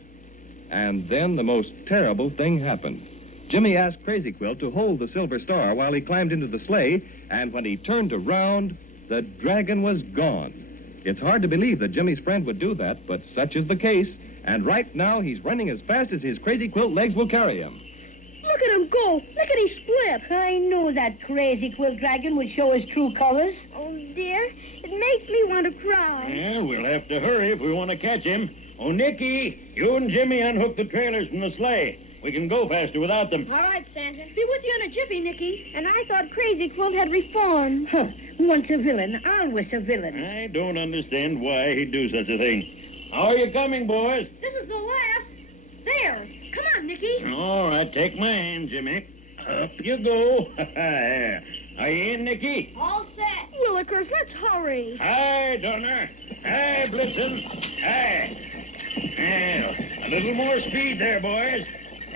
And then the most terrible thing happened. Jimmy asked Crazy Quilt to hold the silver star while he climbed into the sleigh, and when he turned around, the dragon was gone. It's hard to believe that Jimmy's friend would do that, but such is the case, and right now he's running as fast as his Crazy Quilt legs will carry him. Look at him go. Look at his split. I knew that Crazy Quilt dragon would show his true colors. Oh, dear. It makes me want to cry. Yeah, we'll have to hurry if we want to catch him. Oh, Nicky, you and Jimmy unhook the trailers from the sleigh. We can go faster without them. All right, Santa. Be with you in a jiffy, Nicky. And I thought Crazy Quilt had reformed. Huh. Once a villain, always a villain. I don't understand why he'd do such a thing. How are you coming, boys? This is the last. There. Come on, Nicky. All right, take my hand, Jimmy. Up you go. Are you in, Nicky? All set. Willikers, let's hurry. Hi, Donner. Hi, Blitzen. Hi. Well, a little more speed there, boys.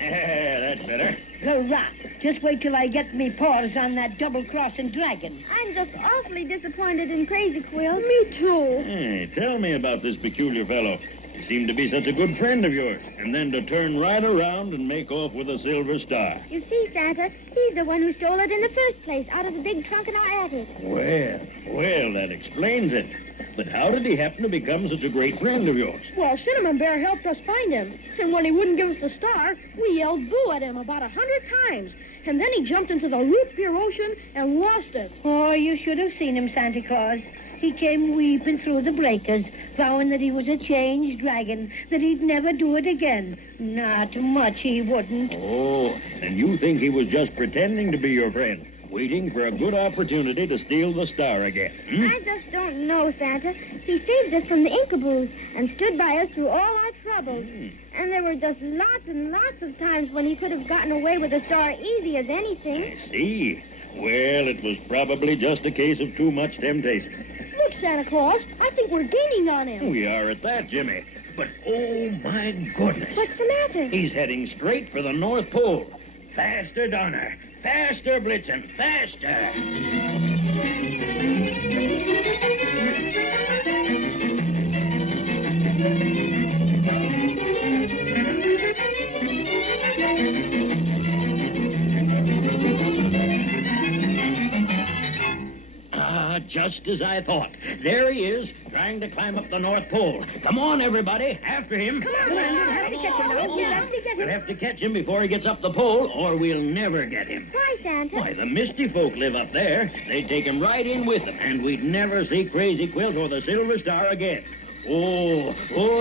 That's better. Hurrah! Just wait till I get me paws on that double-crossing dragon. I'm just awfully disappointed in Crazy Quilt. Me too. Hey, tell me about this peculiar fellow. He seemed to be such a good friend of yours, and then to turn right around and make off with a silver star. You see, Santa, he's the one who stole it in the first place, out of the big trunk in our attic. Well, that explains it. But how did he happen to become such a great friend of yours? Well, Cinnamon Bear helped us find him. And when he wouldn't give us the star, we yelled boo at him about 100 times. And then he jumped into the root beer ocean and lost it. Oh, you should have seen him, Santa Claus. He came weeping through the breakers, vowing that he was a changed dragon, that he'd never do it again. Not much he wouldn't. Oh, and you think he was just pretending to be your friend, waiting for a good opportunity to steal the star again? I just don't know, Santa. He saved us from the Inkaboos and stood by us through all our troubles. And there were just lots and lots of times when he could have gotten away with the star easy as anything. I see. Well, it was probably just a case of too much temptation. Look, Santa Claus, I think we're gaining on him. We are at that, Jimmy. But, oh, my goodness. What's the matter? He's heading straight for the North Pole. Faster, Donner. Faster, Blitzen. Faster. Just as I thought. There he is, trying to climb up the North Pole. Come on, everybody. After him. Come on. We'll have to catch him. We'll have to catch him before he gets up the pole, or we'll never get him. Why, Santa? Why, the misty folk live up there. They'd take him right in with them, and we'd never see Crazy Quilt or the Silver Star again. Oh,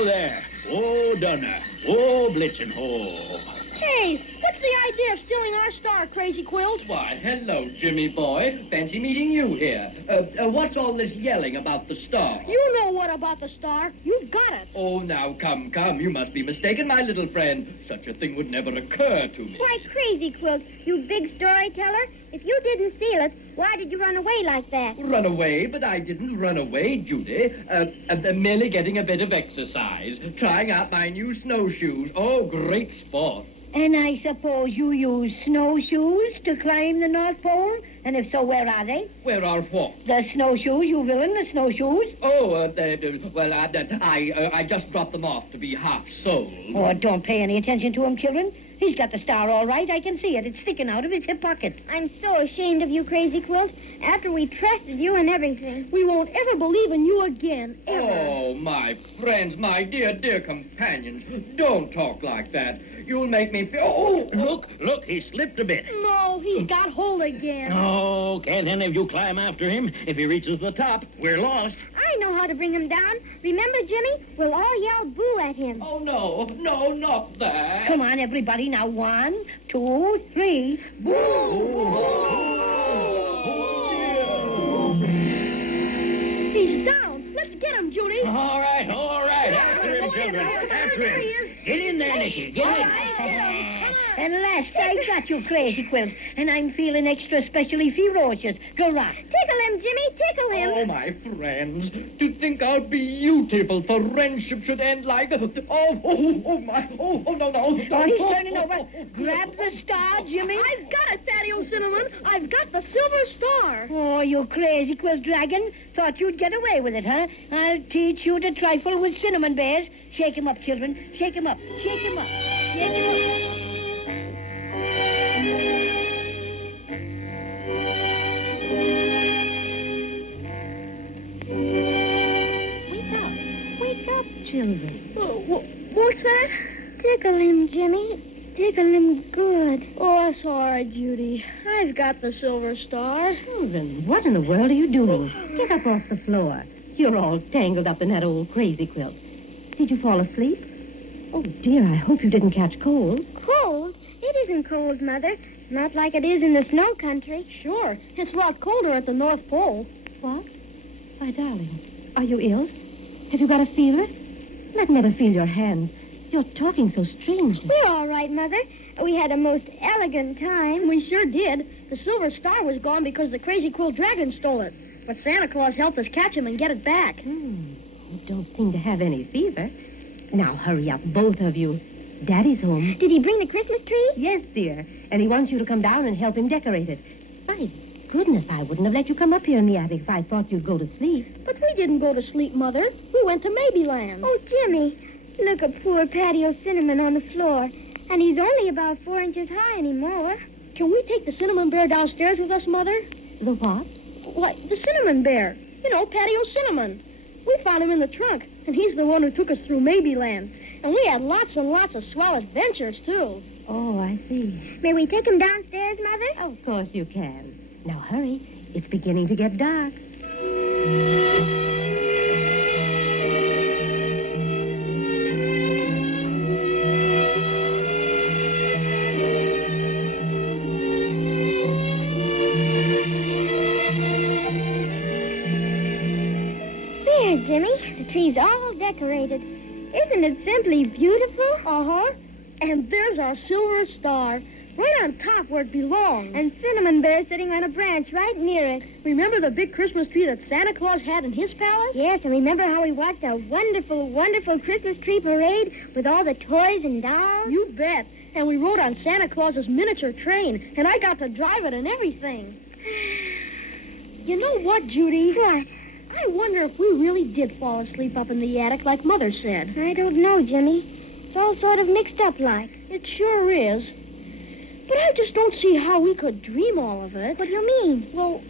there. Oh, Donner. Oh, Blitzen. Oh. Hey, what's the idea of stealing our star, Crazy Quilt? Why, hello, Jimmy boy. Fancy meeting you here. What's all this yelling about the star? You know what about the star. You've got it. Oh, now, come. You must be mistaken, my little friend. Such a thing would never occur to me. Why, Crazy Quilt, you big storyteller. If you didn't steal it, why did you run away like that? Run away? But I didn't run away, Judy. Merely getting a bit of exercise. Trying out my new snowshoes. Oh, great sport. And I suppose you use snowshoes to climb the North Pole? And if so, where are they? Where are what? The snowshoes, you villain, the snowshoes. Oh, I just dropped them off to be half sold. Oh, don't pay any attention to him, children. He's got the star all right. I can see it. It's sticking out of his hip pocket. I'm so ashamed of you, Crazy Quilt. After we trusted you and everything. We won't ever believe in you again, ever. Oh, my friends, my dear companions, don't talk like that. You'll make me feel... Oh, look, he slipped a bit. No, he's got hold again. Oh, can't any of you climb after him? If he reaches the top, we're lost. I know how to bring him down. Remember, Jimmy? We'll all yell boo at him. Oh, no, not that. Come on, everybody. Now, 1, 2, 3. Boo! He's down. Let's get him, Judy. All right. After him, children. After him. Get in there, Nicky. Get in. And last, I got you, Crazy Quilt, and I'm feeling extra specially ferocious. Hurrah. Tickle him, Jimmy, tickle him. Oh, my friends, to think how beautiful friendship should end like... Oh, no, no. Oh, he's turning over. Grab the star, Jimmy. I've got it, Paddy O'Cinnamon. I've got the silver star. Oh, you crazy quilt dragon. Thought you'd get away with it, huh? I'll teach you to trifle with cinnamon bears. Shake him up, children. Shake him up. Shake him up. Shake him up. Wake up, children. What's that? Tickle him, Jimmy. Tickle him good. Oh, that's all right, Judy. I've got the silver star. Children, what in the world are you doing? Get up off the floor. You're all tangled up in that old crazy quilt. Did you fall asleep? Oh, dear, I hope you didn't catch cold. Cold? It isn't cold, Mother. Not like it is in the snow country. Sure. It's a lot colder at the North Pole. What? My darling, are you ill? Have you got a fever? Let Mother feel your hand. You're talking so strangely. We're all right, Mother. We had a most elegant time. We sure did. The silver star was gone because the crazy quilt dragon stole it. But Santa Claus helped us catch him and get it back. You don't seem to have any fever. Now, hurry up, both of you. Daddy's home. Did he bring the Christmas tree? Yes, dear. And he wants you to come down and help him decorate it. My goodness, I wouldn't have let you come up here in the attic if I thought you'd go to sleep. But we didn't go to sleep, Mother. We went to Maybeland. Oh, Jimmy, look at poor Paddy O'Cinnamon on the floor. And he's only about 4 inches high anymore. Can we take the cinnamon bear downstairs with us, Mother? The what? Why, the cinnamon bear. You know, Paddy O'Cinnamon. We found him in the trunk, and he's the one who took us through Maybeland. And we had lots and lots of swell adventures, too. Oh, I see. May we take him downstairs, Mother? Of course you can. Now, hurry. It's beginning to get dark. There, Jimmy. The tree's all decorated. Isn't it simply beautiful? Uh-huh. And there's our silver star, right on top where it belongs. And Cinnamon Bear sitting on a branch right near it. Remember the big Christmas tree that Santa Claus had in his palace? Yes, and remember how we watched a wonderful, wonderful Christmas tree parade with all the toys and dolls? You bet. And we rode on Santa Claus's miniature train, and I got to drive it and everything. You know what, Judy? What? I wonder if we really did fall asleep up in the attic like Mother said. I don't know, Jimmy. It's all sort of mixed up like. It sure is. But I just don't see how we could dream all of it. What do you mean? Well,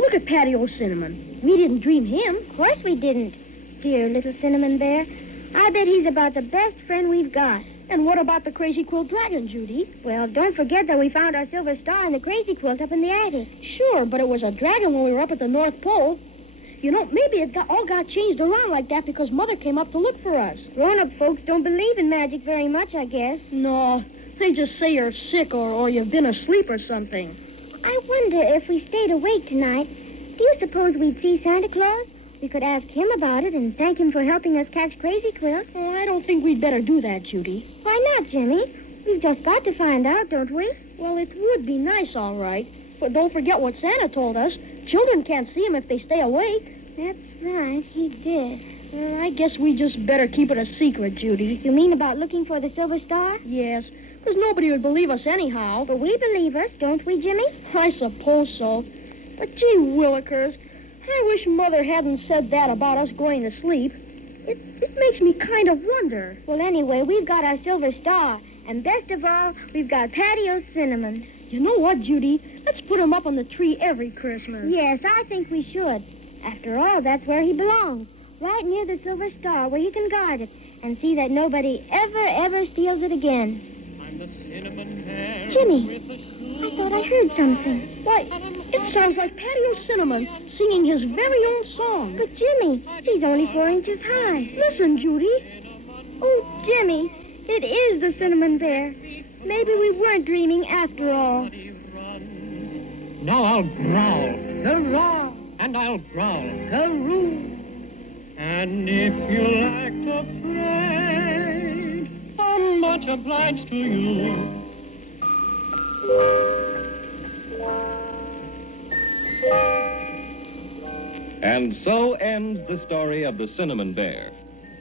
look at Paddy O'Cinnamon. We didn't dream him. Of course we didn't. Dear little Cinnamon Bear. I bet he's about the best friend we've got. And what about the crazy quilt dragon, Judy? Well, don't forget that we found our silver star in the crazy quilt up in the attic. Sure, but it was a dragon when we were up at the North Pole. You know, maybe it all got changed around like that because Mother came up to look for us. Grown-up folks don't believe in magic very much, I guess. No, they just say you're sick or you've been asleep or something. I wonder if we stayed awake tonight, do you suppose we'd see Santa Claus? We could ask him about it and thank him for helping us catch Crazy Quilt. Oh, I don't think we'd better do that, Judy. Why not, Jimmy? We've just got to find out, don't we? Well, it would be nice, all right. But don't forget what Santa told us. Children can't see him if they stay awake. That's right, he did. Well, I guess we just better keep it a secret, Judy. You mean about looking for the silver star? Yes, because nobody would believe us anyhow. But we believe us, don't we, Jimmy? I suppose so. But gee willikers, I wish Mother hadn't said that about us going to sleep. It makes me kind of wonder. Well, anyway, we've got our silver star. And best of all, we've got Paddy O'Cinnamon. You know what, Judy? Let's put him up on the tree every Christmas. Yes, I think we should. After all, that's where he belongs. Right near the silver star where you can guard it and see that nobody ever steals it again. I'm the cinnamon bear. Jimmy, I thought I heard something. Why, it sounds like Paddy O'Cinnamon singing his very own song. But, Jimmy, he's only 4 inches high. Listen, Judy. Oh, Jimmy, it is the Cinnamon Bear. Maybe we weren't dreaming after all. Now I'll growl, hurrah, and I'll growl, karoo. And if you like to play, I'm much obliged to you. And so ends the story of the Cinnamon Bear.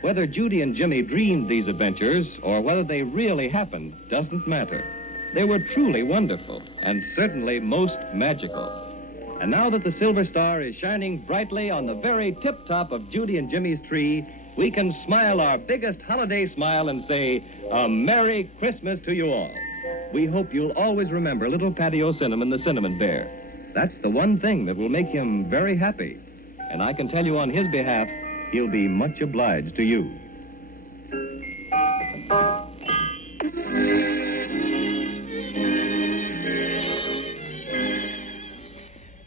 Whether Judy and Jimmy dreamed these adventures or whether they really happened doesn't matter. They were truly wonderful and certainly most magical. And now that the silver star is shining brightly on the very tip-top of Judy and Jimmy's tree, we can smile our biggest holiday smile and say, a Merry Christmas to you all. We hope you'll always remember little Paddy O'Cinnamon, the Cinnamon Bear. That's the one thing that will make him very happy. And I can tell you on his behalf, he'll be much obliged to you.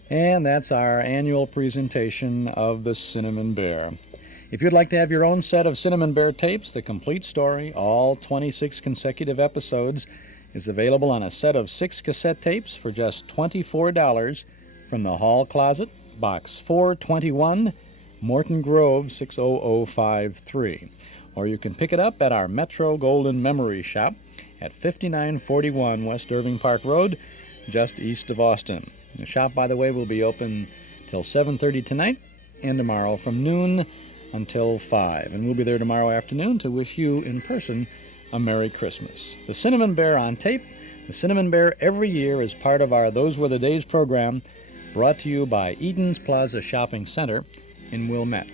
And that's our annual presentation of the Cinnamon Bear. If you'd like to have your own set of Cinnamon Bear tapes, the complete story, all 26 consecutive episodes, is available on a set of 6 cassette tapes for just $24 from the Hall Closet, Box 421, Morton Grove 60053. Or you can pick it up at our Metro Golden Memory Shop at 5941 West Irving Park Road, just east of Austin. The shop, by the way, will be open till 7:30 tonight and tomorrow from noon until 5. And we'll be there tomorrow afternoon to wish you in person a Merry Christmas. The Cinnamon Bear on tape. The Cinnamon Bear every year is part of our Those Were the Days program, brought to you by Eden's Plaza Shopping Center in Wilmette.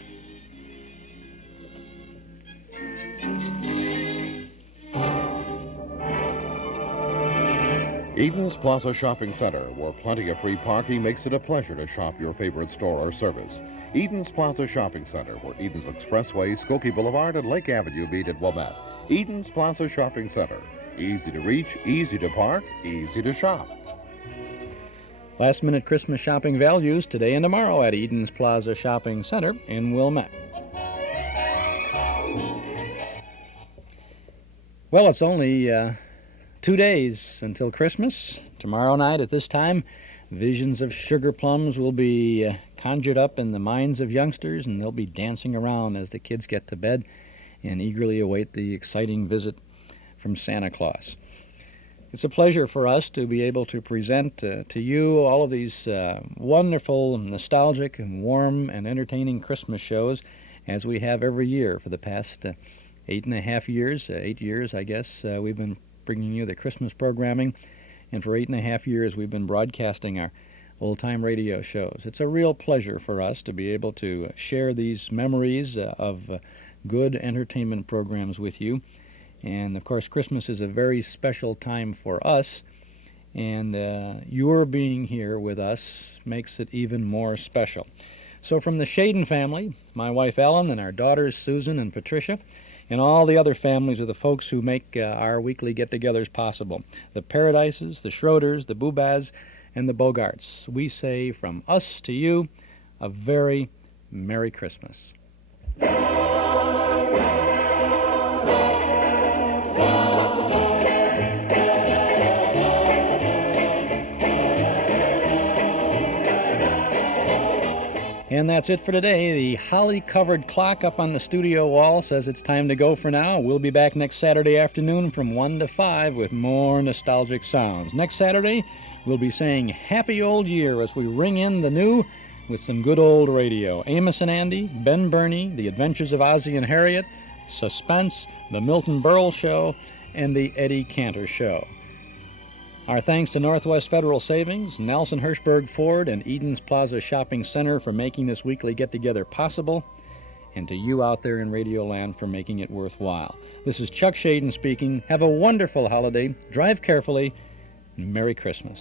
Eden's Plaza Shopping Center, where plenty of free parking makes it a pleasure to shop your favorite store or service. Eden's Plaza Shopping Center, where Eden's Expressway, Skokie Boulevard, and Lake Avenue meet at Wilmette. Eden's Plaza Shopping Center. Easy to reach, easy to park, easy to shop. Last-minute Christmas shopping values today and tomorrow at Eden's Plaza Shopping Center in Wilmette. Well, it's only 2 days until Christmas. Tomorrow night at this time, visions of sugar plums will be conjured up in the minds of youngsters, and they'll be dancing around as the kids get to bed and eagerly await the exciting visit from Santa Claus. It's a pleasure for us to be able to present to you all of these wonderful, nostalgic, and warm and entertaining Christmas shows, as we have every year for the past 8 years, I guess. We've been bringing you the Christmas programming, and for 8.5 years we've been broadcasting our old-time radio shows. It's a real pleasure for us to be able to share these memories of good entertainment programs with you. And, of course, Christmas is a very special time for us, and your being here with us makes it even more special. So from the Shaden family, my wife Ellen and our daughters Susan and Patricia, and all the other families of the folks who make our weekly get-togethers possible, the Paradises, the Schroeders, the Boobas, and the Bogarts, we say from us to you, a very Merry Christmas. And that's it for today. The holly-covered clock up on the studio wall says it's time to go for now. We'll be back next Saturday afternoon from 1 to 5 with more nostalgic sounds. Next Saturday, we'll be saying Happy Old Year as we ring in the new with some good old radio. Amos and Andy, Ben Burney, The Adventures of Ozzie and Harriet, Suspense, The Milton Berle Show, and The Eddie Cantor Show. Our thanks to Northwest Federal Savings, Nelson Hirschberg Ford, and Eden's Plaza Shopping Center for making this weekly get-together possible, and to you out there in Radioland for making it worthwhile. This is Chuck Shaden speaking. Have a wonderful holiday. Drive carefully. And Merry Christmas.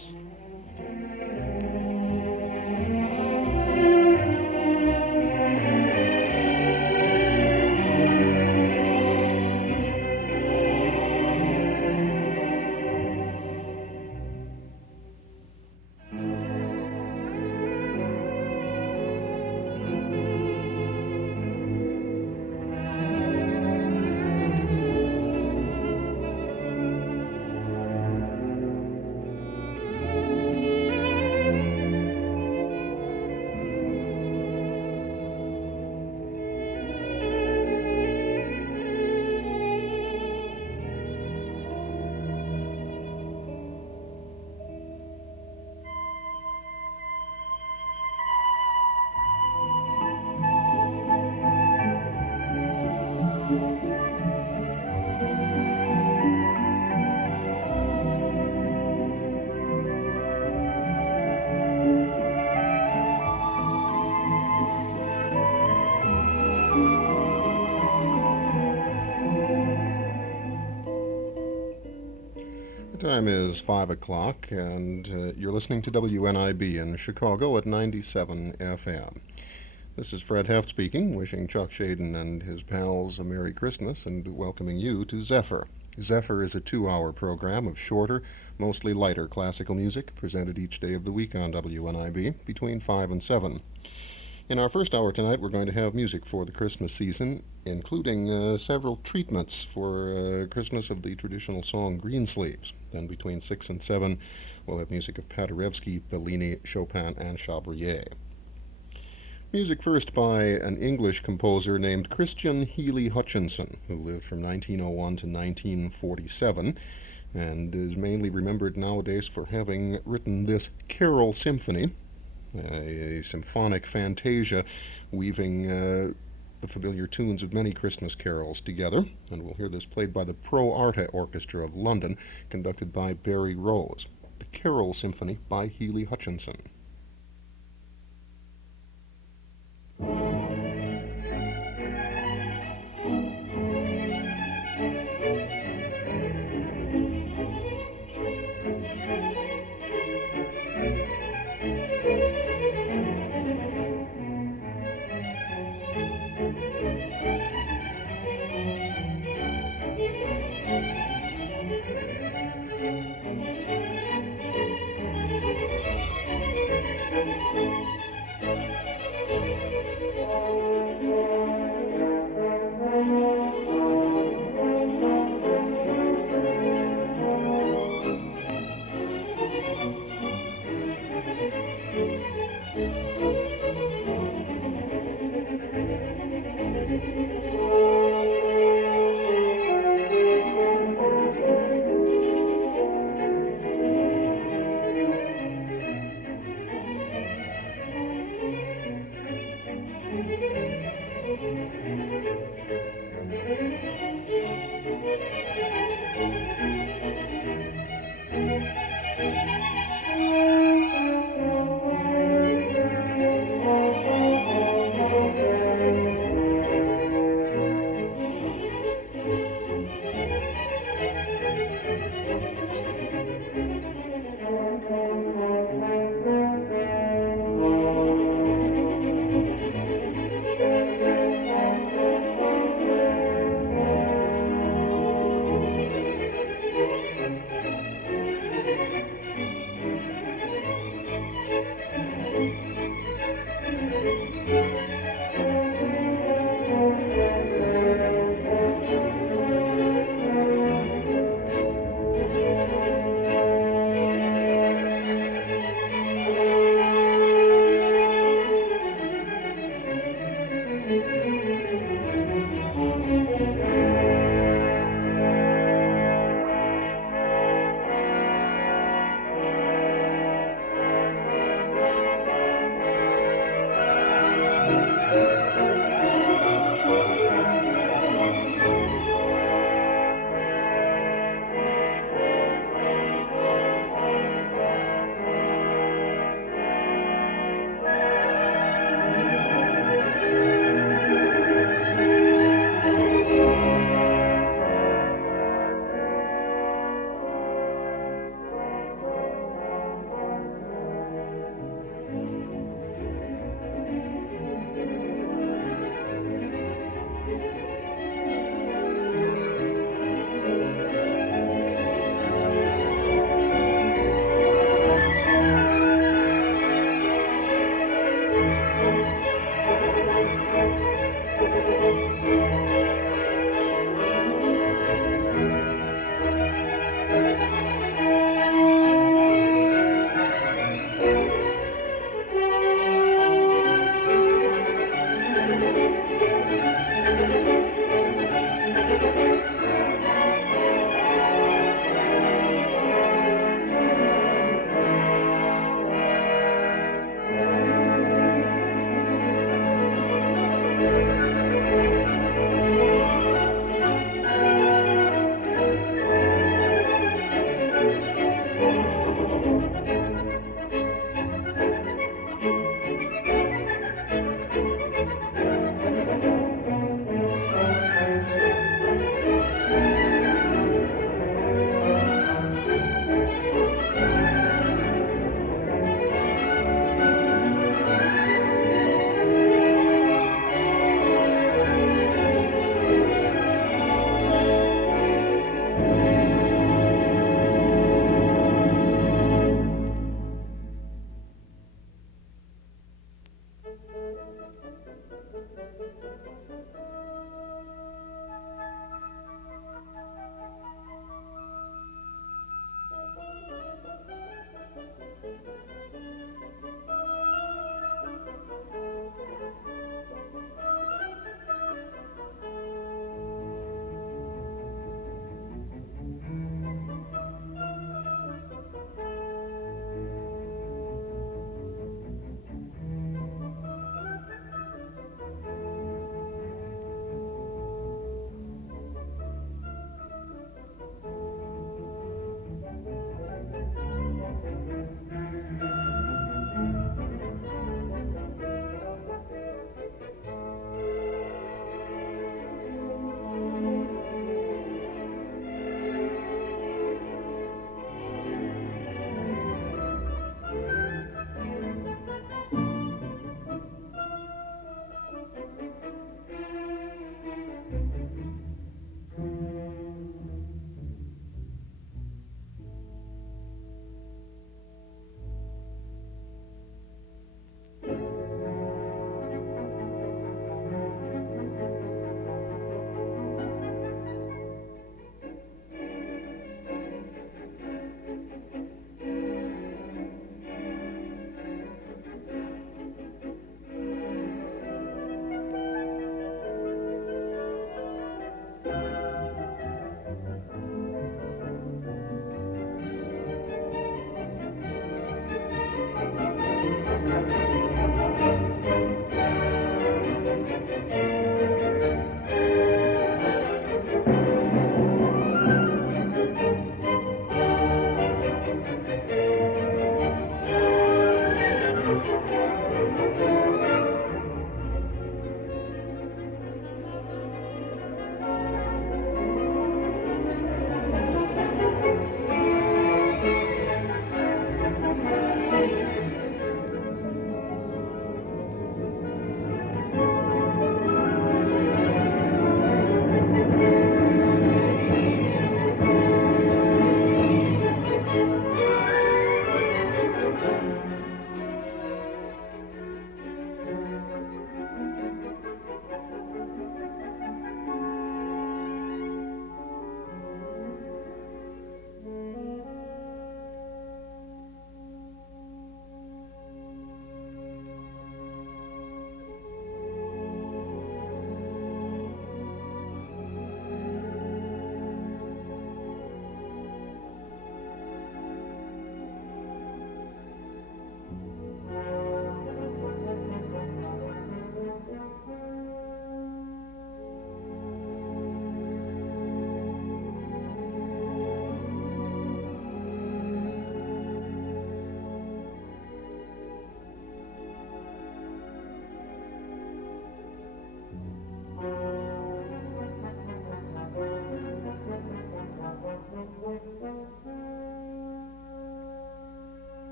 Time is 5 o'clock, and you're listening to WNIB in Chicago at 97 FM. This is Fred Heft speaking, wishing Chuck Shaden and his pals a Merry Christmas and welcoming you to Zephyr. Zephyr is a 2-hour program of shorter, mostly lighter classical music presented each day of the week on WNIB between 5 and 7. In our first hour tonight, we're going to have music for the Christmas season, including several treatments for Christmas of the traditional song Greensleeves. Then between 6 and 7, we'll have music of Paderewski, Bellini, Chopin, and Chabrier. Music first by an English composer named Christian Healy Hutchinson, who lived from 1901 to 1947, and is mainly remembered nowadays for having written this Carol Symphony, a symphonic fantasia weaving the familiar tunes of many Christmas carols together. And we'll hear this played by the Pro Arte Orchestra of London, conducted by Barry Rose. The Carol Symphony by Healy Hutchinson.